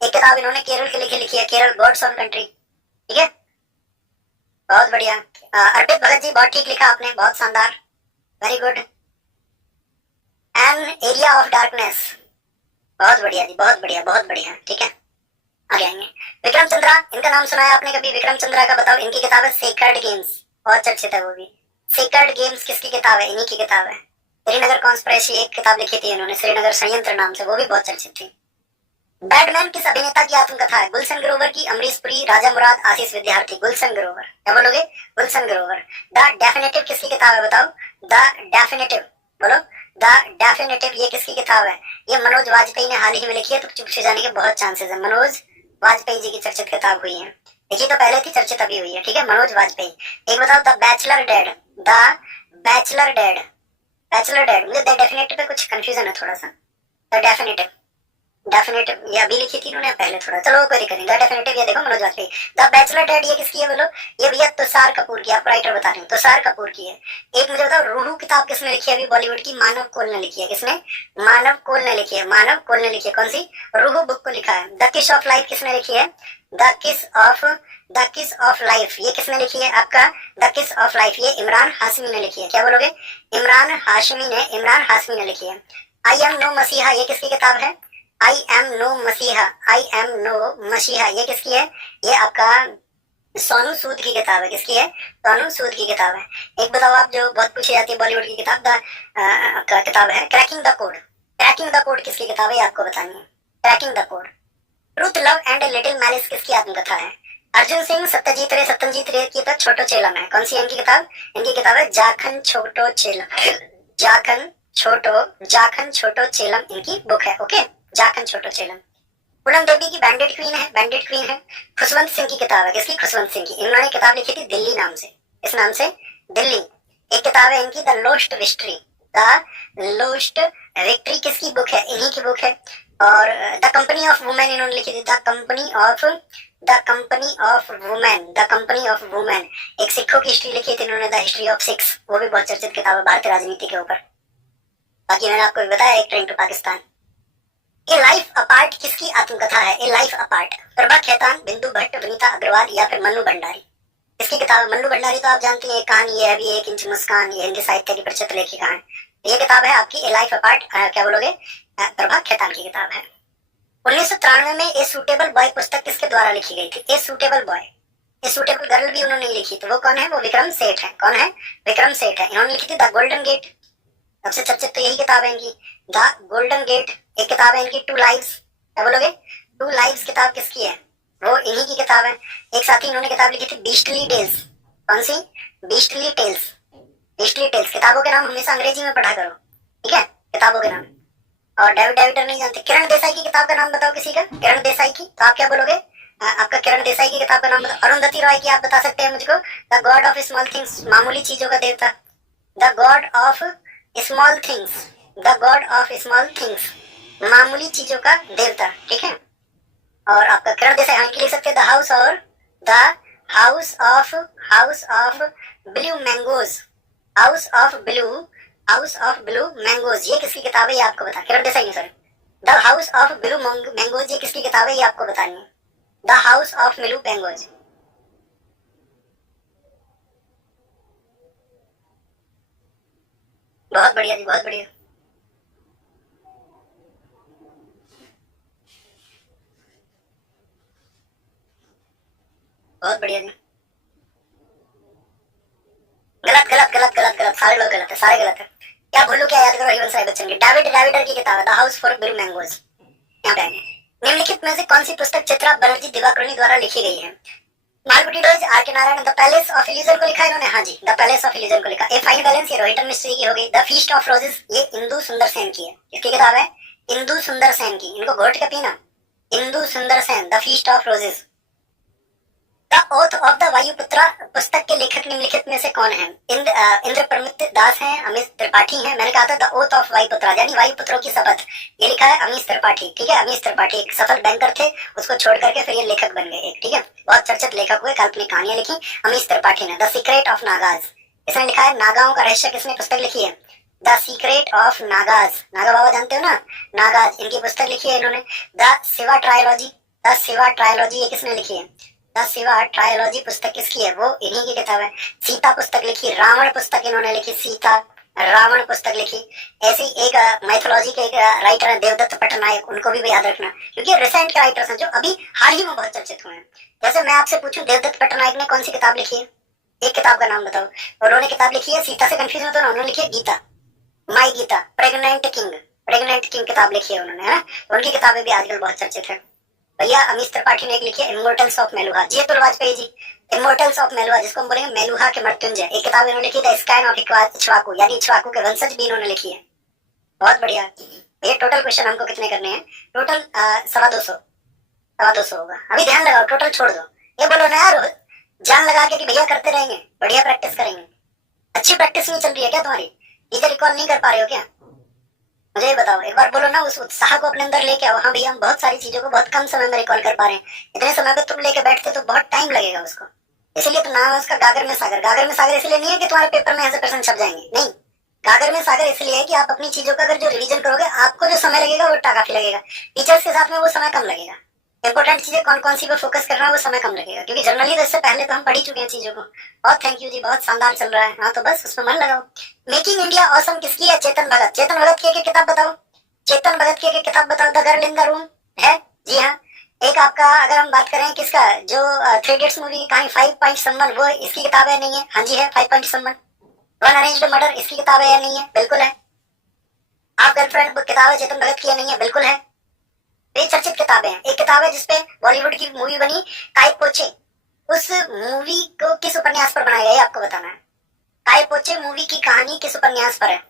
एक किताब इन्होंने केरल के लिए लिखी है, केरल गॉड्स ऑन कंट्री, ठीक है, बहुत बढ़िया। अर्पित भगत जी बहुत ठीक लिखा आपने, बहुत शानदार, very good. An area of darkness, बहुत बढ़िया जी, बहुत बढ़िया, बहुत बढ़िया, ठीक है। आगे आएंगे विक्रम चंद्रा, इनका नाम सुना है आपने कभी, विक्रम चंद्रा का बताओ। इनकी किताब है सेक्रेड गेम्स, बहुत चर्चित है वो भी। सेक्रेड गेम्स किसकी किताब है, इन्हीं की किताब है। श्रीनगर कॉन्स्पिरेसी एक किताब लिखी थी इन्होंने, श्रीनगर संयंत्र नाम से, वो भी बहुत चर्चित थी। बैटमैन किस अभिनेता की आत्मकथा है, गुलशन ग्रोवर की, अमरीश पुरी, राजा मुराद, आशीष विद्यार्थी, गुलशन ग्रोवर, क्या बोलोगे, गुलशन ग्रोवर। द डेफिनेटिव किसकी किताब है बताओ, द डेफिनेटिव, बोलो, द डेफिनेटिव ये किसकी किताब है, ये मनोज वाजपेयी ने हाल ही में लिखी है, तो चुप से जाने के बहुत चांसेस है। मनोज वाजपेयी जी की चर्चित किताब हुई है, लिखी तो पहले थी, चर्चित अभी हुई है, ठीक है, मनोज वाजपेयी। एक बताओ the bachelor dead, the bachelor dead, bachelor dead, मुझे द डेफिनेटिव पे कुछ कंफ्यूजन है थोड़ा सा, द डेफिनेटिव, डेफिनेटिव ये अभी लिखी थी इन्होंने पहले, थोड़ा चलो कोई दिक्कत नहीं। द डेफिनेटिव ये देखो Manoj Vajpayee. The bachelor dead ये किसकी है बोलो, ये भैया तुषार कपूर की, आप राइटर बता रहे हो, तुषार कपूर की है। एक मुझे बताओ रूहू किताब किसने लिखी है अभी बॉलीवुड की, मानव कौल ने लिखी है, किसने, मानव कौल ने लिखी है, मानव कौल ने लिखी है, कौन सी, रूहू बुक को लिखा है। द किस ऑफ लाइफ किसने लिखी है, द किस ऑफ लाइफ ये किसने लिखी है आपका, द किस ऑफ लाइफ ये इमरान हाशमी ने लिखी है, क्या बोलोगे, इमरान हाशमी ने लिखी है। आई एम नो मसीहा ये किसकी किताब है, आई एम नो मसीहा, आई एम नो मसीहा ये किसकी है, ये आपका सोनू सूद की किताब है, किसकी है, सोनू सूद की किताब है। एक बताओ आप जो बहुत पूछी जाती है बॉलीवुड की किताब, आपका किताब है cracking the code, cracking the code किसकी किताब है ये आपको बतानी है, cracking the code. Truth love and little malice किसकी आत्मकथा है, अर्जुन सिंह, सत्यजीत रे की तो छोटो चेलम है, कौन सी है इनकी किताब, इनकी किताब है जाखन छोटो चेलम, जाखन छोटो जाखन छोटो चेलम इनकी बुक है। ओके, जाखन छोटो चेलम। पूनम देवी की बैंडेड क्वीन है, बैंडेड क्वीन है। खुशवंत सिंह की किताब है, किसकी? खुशवंत सिंह की। इन्होंने किताब लिखी थी दिल्ली नाम से, इस नाम से दिल्ली। एक किताब है इनकी the lost victory, the lost victory किसकी बुक है? इन्हीं की बुक है। और द कंपनी ऑफ वुमेन इन्होंने लिखी थी, the company of women, the company of women. एक सिखों की हिस्ट्री लिखी थी इन्होंने, द हिस्ट्री ऑफ सिक्स, वो भी बहुत चर्चित किताब है भारतीय राजनीति के ऊपर। बाकी मैंने आपको बताया एक train to Pakistan. A life apart किसकी आत्मकथा है? A life apart, Prabha Khaitan, Bindu Bhatt, Vinita Agarwal या फिर मन्नू भंडारी। इसकी किताब मन्नू भंडारी तो आप जानती हैं, एक कहानी है अभी 1 इंच मुस्कान, ये हिंदी साहित्य की प्रसिद्ध लेखिका है। ये किताब है आपकी ए लाइफ अपार्ट, क्या बोलोगे, प्रभा खेतान की किताब है। 1993 में ए सूटेबल बॉय पुस्तक किसके द्वारा लिखी गई थी? A suitable boy, a suitable girl भी उन्होंने लिखी थी। वो कौन है? वो विक्रम सेठ है। कौन है? विक्रम सेठ है। इन्होंने लिखी थी द गोल्डन गेट, सबसे चर्चित तो यही किताब है इनकी, द गोल्डन गेट। एक किताब है इनकी टू लाइव्स, क्या बोलोगे? टू लाइव्स किताब किसकी है? वो इन्हीं की किताब है। एक साथी इन्होंने किताब लिखी थी बीस्टली टेल्स। कौन सी? Beastly tales, beastly tales. किताबों के नाम हमेशा अंग्रेजी में पढ़ा करो, ठीक है, किताबों के नाम। और डेविड डेविडर नहीं जानते। किरण देसाई की किताब का नाम बताओ किसी का, किरण देसाई की, तो आप क्या बोलोगे? आपका किरण देसाई की किताब का नाम बताओ। अरुंधति रॉय की आप बता सकते हैं मुझको, the God of small things, मामूली चीजों का देवता, the God of small things, the God of small things, मामूली चीजों का देवता, ठीक है। और आपका किरण देसाई हाँ लिख सकते हैं द हाउस, और the house of blue mangoes, house of blue mangoes, ये किसकी किताब है? ये आपको बता, किरण देसाई नहीं sorry, the house of blue mangoes, ये किसकी किताब है? ये आपको बतानी है, the house of blue mangoes. बहुत बढ़िया जी, बहुत बढ़िया। बहुत बढ़िया जी। गलत गलत गलत गलत गलत, सारे लोग गलत है, सारे गलत है। क्या भूलू क्या याद करो, हरिवंश राय बच्चन की डेविड डेविडर की किताब है the house for blue mangoes. यहाँ पे आएंगे। निम्नलिखित में से कौन सी पुस्तक चित्रा बनर्जी दिवाकरुणी द्वारा लिखी गई है? मालगुडी डॉयज, आर के Narayan, the palace of illusion को लिखा इन्होंने, हाँ जी, द पैलेस ऑफ इल्यूजन को लिखा। ए फाइन बैलेंस, ये रोहितन मिस्त्री की हो गई। द फीस्ट ऑफ रोजेस, ये इंदु सुंदर सेन की है। किसकी किताब है? इंदु सुंदर सेन की। इनको घोट के पीना, Indu Sundaresan, the feast of roses. The oath of the Vayuputra पुस्तक के लेखक निम्नलिखित में से कौन है? इंद्र प्रमित दास हैं, अमीश त्रिपाठी हैं। मैंने कहा था द ओथ ऑफ वायुपुत्रा यानी वायुपुत्रों की शपथ, ये लिखा है अमीश त्रिपाठी, ठीक है। अमीश त्रिपाठी एक सफल बैंकर थे, उसको छोड़ करके फिर ये लेखक बन गए एक, ठीक है। बहुत चर्चित लेखक हुए, काल्पनिक कहानियां लिखी अमीश त्रिपाठी ने। द सीक्रेट ऑफ नागाज, इसने लिखा है नागाओं का रहस्य, किसने पुस्तक लिखी है? द सीक्रेट ऑफ नागाज, नागा बाबा जानते हो ना, नागाज, इनकी पुस्तक लिखी है इन्होंने। The Shiva trilogy, the Shiva trilogy, ये किसने लिखी है? द शिवा ट्रायोलॉजी पुस्तक किसकी है? वो इन्हीं की किताब है। सीता पुस्तक लिखी, रावण पुस्तक इन्होंने लिखी, सीता रावण पुस्तक लिखी। ऐसी एक मैथोलॉजी के एक राइटर है देवदत्त पट्टनायक, उन्नको भी याद रखना, क्योंकि रिसेंट के राइटर्स हैं जो अभी हाल ही में बहुत चर्चित हुए हैं। जैसे मैं आपसे पूछूं देवदत्त पट्टनायक ने कौन सी किताब लिखी है? एक किताब का नाम बताओ। उन्होंने किताब लिखी है, सीता से कंफ्यूज मत होना, उन्होंने लिखी है गीता, माई गीता, प्रेग्नेंट किंग किताब लिखी है उन्होंने, है। उनकी किताबें भी आजकल बहुत चर्चित है। भैया अमीश त्रिपाठी ने एक लिखी है immortals of Meluha, ji Atul Vajpayee ji, immortals of Meluha, जिसको हम बोलेंगे मेलुहा के मृत्युंजय, एक किताब इन्होंने लिखी द स्कैन ऑफ इक्ष्वाकु, यानी इक्ष्वाकु के वंशज भी इन्होंने लिखी है। बहुत बढ़िया। ये टोटल क्वेश्चन हमको कितने करने हैं? टोटल 250 होगा। अभी ध्यान लगाओ, टोटल छोड़ दो, ये बोलो ना यार जान लगा के कि भैया करते रहेंगे, बढ़िया प्रैक्टिस करेंगे। अच्छी प्रैक्टिस नहीं चल रही है क्या तुम्हारी? चीजें रिकॉल नहीं कर पा रहे हो क्या? मुझे ये बताओ, एक बार बोलो ना, उस उत्साह को अपने अंदर लेके आओ। हाँ भैया हम बहुत सारी चीजों को बहुत कम समय में रिकॉल कर पा रहे हैं, इतने समय पे तुम लेके बैठते तो बहुत टाइम लगेगा उसको। इसलिए तो नाम है उसका गागर में सागर। गागर में सागर इसलिए नहीं है कि तुम्हारे पेपर में 100% छप जाएंगे, नहीं। गागर में सागर इसलिए है कि आप अपनी चीजों का अगर जो रिवीजन करोगे, आपको जो समय लगेगा वो काफी लगेगा, टीचर्स के साथ में वो समय कम लगेगा। इंपॉर्टेंट चीजें कौन कौन सी पे फोकस करना है वो समय कम लगेगा, क्योंकि जनरली तो इससे पहले तो हम पढ़ी चुके हैं चीजों को। बहुत थैंक यू जी, बहुत शानदार चल रहा है। हाँ तो बस उसमें मन लगाओ। मेकिंग इंडिया ऑसम किसकी है? चेतन भगत। चेतन भगत की एक किताब बताओ, चेतन भगत की एक किताब बताओ। The girl in the room है, जी हाँ। एक आपका अगर हम बात करें किसका, जो 3 इडियट्स मूवी की कहानी 5 पॉइंट समवन, वो इसकी किताब है नहीं है? हाँ जी है, 5 point someone. One arranged murder इसकी किताब है या नहीं है? बिल्कुल है। आप गर्लफ्रेंड किताब है चेतन भगत की या नहीं है? बिल्कुल है। ये चर्चित किताबें हैं। एक किताब है जिसपे बॉलीवुड की मूवी बनी काय पोचे, उस मूवी को किस उपन्यास पर बनाया गया है आपको बताना है। काय पोचे मूवी की कहानी किस उपन्यास पर है?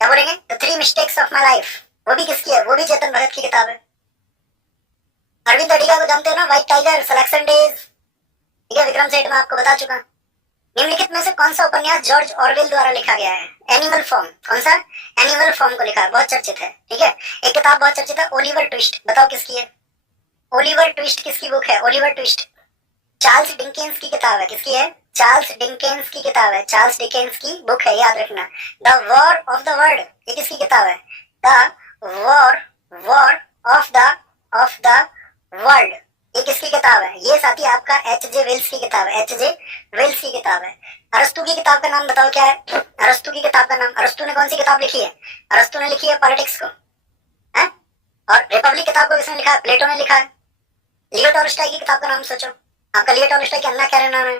क्या बोलेंगे? The three mistakes of my life, वो भी किसकी है? वो भी चेतन भगत की किताब है। अरविंद अडिगा को जानते हो ना, व्हाइट टाइगर, सिलेक्शन डेज, ठीक है, विक्रम सेठ मैं आपको बता चुका। निम्नलिखित में से कौन सा उपन्यास जॉर्ज ऑरवेल द्वारा लिखा गया है? Animal form. कौन सा? एनिमल फॉर्म को लिखा है, बहुत चर्चित है, ठीक है। एक किताब बहुत चर्चित है, ओलिवर ट्विस्ट, बताओ किसकी है? ओलिवर ट्विस्ट किसकी बुक है? ओलिवर ट्विस्ट चार्ल्स डिकेंस की किताब है। किसकी है? चार्ल्स डिकेंस की किताब है, चार्ल्स डिकेंस की बुक है, याद रखना। The war of the world, ये किसकी किताब है? The war of the world, ये किसकी किताब है? ये साथी आपका एच.जे. वेल्स की किताब है, एच.जे. वेल्स की किताब है। अरस्तु की किताब का नाम बताओ क्या है? अरस्तु की किताब का नाम, अरस्तु ने कौन सी किताब लिखी है? अरस्तु ने लिखी है पॉलिटिक्स को, है? और रिपब्लिक किताब को किसने लिखा है? प्लेटो ने लिखा है। लियो टॉल्स्टॉय की किताब का नाम सोचो, आपका लियो टॉल्स्टॉय की अन्ना कैरेना है,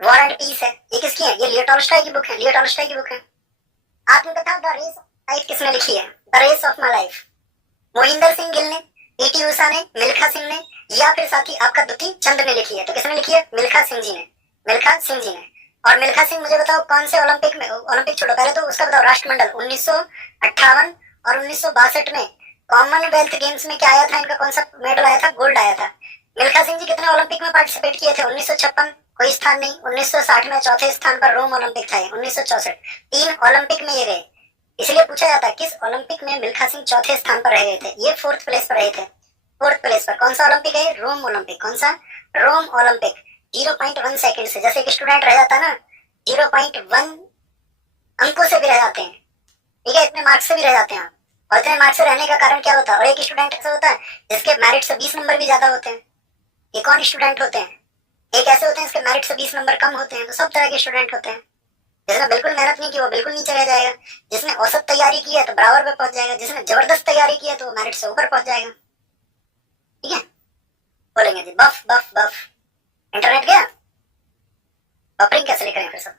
वॉर एंड पीस है, ये किसकी है? ये लियो टॉल्स्टॉय की बुक है, लियो टॉल्स्टॉय की बुक है। आत्मकथा द रेस ऑफ लाइफ किसने लिखी है? The race of my life, Mohinder Singh Gill ने, पीटी उषा ने, मिल्खा सिंह ने, या फिर साथी आपका दुती चंद ने लिखी है? तो किसने लिखी है? मिल्खा सिंह जी ने, मिल्खा सिंह जी ने। और मिल्खा सिंह मुझे बताओ कौन से ओलंपिक में, ओलंपिक छोड़ो पहले तो उसका बताओ, राष्ट्रमंडल 1958 और 1962 में कॉमनवेल्थ गेम्स में क्या आया था इनका? कौन सा मेडल आया था? गोल्ड आया था। मिल्खा सिंह जी कितने ओलंपिक में पार्टिसिपेट किए थे? 1956 कोई स्थान नहीं, 1960 में चौथे स्थान पर रोम ओलंपिक था, 1964 3 ओलंपिक में ये गए। इसलिए पूछा जाता है किस ओलंपिक में मिल्खा सिंह चौथे स्थान पर रह गए थे? ये 4th प्लेस पर रहे थे, 4th प्लेस पर। कौन सा ओलंपिक है? रोम ओलंपिक। कौन सा? रोम ओलंपिक। 0.1 सेकंड से, जैसे एक स्टूडेंट रह जाता है ना, 0.1 अंकों से भी रह जाते हैं, ठीक है, इतने मार्क्स से भी रह जाते हैं। और इतने मार्क्स से रहने का कारण क्या होता है? और एक स्टूडेंट ऐसा होता है जिसके मेरिट से 20 नंबर भी ज्यादा होते हैं। ये कौन स्टूडेंट होते हैं? एक ऐसे होते हैं जिसके मेरिट से 20 नंबर कम होते हैं। तो सब तरह के स्टूडेंट होते हैं। जिसने बिल्कुल मेहनत नहीं की वो बिल्कुल नीचे रह जाएगा, जिसने औसत तैयारी की है तो बराबर पे पहुंच जाएगा, जिसने जबरदस्त तैयारी की है तो वो मेरिट से ऊपर पहुंच जाएगा, ठीक है। बोलेंगे जी बफ बफ बफ, इंटरनेट गया, बफरिंग कैसे लेकर फिर सब?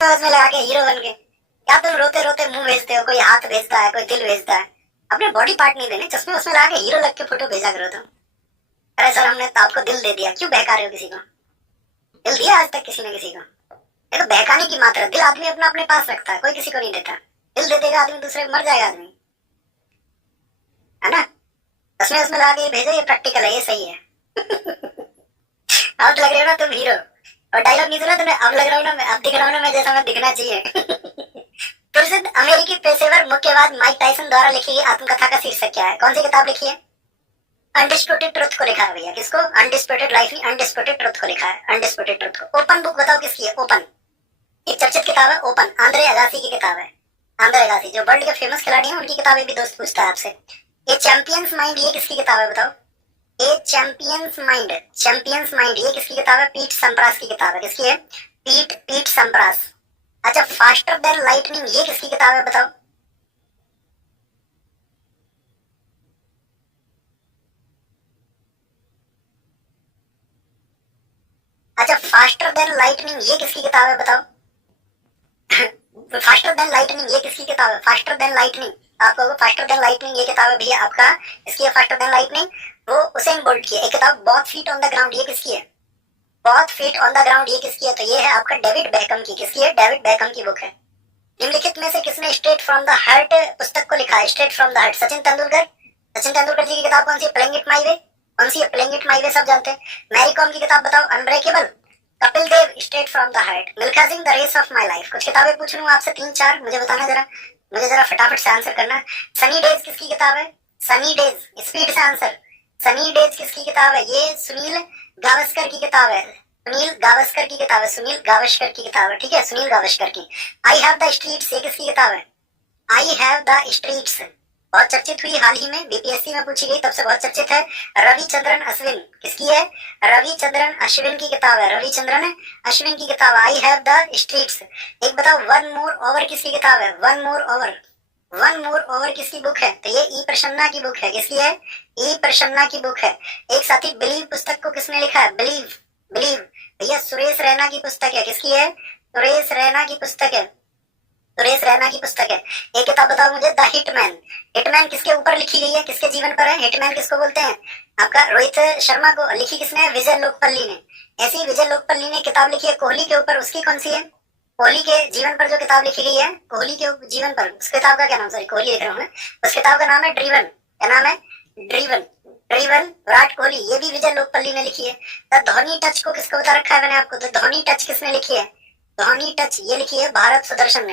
में लगा के हीरो बन गए क्या? तुम रोते रोते मुंह भेजते हो, कोई हाथ भेजता है, कोई दिल भेजता है, अपने बॉडी पार्ट नहीं देने, चश्मे उसमें लगा के हीरो लग के फोटो भेजा करो तुम। अरे सर हमने तो आपको दिल दे दिया, क्यों बहका रहे हो किसी को? दिल दिया आज तक किसी ने किसी को? ये तो बहकाने की मात्रा। दिल आदमी अपना अपने पास रखता है, कोई किसी को नहीं देता। दिल दे देगा आदमी दूसरे को, मर जाएगा आदमी, है ना। चश्मे उसमें लगा के भेजो, ये प्रैक्टिकल है, ये सही है। अब लग रहे हो ना तुम हीरो। और डायलॉग नहीं सुना तुमने? अब लग रहा हूँ ना मैं, अब दिख रहा हूँ ना मैं जैसा मैं दिखना चाहिए। प्रसिद्ध अमेरिकी पेशेवर मुक्केबाज माइक टायसन द्वारा लिखी गई आत्मकथा का शीर्षक क्या है? कौन सी किताब लिखी है? अनडिस्प्यूटेड ट्रुथ को लिखा है भैया। किसको? अनडिस्प्यूटेड लाइफ में अनडिस्प्यूटेड ट्रुथ को लिखा है, अनडिस्प्यूटेड ट्रुथ को। ओपन बुक बताओ किसकी है? ओपन एक चर्चित किताब है, ओपन आंद्रे अगासी की किताब है। आंद्रे अगासी जो वर्ल्ड के फेमस खिलाड़ी हैं, उनकी किताबें भी दोस्त पूछता है आपसे। ये चैंपियंस माइंड, ये किसकी किताब है बताओ? ये चैंपियंस माइंड, चैंपियंस माइंड ये किसकी किताब है? पीट संप्रास की किताब है। किसकी है? पीट संप्रास। अच्छा, फास्टर देन लाइटनिंग ये किसकी किताब है बताओ? अच्छा, फास्टर देन लाइटनिंग ये किसकी किताब है बताओ? फास्टर देन लाइटनिंग ये किसकी किताब है? फास्टर देन लाइटनिंग, आपको फास्टर देन लाइटनिंग ये किताब है भैया आपका, इसकी है फास्टर देन लाइटनिंग, वो उसेन बोल्ट की है। एक किताब both feet on the ground ये किसकी है? Both feet on the ground ये किसकी है? तो ये है आपका डेविड बैकम की। किसकी है? डेविड बैकम की बुक है। निम्नलिखित में से किसने स्ट्रेट फ्रॉम द हार्ट पुस्तक को लिखा है? Straight from the heart Sachin Tendulkar. Sachin Tendulkar ji की किताब कौन सी है? Playing it my way. कौन सी है? प्लेइंग इट माय वे, सब जानते हैं। मैरी कॉम की किताब बताओ? Unbreakable. Kapil Dev straight from the heart. Milkha Singh the race of my life. कुछ किताबें पूछ लूं आपसे 3-4, मुझे बताना जरा, मुझे जरा फटाफट से आंसर करना। सनी डेज किसकी किताब है? सनी डेज, स्पीड से आंसर। सनी डेज किसकी किताब है? ये सुनील गावस्कर की किताब है। सुनील गावस्कर की किताब है, सुनील गावस्कर की किताब है, ठीक है, सुनील गावस्कर की। आई हैव द स्ट्रीट्स ये किसकी किताब है? आई हैव द स्ट्रीट्स बहुत चर्चित हुई, हाल ही में बीपीएससी में पूछी गई, तब से बहुत चर्चित है। रविचंद्रन अश्विन किसकी है? रविचंद्रन अश्विन की किताब है, रविचंद्रन अश्विन की किताब। I have the streets. एक बताओ, वन मोर ओवर किसकी किताब है? One more over, one more over किसकी बुक है? तो ये ई प्रसन्ना की बुक है। किसकी है? ई प्रसन्ना की बुक है। एक साथी बिलीव पुस्तक को किसने लिखा है? बिलीव, बिलीव भैया सुरेश रैना की पुस्तक है। किसकी है? सुरेश रैना की पुस्तक है, सुरेश रैना की पुस्तक है। एक किताब बताओ मुझे, द हिटमैन। हिटमैन किसके ऊपर लिखी गई है? किसके जीवन पर है? हिटमैन किसको बोलते हैं? आपका रोहित शर्मा को लिखी किसने है? विजय लोकपल्ली ने। ऐसी विजय लोकपल्ली ने किताब लिखी है कोहली के ऊपर, उसकी कौन सी है? कोहली के जीवन पर जो किताब लिखी गई है, कोहली के जीवन पर, उस किताब का क्या नाम? सॉरी कोहली लिख रहा हूँ मैं, उस किताब का नाम है ड्रीवन। क्या नाम है? ड्रीवन। ड्रीवन विराट कोहली, ये भी विजय लोकपल्ली ने लिखी है। द धोनी टच को किसको बता रखा है मैंने आपको? द धोनी टच किसने लिखी है? धोनी टच ये लिखी है भारत सुदर्शन ने।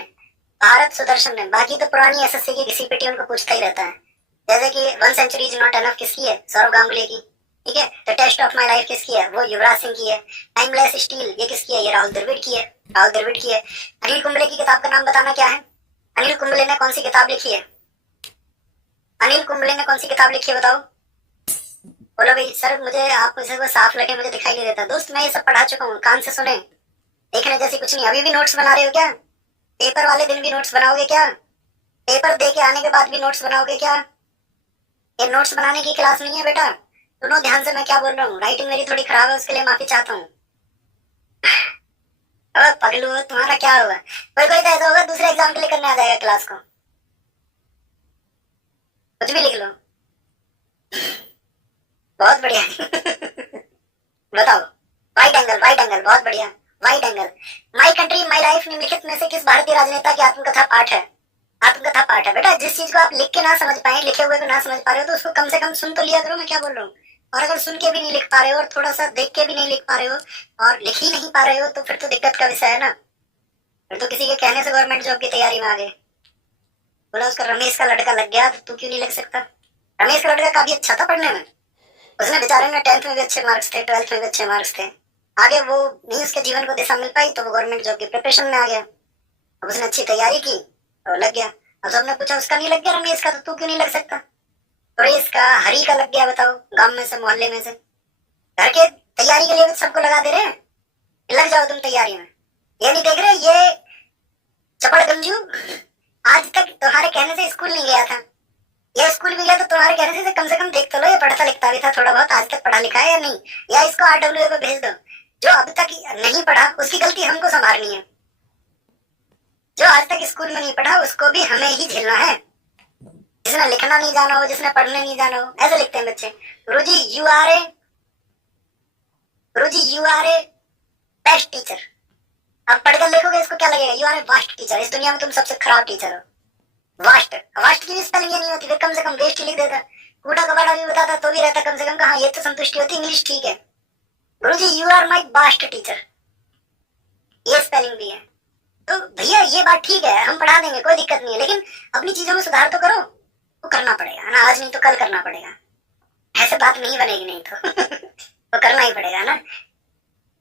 भारत सुदर्शन ने। बाकी तो पुरानी एसएससी की किसी पीटी उनको पूछता ही रहता है, जैसे कि 1 सेंचुरी इज नॉट एनफ किसकी है? सौरव गांगुली की। ठीक है। The test of my life किसकी है? वो युवराज सिंह की है। टाइमलेस स्टील ये किसकी है? ये राहुल द्रविड़ की है। राहुल द्रविड़ की है। अनिल कुंबले की किताब का नाम बताना क्या है? अनिल कुंबले ने कौन सी किताब लिखी है? अनिल कुंबले ने कौन सी किताब लिखी है बताओ? बोलो भाई। सर मुझे आप मुझे वो साफ लगे, मुझे दिखाई नहीं देता। दोस्त मैं ये सब पढ़ा चुका हूँ, कान से सुने, देखने जैसी कुछ नहीं। अभी भी नोट्स बना रहे हो क्या? पेपर वाले दिन भी नोट्स बनाओगे क्या? पेपर दे के आने के बाद भी नोट्स बनाओगे क्या? ये नोट्स बनाने की क्लास नहीं है बेटा। सुनो ध्यान से मैं क्या बोल रहा हूँ। राइटिंग मेरी थोड़ी खराब है, उसके लिए माफी चाहता हूँ। अब पगलू तुम्हारा क्या होगा? कोई कोई तो ऐसा होगा दूसरे एग्जाम के लिए करने आ जाएगा क्लास को, कुछ भी लिख लो। बहुत बढ़िया। बताओ। वाइड एंगल, वाइड एंगल, बहुत बढ़िया। Wide angle. My country my life निम्नलिखित में से किस भारतीय राजनेता की आत्मकथा पाठ है? आत्मकथा पाठ है बेटा। जिस चीज को आप लिख के ना समझ पाए, लिखे हुए को ना समझ पा रहे हो, तो उसको कम से कम सुन तो लिया करो। मैं क्या बोल रहा हूँ। और अगर सुन के भी नहीं लिख पा रहे हो और थोड़ा सा देख के भी नहीं लिख पा रहे हो और लिख ही नहीं पा रहे हो, तो फिर तो दिक्कत का विषय है ना। फिर तो किसी के कहने से गवर्नमेंट जॉब की तैयारी में आ गए। बोला उसका रमेश का लड़का लग गया, तो तू क्यों नहीं लग सकता? रमेश का लड़का काफी अच्छा था पढ़ने में, उसने बेचारे ने 10th में भी अच्छे मार्क्स थे, 12th में भी अच्छे मार्क्स थे। आगे वो नहीं उसके जीवन को दिशा मिल पाई, तो वो गवर्नमेंट जॉब की प्रिपरेशन में आ गया। अब उसने अच्छी तैयारी की और लग गया। अब सबने पूछा उसका नहीं लग गया रमेश का, तो तू क्यों नहीं लग सकता? सुरेश का, हरी का लग गया। बताओ, गांव में से, मोहल्ले में से, घर के तैयारी के लिए सबको लगा दे रहे हैं। लग जाओ तुम तैयारी में। ये नहीं देख रहे ये चपड़ गंजू आज तक तुम्हारे कहने से स्कूल नहीं गया था, ये स्कूल भी गया तो तुम्हारे कहने से कम देख तो लो ये पढ़ता लिखता भी था थोड़ा बहुत, आज तक पढ़ा लिखा है या नहीं? या इसको RWA को भेज दो। जो अब तक नहीं पढ़ा उसकी गलती हमको संभालनी है। जो आज तक स्कूल में नहीं पढ़ा उसको भी हमें ही झेलना है। जिसने लिखना नहीं जाना हो, जिसने पढ़ने नहीं जाना हो, ऐसे लिखते हैं बच्चे। Guruji you are a best teacher. अब पढ़कर लिखोगे इसको क्या लगेगा? You are a vast teacher. इस दुनिया में तुम सबसे खराब टीचर हो। वास्ट, वास्ट की भी स्पेलिंग नहीं होती, फिर कम से कम वेस्ट ही लिख देता। कूड़ा कबाड़ा भी बताता तो भी रहता कम से कम। कहा ये तो संतुष्टि होती। इंग्लिश ठीक है। Guruji you are my bast teacher, ये स्पेलिंग भी है। तो भैया ये बात ठीक है, हम पढ़ा देंगे, कोई दिक्कत नहीं है, लेकिन अपनी चीजों में सुधार तो करो। वो करना पड़ेगा ना, आज नहीं तो कल करना पड़ेगा। ऐसे बात नहीं बनेगी नहीं तो। तो करना ही पड़ेगा ना।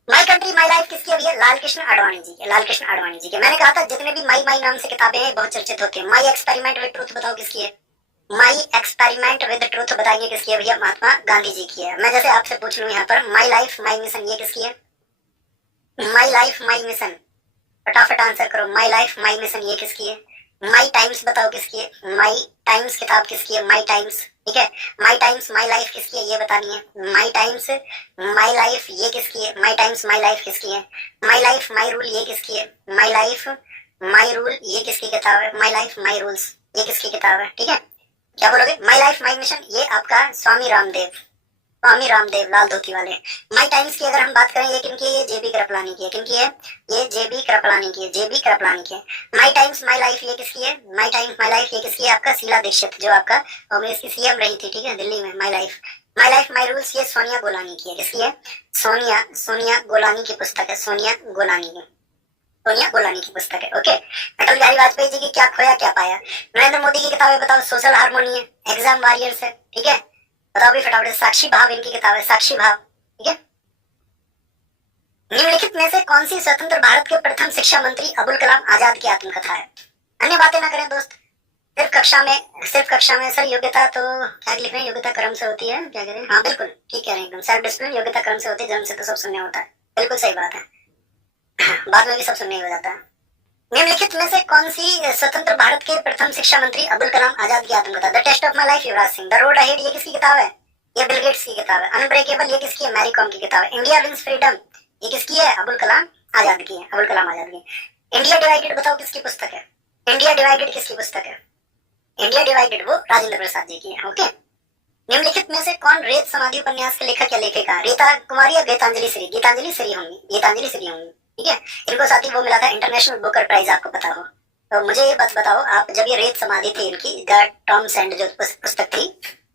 माई कंट्री माई लाइफ किसकी है भैया? लाल कृष्ण आडवाणी जी के। लाल कृष्ण आडवाणी जी के। मैंने कहा था जितने भी माई नाम से किताबें हैं बहुत चर्चित होती है। माई एक्सपेरिमेंट विद ट्रूथ बताओ किसकी है? माई एक्सपेरिमेंट विद ट्रूथ बताइए किसकी है भैया? महात्मा गांधी जी की है। मैं जैसे आपसे पूछ लूं यहाँ पर, माई लाइफ माई मिशन ये किसकी है? माई लाइफ माई मिशन, फटाफट आंसर करो। माई लाइफ माई मिशन ये किसकी है? माई टाइम्स बताओ किसकी है? माई टाइम्स किताब किसकी है? माई टाइम्स, ठीक है। माई टाइम्स माई लाइफ किसकी है ये बतानी है। माई टाइम्स माई लाइफ ये किसकी है? माई टाइम्स माई लाइफ किसकी है? माई लाइफ माई रूल ये किसकी है? माई लाइफ माई रूल ये किसकी किताब है? माई लाइफ माई रूल्स ये किसकी किताब है? ठीक है। क्या बोलोगे? माई लाइफ माई मिशन ये आपका स्वामी रामदेव लाल धोती वाले। माई टाइम्स की अगर हम बात करें, ये किनकी है? ये जेबी कृपलानी की है। किनकी है? ये जेबी कृपलानी की है। जेबी कृपलानी की है। माई टाइम्स माई लाइफ ये किसकी है? माई टाइम्स माई लाइफ ये किसकी है? आपका शीला दीक्षित, जो आपका कांग्रेस की CM रही थी, ठीक है, दिल्ली में। माई लाइफ माई रूल्स ये सोनिया गोलानी की है। किसकी है? सोनिया गोलानी की पुस्तक है। सोनिया गोलानी की पुस्तक है। ओके। अटल बिहारी वाजपेयी जी की क्या खोया क्या पाया? नरेंद्र मोदी की किताबें बताओ। सोशल हार्मोनी है, एग्जाम वॉरियर्स है, ठीक है, बताओ भी फटाफट। साक्षी भाव इनकी किताब है, साक्षी भाव, ठीक है। निम्नलिखित में से कौन सी स्वतंत्र भारत के प्रथम शिक्षा मंत्री अबुल कलाम आजाद की आत्मकथा है? अन्य बातें ना करें दोस्त, सिर्फ कक्षा में सर योग्यता तो क्या लिख रहे हैं? योग्यता कर्म से होती है, क्या करें? हाँ बिल्कुल ठीक कह रहे हैं एकदम। सेल्फ डिसिप्लिन योग्यता कर्म से होती है, जन्म से तो सब सुनने होता है। बिल्कुल सही बात है। बाद में भी सब सुनने ही हो जाता है। निम्नलिखित में से कौन सी स्वतंत्र भारत के प्रथम शिक्षा मंत्री अबुल कलाम आजाद की आत्मकथा? The test of my life Yuvraj Singh. The road ahead ये किसकी किताब है? ये बिल गेट्स की किताब है। अनब्रेकेबल ये किसकी है? मैरी कॉम की किताब है। इंडिया विंस फ्रीडम ये किसकी है? अबुल कलाम आजाद की है। अबुल कलाम आजाद की। इंडिया डिवाइडेड बताओ किसकी पुस्तक है? इंडिया डिवाइडेड किसकी पुस्तक है? इंडिया डिवाइडेड वो राजेंद्र प्रसाद जी की है। ओके। निम्नलिखित में से कौन रेत समाधि उपन्यास के लेखक या लेखिका? रीता कुमारी या गीतांजलि श्री? गीतांजलि श्री होंगी, गीतांजलि श्री होंगी। ठीक है, इनको साथ ही वो मिला था इंटरनेशनल बुकर प्राइज, आपको पता हो। तो मुझे ये बात बताओ आप, जब ये रेत समाधि थी इनकी, द टॉम सैंड जो पुस्तक थी,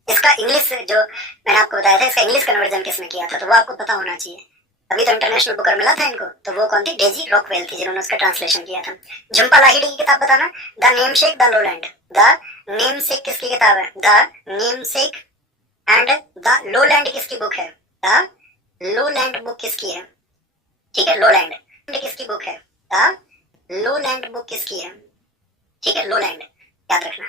इसका इंग्लिश जो मैंने आपको बताया था, इसका इंग्लिश कन्वर्जन किसने किया था? तो वो आपको पता होना चाहिए। अभी तो इंटरनेशनल बुकर मिला था इनको, तो वो कौन थी? डेजी रॉकवेल थी, जिन्होंने उसका ट्रांसलेशन किया था। झुम्पा लाहिड़ी की किताब बताना। The namesake the lowland. The namesake किसकी किताब है? The namesake and the lowland किसकी बुक है? द लोलैंड बुक किसकी है? ठीक है, लोलैंड किसकी बुक है? द लोलैंड बुक किसकी है? ठीक है, लोलैंड, याद रखना।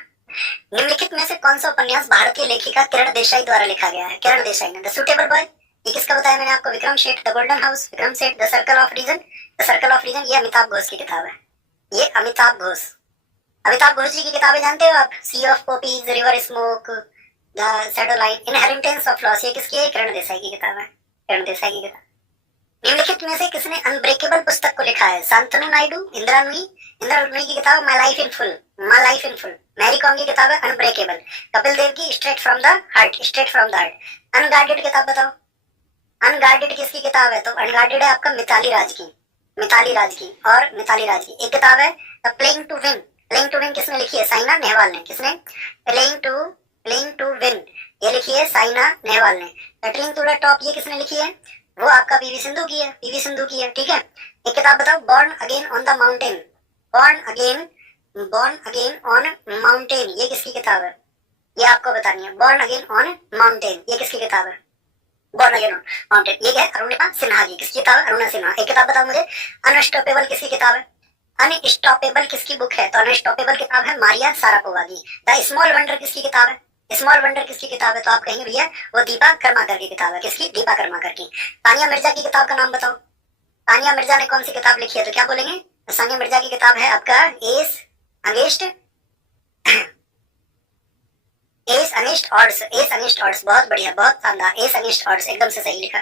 निम्नलिखित में से कौन सा उपन्यास भारतीय लेखिका किरण देसाई द्वारा लिखा गया है? किरण देसाई ने द सुटेबल बॉय, ये किसका बताया मैंने आपको? Vikram Seth, the golden house, Vikram Seth, the circle of reason. The circle of reason ये अमिताभ घोष की किताब है, ये अमिताभ घोष। अमिताभ घोष जी की किताबें जानते हो आप? Sea of poppies, river smoke, the shadow line, inheritance of loss, ये किसकी है? किरण देसाई की किताब है, किरण देसाई की किताब। निम्नलिखित में से किसने अनब्रेकेबल पुस्तक को लिखा है? शांतनु नायडू, इंदिरा नुई। इंदिरा नुई की किताब my life in full, my life in full. Mary Kom की किताब है अनब्रेकेबल। कपिल देव की straight from the heart, straight from the heart. Unguarded किताब बताओ, अनगार्डेड किसकी किताब है? तो अनगार्डेड है आपका मिताली राज की, मिताली राज की। और मिताली राज की एक किताब है the playing to win. Playing to win किसने लिखी है? साइना नेहवाल ने। किसने? प्लेइंग टू विन ये लिखी है साइना नेहवाल ने। कटलिंग टू द टॉप ये किसने लिखी है? वो आपका पीवी सिंधु की है, पीवी सिंधु की है। ठीक है, एक किताब बताओ born again on the mountain. Born again on mountain ये किसकी किताब है? ये आपको बतानी है। बॉर्न अगेन ऑन माउंटेन ये किसकी किताब है? बॉर्न अगेन ऑन माउंटेन ये है अरुणिमा सिन्हा की। किसकी किताब है? अरुणा सिन्हा। एक किताब बताओ मुझे, अनस्टॉपेबल किसकी किताब है? अनस्टॉपेबल किसकी बुक है? तो अनस्टॉपेबल किताब है मारिया सारापोवा की। द स्मॉल वंडर किसकी किताब है? स्मॉल वंडर किसकी किताब है? तो आप कहेंगे भैया वो दीपा कर्माकर की किताब है। किसकी? दीपा कर्माकर की। तानिया मिर्जा की किताब का नाम बताओ। तानिया मिर्जा ने कौन सी किताब लिखी है? तो क्या बोलेंगे? तानिया मिर्जा की किताब है आपका S against odds. S against odds, बहुत बढ़िया, बहुत शानदार। एस अगेंस्ट ऑड्स एकदम से सही लिखा,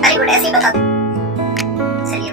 वेरी गुड, ऐसे ही बता दो। चलिए